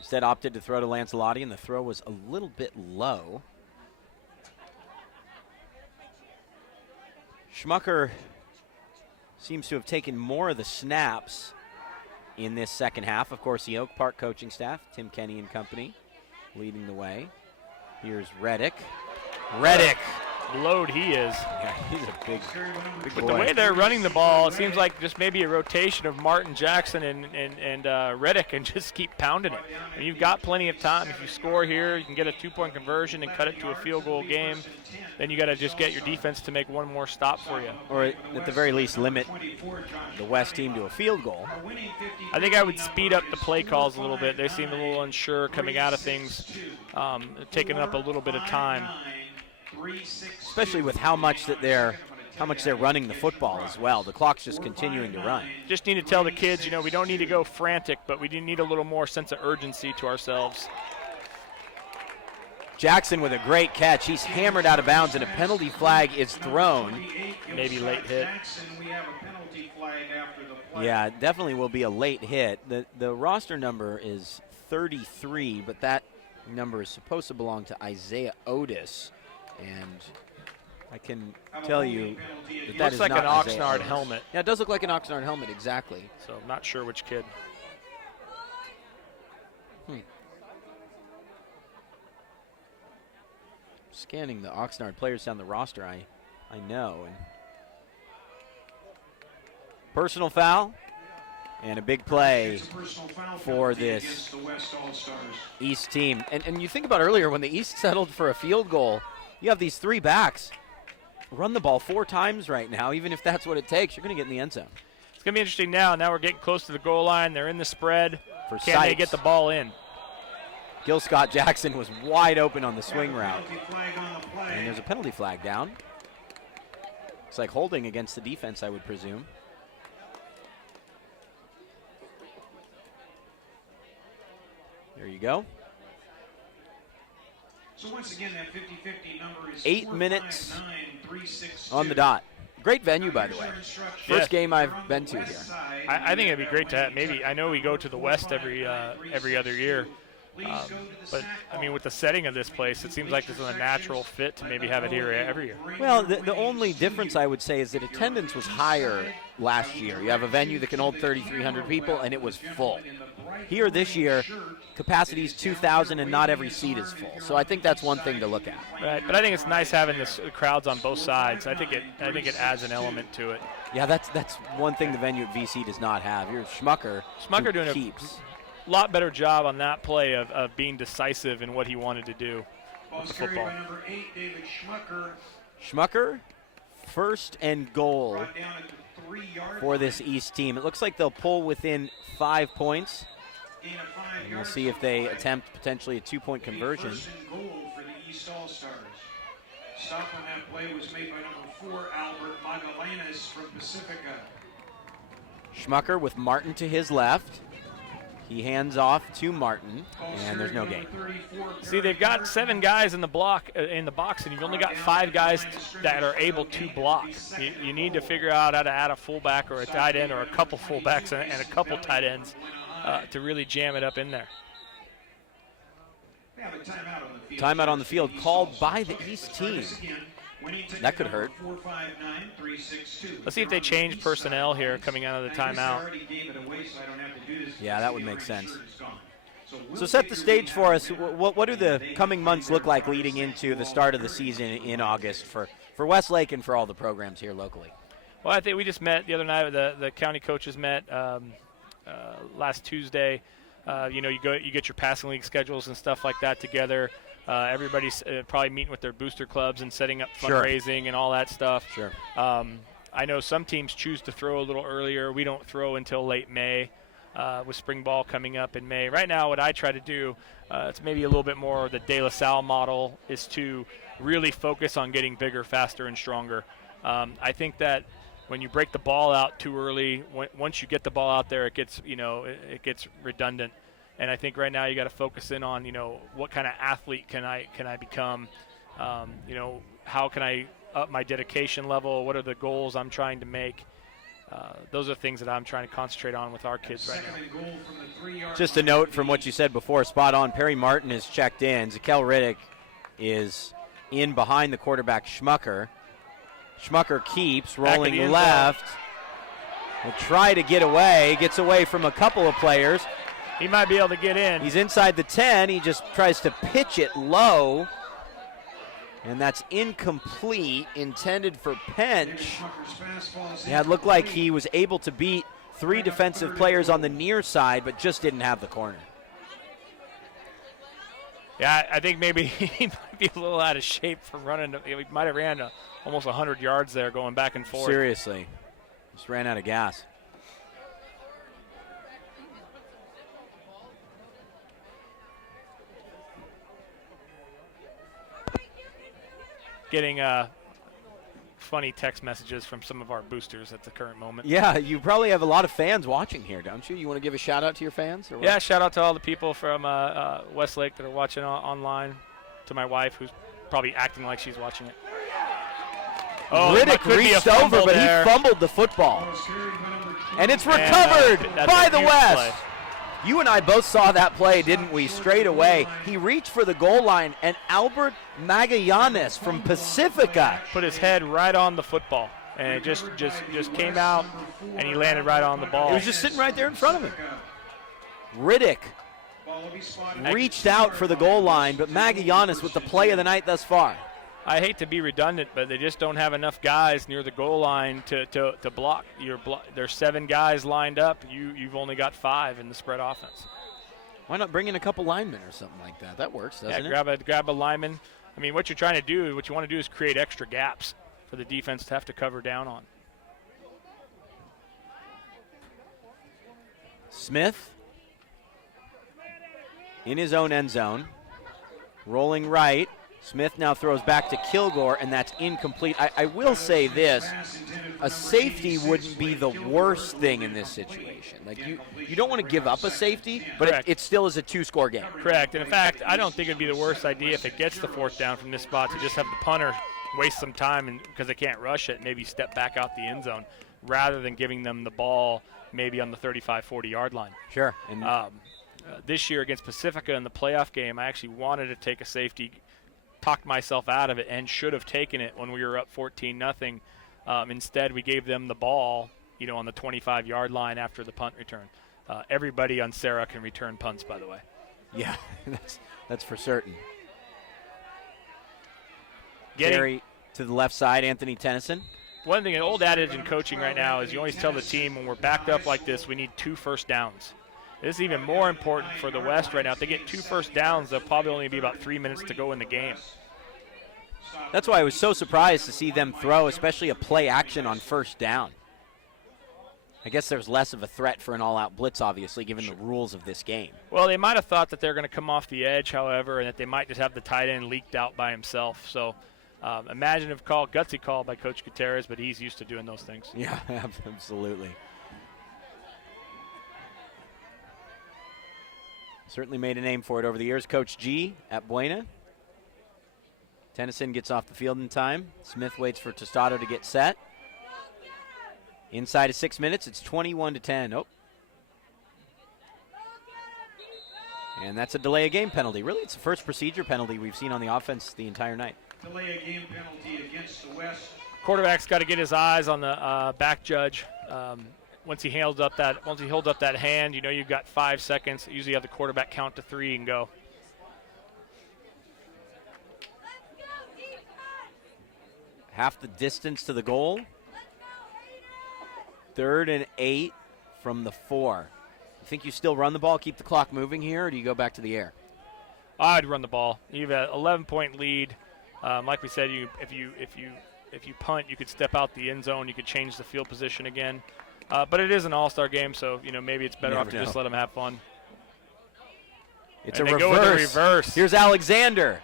Instead opted to throw to Lancelotti, and the throw was a little bit low. Schmucker seems to have taken more of the snaps in this second half. Of course, the Oak Park coaching staff, Tim Kenny and company, leading the way. Here's Reddick. Reddick! Load he is. Yeah, he's a big But boy. the way they're running the ball, it seems like just maybe a rotation of Martin Jackson and Reddick and just keep pounding it. And you've got plenty of time. If you score here, you can get a 2-point conversion and cut it to a field goal game. Then you got to just get your defense to make one more stop for you. Or at the very least limit the West team to a field goal. I think I would speed up the play calls a little bit. They seem a little unsure coming out of things, taking up a little bit of time. Especially with how much that they're how much they're running the football as well. The clock's just continuing to run. Just need to tell the kids, we don't need to go frantic, but we do need a little more sense of urgency to ourselves. Jackson with a great catch. He's hammered out of bounds, and a penalty flag is thrown. Maybe late hit. Yeah, it definitely will be a late hit. The roster number is 33, but that number is supposed to belong to Isaiah Otis, and I can tell you that looks like an Oxnard helmet. Yeah, it does look like an Oxnard helmet, exactly. So I'm not sure which kid. Scanning the Oxnard players down the roster, I know. And personal foul and a big play for this East team. And you think about earlier when the East settled for a field goal, you have these 3 backs. Run the ball 4 times right now, even if that's what it takes. You're going to get in the end zone. It's going to be interesting now. Now we're getting close to the goal line. They're in the spread. Can they get the ball in? Gil Scott Jackson was wide open on the swing route. And there's a penalty flag down. It's like holding against the defense, I would presume. There you go. So once again, that 50-50 number is 8 minutes on the dot. Great venue, by the way. First game I've been to here. I think it'd be great to have. Maybe I know we go to the West every other year. But, I mean, with the setting of this place, it seems like this is a natural fit to maybe have it here every year. Well, the only difference, I would say, is that attendance was higher last year. You have a venue that can hold 3,300 people, and it was full. Here this year, capacity is 2,000, and not every seat is full. So I think that's one thing to look at. Right, but I think it's nice having the crowds on both sides. I think it adds an element to it. Yeah, that's one thing the venue at VC does not have. Here's Schmucker doing keeps. Lot better job on that play of being decisive in what he wanted to do with the football. Number 8, David Schmucker, first and goal for this East team. It looks like they'll pull within 5 points. And we'll see if they attempt potentially a 2-point conversion. First and goal for the East All-Stars. Stop on that play was made by number 4, Albert Magallanes from Pacifica. Schmucker with Martin to his left. He hands off to Martin, and there's no gain. See, they've got 7 guys in the box, and you've only got 5 guys that are able to block. You need to figure out how to add a fullback or a tight end or a couple fullbacks and a couple tight ends to really jam it up in there. Timeout on the field called by the East team. That could hurt. Let's see if they change personnel here coming out of the timeout. Yeah, that would make sense. So set the stage for us. What do the coming months look like leading into the start of the season in August for Westlake and for all the programs here locally? Well, I think we just met the other night. The county coaches met last Tuesday. You get your passing league schedules and stuff like that together. Everybody's probably meeting with their booster clubs and setting up fundraising and all that stuff. Sure. I know some teams choose to throw a little earlier. We don't throw until late May with spring ball coming up in May. Right now what I try to do, it's maybe a little bit more the De La Salle model, is to really focus on getting bigger, faster, and stronger. I think that when you break the ball out too early, once you get the ball out there, it gets redundant. And I think right now you got to focus in on, what kind of athlete can I become? How can I up my dedication level? What are the goals I'm trying to make? Those are things that I'm trying to concentrate on with our kids right now. Just a note from what you said before, spot on. Perry Martin is checked in. Zakel Riddick is in behind the quarterback Schmucker. Schmucker keeps rolling left. Will try to get away. Gets away from a couple of players. He might be able to get in. He's inside the 10. He just tries to pitch it low. And that's incomplete, intended for Pench. Yeah, it looked like he was able to beat 3 defensive players on the near side, but just didn't have the corner. Yeah, I think maybe he might be a little out of shape from running. He might have ran almost 100 yards there going back and forth. Seriously. Just ran out of gas. Getting funny text messages from some of our boosters at the current moment. Yeah, you probably have a lot of fans watching here, don't you? You want to give a shout out to your fans? Or what? Yeah, shout out to all the people from Westlake that are watching online, to my wife who's probably acting like she's watching it. Oh, Riddick reached over, but he fumbled the football. And it's recovered by the West. Play. You and I both saw that play, didn't we? Straight away. He reached for the goal line, and Albert Magallanes from Pacifica put his head right on the football, and it just came out, and he landed right on the ball. He was just sitting right there in front of him. Riddick reached out for the goal line, but Magallanes with the play of the night thus far. I hate to be redundant, but they just don't have enough guys near the goal line to block. There's 7 guys lined up. You've only got 5 in the spread offense. Why not bring in a couple linemen or something like that? That works, doesn't it? Grab a lineman. I mean, what you want to do is create extra gaps for the defense to have to cover down on. Smith in his own end zone, rolling right. Smith now throws back to Kilgore, and that's incomplete. I will say this, a safety wouldn't be the worst thing in this situation. Like you don't want to give up a safety, but it still is a 2-score game. Correct, and in fact, I don't think it would be the worst idea if it gets the 4th down from this spot to just have the punter waste some time because they can't rush it, maybe step back out the end zone, rather than giving them the ball maybe on the 35, 40-yard line. Sure. And this year against Pacifica in the playoff game, I actually wanted to take a safety, talked myself out of it, and should have taken it when we were up 14-0. Instead, we gave them the ball, on the 25-yard line after the punt return. Everybody on Sarah can return punts, by the way. Yeah, that's for certain. Gary to the left side, Anthony Tennyson. One thing, an old adage in coaching right now is you always tell the team when we're backed up like this, we need 2 first downs. This is even more important for the West right now. If they get 2 first downs, there'll probably only be about 3 minutes to go in the game. That's why I was so surprised to see them throw, especially a play action on first down. I guess there's less of a threat for an all-out blitz, obviously, given the rules of this game. Well, they might have thought that they're going to come off the edge, however, and that they might just have the tight end leaked out by himself. So imaginative call, gutsy call by Coach Gutierrez, but he's used to doing those things. Yeah, absolutely. Certainly made a name for it over the years. Coach G at Buena. Tennyson gets off the field in time. Smith waits for Tostado to get set. Inside of 6 minutes, it's 21-10. Oh. And that's a delay of game penalty. Really, it's the first procedure penalty we've seen on the offense the entire night. Delay of game penalty against the West. Quarterback's got to get his eyes on the back judge. Once he holds up that hand, you've got 5 seconds. Usually have the quarterback count to 3 and go. Half the distance to the goal. 3rd and 8 from the 4. You think you still run the ball, keep the clock moving here, or do you go back to the air? I'd run the ball. You've got 11-point lead. Like we said, if you punt, you could step out the end zone. You could change the field position again. But it is an all-star game, so maybe it's better off to just let them have fun. It's and a they reverse. Go with a reverse. Here's Alexander.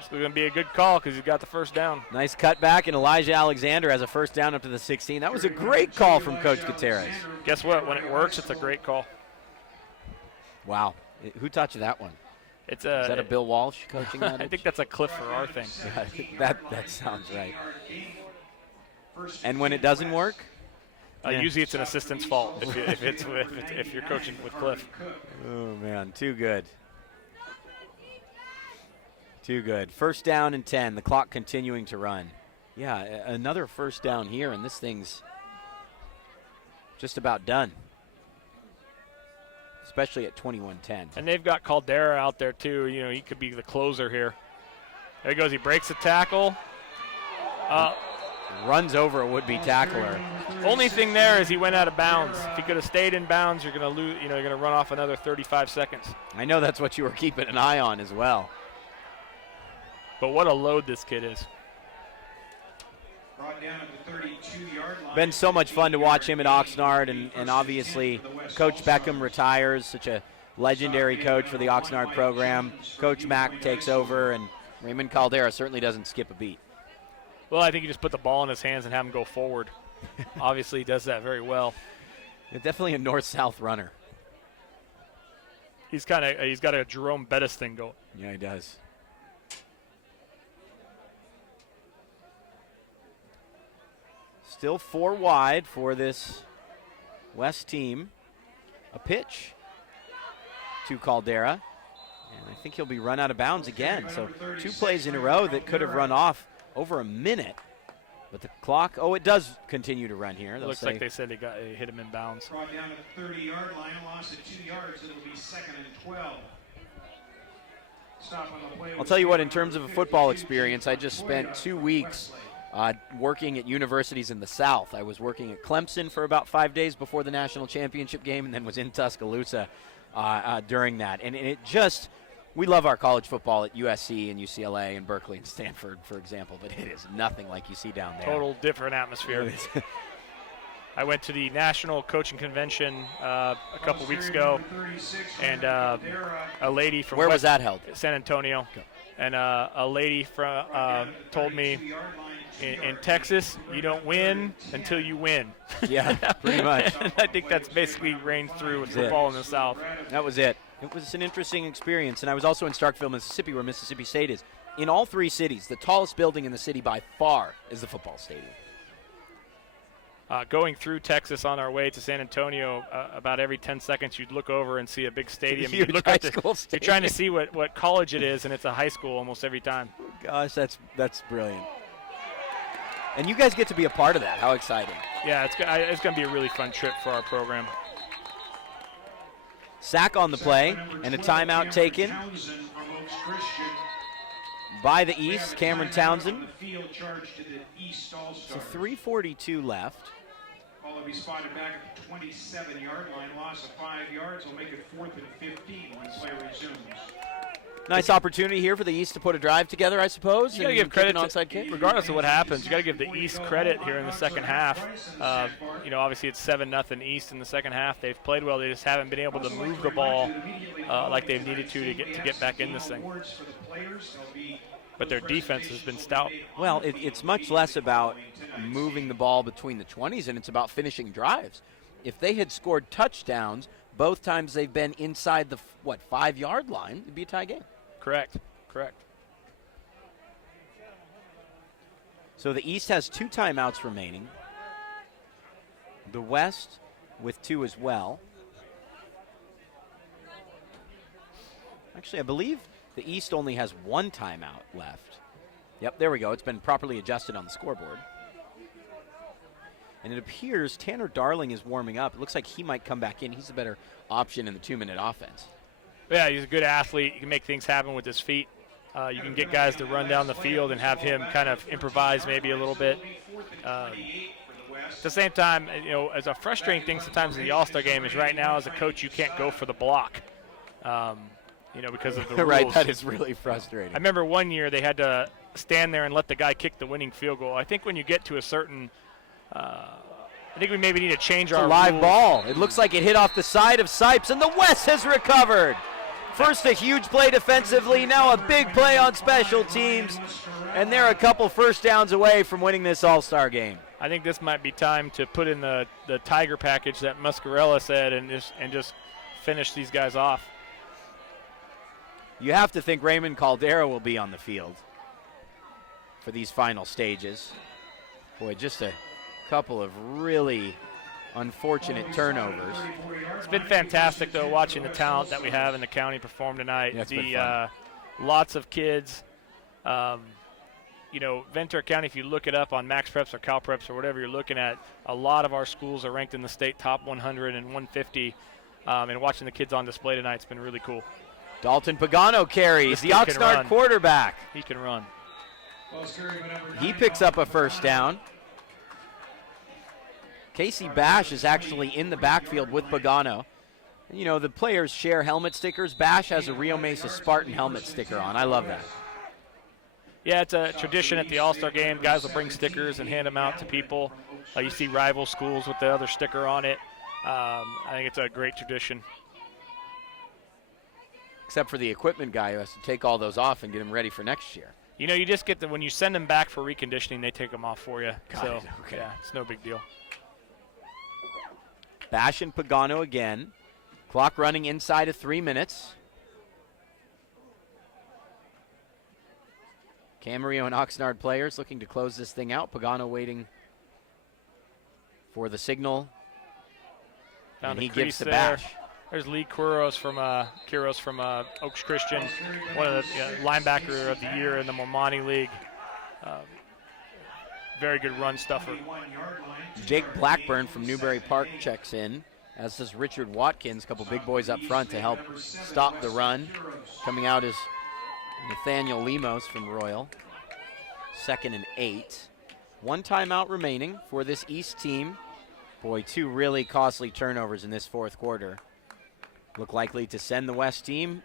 It's going to be a good call because he's got the first down. Nice cutback, and Elijah Alexander has a first down up to the 16. That was a great call from Coach Gutierrez. Guess what? When it works, it's a great call. Wow. Who taught you that one? Is that a Bill Walsh coaching that? I think that's a Cliff Farrar thing. Yeah, that sounds right. And when it doesn't work? Usually it's an assistant's fault if you're coaching with Cliff. Oh, man, too good. Too good. First down and 10, the clock continuing to run. Yeah, another first down here, and this thing's just about done, especially at 21-10. And they've got Caldera out there, too. He could be the closer here. There he goes. He breaks the tackle. Runs over a would-be tackler. Only thing there is he went out of bounds. If he could have stayed in bounds, you're going to lose. You're going to run off another 35 seconds. I know that's what you were keeping an eye on as well. But what a load this kid is. Brought down at the 32-yard line. Been so much fun to watch him at Oxnard, and obviously Coach Beckham retires, such a legendary coach for the Oxnard program. Coach Mack takes over, and Raymond Caldera certainly doesn't skip a beat. Well, I think you just put the ball in his hands and have him go forward. Obviously, he does that very well. Yeah, definitely a north-south runner. He's got a Jerome Bettis thing going. Yeah, he does. Still 4 wide for this West team. A pitch to Caldera. And I think he'll be run out of bounds again. So 2 plays in a row that could have run off over a minute. But the clock, it does continue to run here. It looks like they said it hit him in bounds. Brought down to the 30-yard line, loss of 2 yards. It'll be 2nd and 12. Stop on the play. I'll tell you what, in terms of a football experience, I just spent 2 weeks working at universities in the South. I was working at Clemson for about 5 days before the national championship game, and then was in Tuscaloosa during that. And it just, we love our college football at USC and UCLA and Berkeley and Stanford, for example, but it is nothing like you see down there. Total different atmosphere. I went to the National Coaching Convention a couple weeks ago, and a lady from Where was that held? San Antonio. Okay. And a lady from told me, in Texas, you don't win until you win. Yeah, pretty much. I think that's basically reigned through with football in the South. That was it. It was an interesting experience, and I was also in Starkville, Mississippi, where Mississippi State is. In all 3 cities, the tallest building in the city by far is the football stadium. Going through Texas on our way to San Antonio, about every 10 seconds you'd look over and see a big stadium. Huge You'd look high at school stadium. You're trying to see what college it is, and it's a high school almost every time. Gosh, that's brilliant. And you guys get to be a part of that. How exciting. Yeah, it's going to be a really fun trip for our program. Sack on the play, and a timeout taken by the East, Cameron Townsend. So 3:42 left. Ball will be spotted back at the 27-yard line. Loss of 5 yards will make it 4th and 15 when play resumes. Nice opportunity here for the East to put a drive together, I suppose. You got to give credit onside kick. regardless of what happens. You got to give the East credit here in the second half. Obviously it's 7-0 East in the second half. They've played well. They just haven't been able to move the ball like they've needed to get back in this thing. But their defense has been stout. Well, it's much less about moving the ball between the 20s, and it's about finishing drives. If they had scored touchdowns both times they've been inside the 5-yard line, it'd be a tie game. Correct. So the East has 2 timeouts remaining. The West with 2 as well. Actually, I believe the East only has 1 timeout left. Yep, there we go. It's been properly adjusted on the scoreboard. And it appears Tanner Darling is warming up. It looks like he might come back in. He's the better option in the 2-minute offense. Yeah, he's a good athlete. He can make things happen with his feet. You can get guys to run down the field and have him kind of improvise maybe a little bit. At the same time, as a frustrating thing sometimes in the All-Star game is right now as a coach you can't go for the block, because of the rules. Right, that is really frustrating. I remember one year they had to stand there and let the guy kick the winning field goal. I think when you get to a certain I think we maybe need to change our live rules. Ball. It looks like it hit off the side of Sipes, and the West has recovered. First a huge play defensively, now a big play on special teams, and they're a couple first downs away from winning this All-Star game. I think this might be time to put in the Tiger package that Muscarella said and just finish these guys off. You have to think Raymond Caldera will be on the field for these final stages. Boy, just a couple of really unfortunate turnovers. It's been fantastic, though, watching the talent that we have in the county perform tonight. Yeah, lots of kids. Ventura County, if you look it up on Max Preps or Cal Preps or whatever you're looking at, a lot of our schools are ranked in the state top 100 and 150. And watching the kids on display tonight has been really cool. Dalton Pagano carries, the Oxnard quarterback. He can run. He picks up a first down. Casey Bash is actually in the backfield with Pagano. And, the players share helmet stickers. Bash has a Rio Mesa Spartan helmet sticker on. I love that. Yeah, it's a tradition at the All-Star game. Guys will bring stickers and hand them out to people. You see rival schools with the other sticker on it. I think it's a great tradition. Except for the equipment guy who has to take all those off and get them ready for next year. You know, you just get when you send them back for reconditioning, they take them off for you. Got it, okay. Yeah, it's no big deal. Bash and Pagano again. Clock running inside of 3 minutes. Camarillo and Oxnard players looking to close this thing out. Pagano waiting for the signal. And he gives the bash. There's Lee Quiros from Oaks Christian, one of the linebacker of the year in the Momani League. Very good run stuffer. Jake Blackburn from Newberry Park checks in, as does Richard Watkins, a couple big boys up front to help stop the run. Coming out is Nathaniel Lemos from Royal. 2nd and 8. 1 timeout remaining for this East team. Boy, 2 really costly turnovers in this 4th quarter. Look likely to send the West team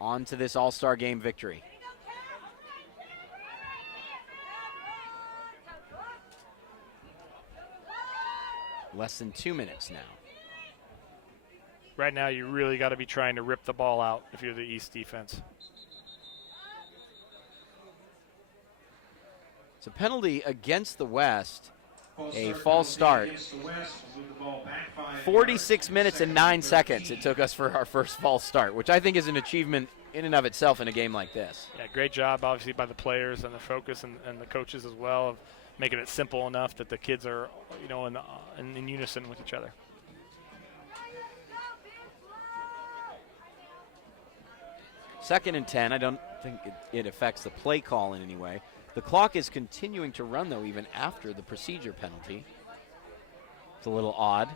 on to this All-Star Game victory. Less than 2 minutes now. Right now, you really got to be trying to rip the ball out if you're the East defense. It's a penalty against the West. A false start. 46 minutes and 9 seconds it took us for our first false start, which I think is an achievement in and of itself in a game like this. Yeah, great job, obviously, by the players and the focus and the coaches as well of making it simple enough that the kids are, you know, in unison with each other. Second and 10. I don't think it affects the play call in any way. The clock is continuing to run, though, even after the procedure penalty. It's a little odd,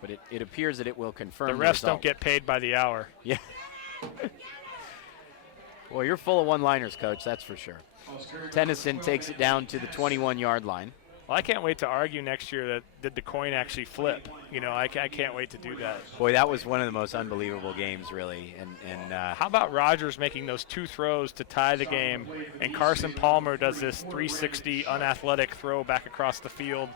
but it appears that it will confirm the refs don't get paid by the hour. Yeah. Well, you're full of one-liners, Coach, that's for sure. Tennyson takes it down to the 21-yard line. Well, I can't wait to argue next year that did the coin actually flip. You know, I can't wait to do that. Boy, that was one of the most unbelievable games, really. And how about Rogers making those 2 throws to tie the game, and Carson Palmer does this 360 unathletic throw back across the field,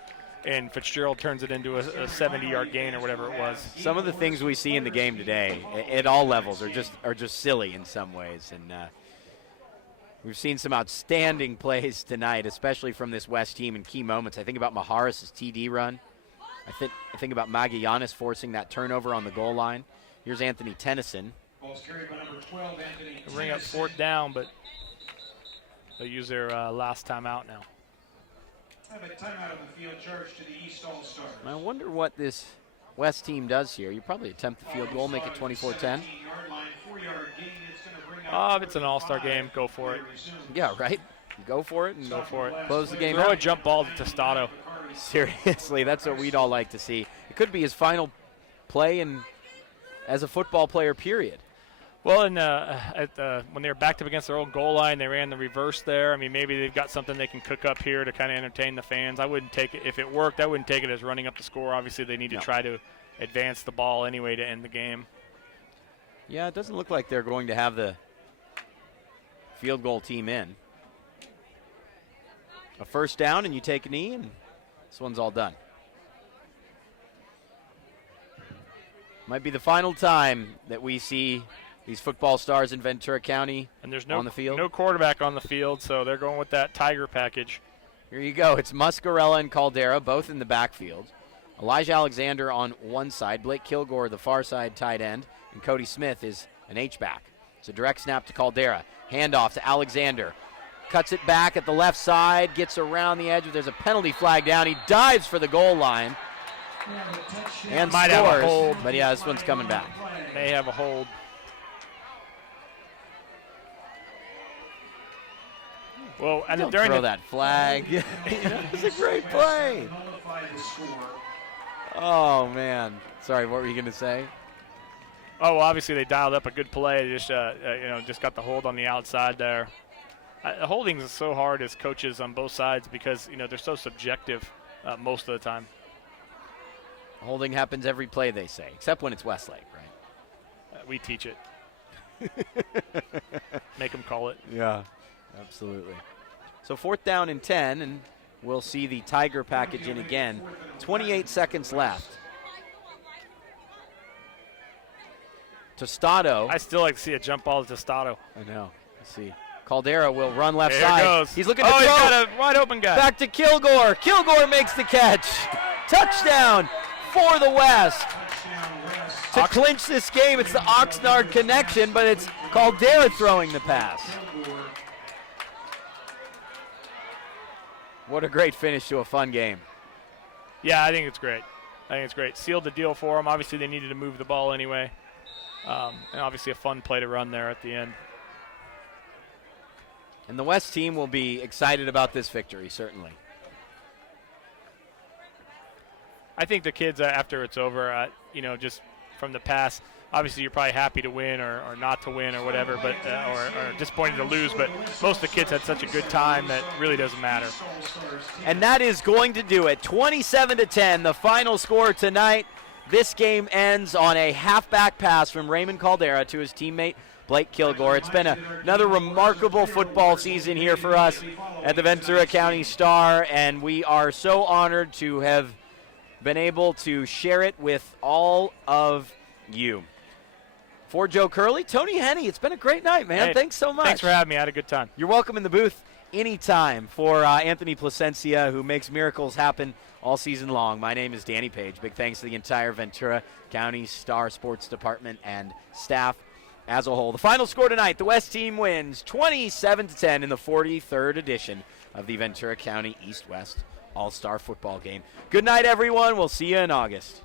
and Fitzgerald turns it into a 70-yard gain or whatever it was. Some of the things we see in the game today at all levels are just silly in some ways, and we've seen some outstanding plays tonight, especially from this West team in key moments. I think about Maharis' TD run. I think about Magallanes forcing that turnover on the goal line. Here's Anthony Tennyson. Bring up 4th down, but they'll use their last timeout now. Have a timeout on the field charge to the East All-Stars. I wonder what this West team does here. You probably attempt the field goal, make it 24-10. If it's an all-star game, go for it. Yeah, right? Go for it and go for it. Close the game Throw out. a jump ball to Tostado. Seriously, that's what we'd all like to see. It could be his final play as a football player, period. Well, when they were backed up against their own goal line, they ran the reverse there. I mean, maybe they've got something they can cook up here to kind of entertain the fans. I wouldn't take it. If it worked, I wouldn't take it as running up the score. Obviously, they need to try to advance the ball anyway to end the game. Yeah, it doesn't look like they're going to have the field goal team in. A first down and you take a knee, and this one's all done. Might be the final time that we see these football stars in Ventura County and there's on the field. No quarterback on the field, so they're going with that Tiger package. Here you go. It's Muscarella and Caldera, both in the backfield. Elijah Alexander on one side, Blake Kilgore, the far side tight end, and Cody Smith is an H-back. It's a direct snap to Caldera. Handoff to Alexander. Cuts it back at the left side, gets around the edge. There's a penalty flag down. He dives for the goal line and Might scores. have a hold. But yeah, this one's coming back. May have a hold. Well, and Don't during throw that flag. It's a great play. Oh man. Sorry, what were you going to say? Oh, well, obviously they dialed up a good play. Just got the hold on the outside there. Holding is so hard as coaches on both sides because they're so subjective most of the time. Holding happens every play, they say, except when it's Westlake, right? We teach it. Make them call it. Yeah, absolutely. So 4th down and 10, and we'll see the Tiger package in again. 28 seconds left. Tostado. I still like to see a jump ball to Tostado. I know. Let's see. Caldera will run left There side. goes. He's looking to Oh, throw. he's got a wide open guy. Back to Kilgore. Kilgore makes the catch. Touchdown for the West. To clinch this game, it's the Oxnard connection, but it's Caldera throwing the pass. What a great finish to a fun game. Yeah, I think it's great. Sealed the deal for them. Obviously, they needed to move the ball anyway. And obviously a fun play to run there at the end. And the West team will be excited about this victory, certainly. I think the kids, after it's over, just from the past, obviously you're probably happy to win or not to win or whatever, but or disappointed to lose, but most of the kids had such a good time that really doesn't matter. And that is going to do it. 27-10, the final score tonight. This game ends on a halfback pass from Raymond Caldera to his teammate Blake Kilgore. It's been another remarkable football season here for us at the Ventura County Star, and we are so honored to have been able to share it with all of you. For Joe Curley, Tony Henney, it's been a great night, man. Hey, thanks so much. Thanks for having me. I had a good time. You're welcome in the booth anytime. For Anthony Placencia, who makes miracles happen all season long, my name is Danny Page. Big thanks to the entire Ventura County Star Sports Department and staff as a whole. The final score tonight, the West team wins 27-10 in the 43rd edition of the Ventura County East-West All-Star Football Game. Good night, everyone. We'll see you in August.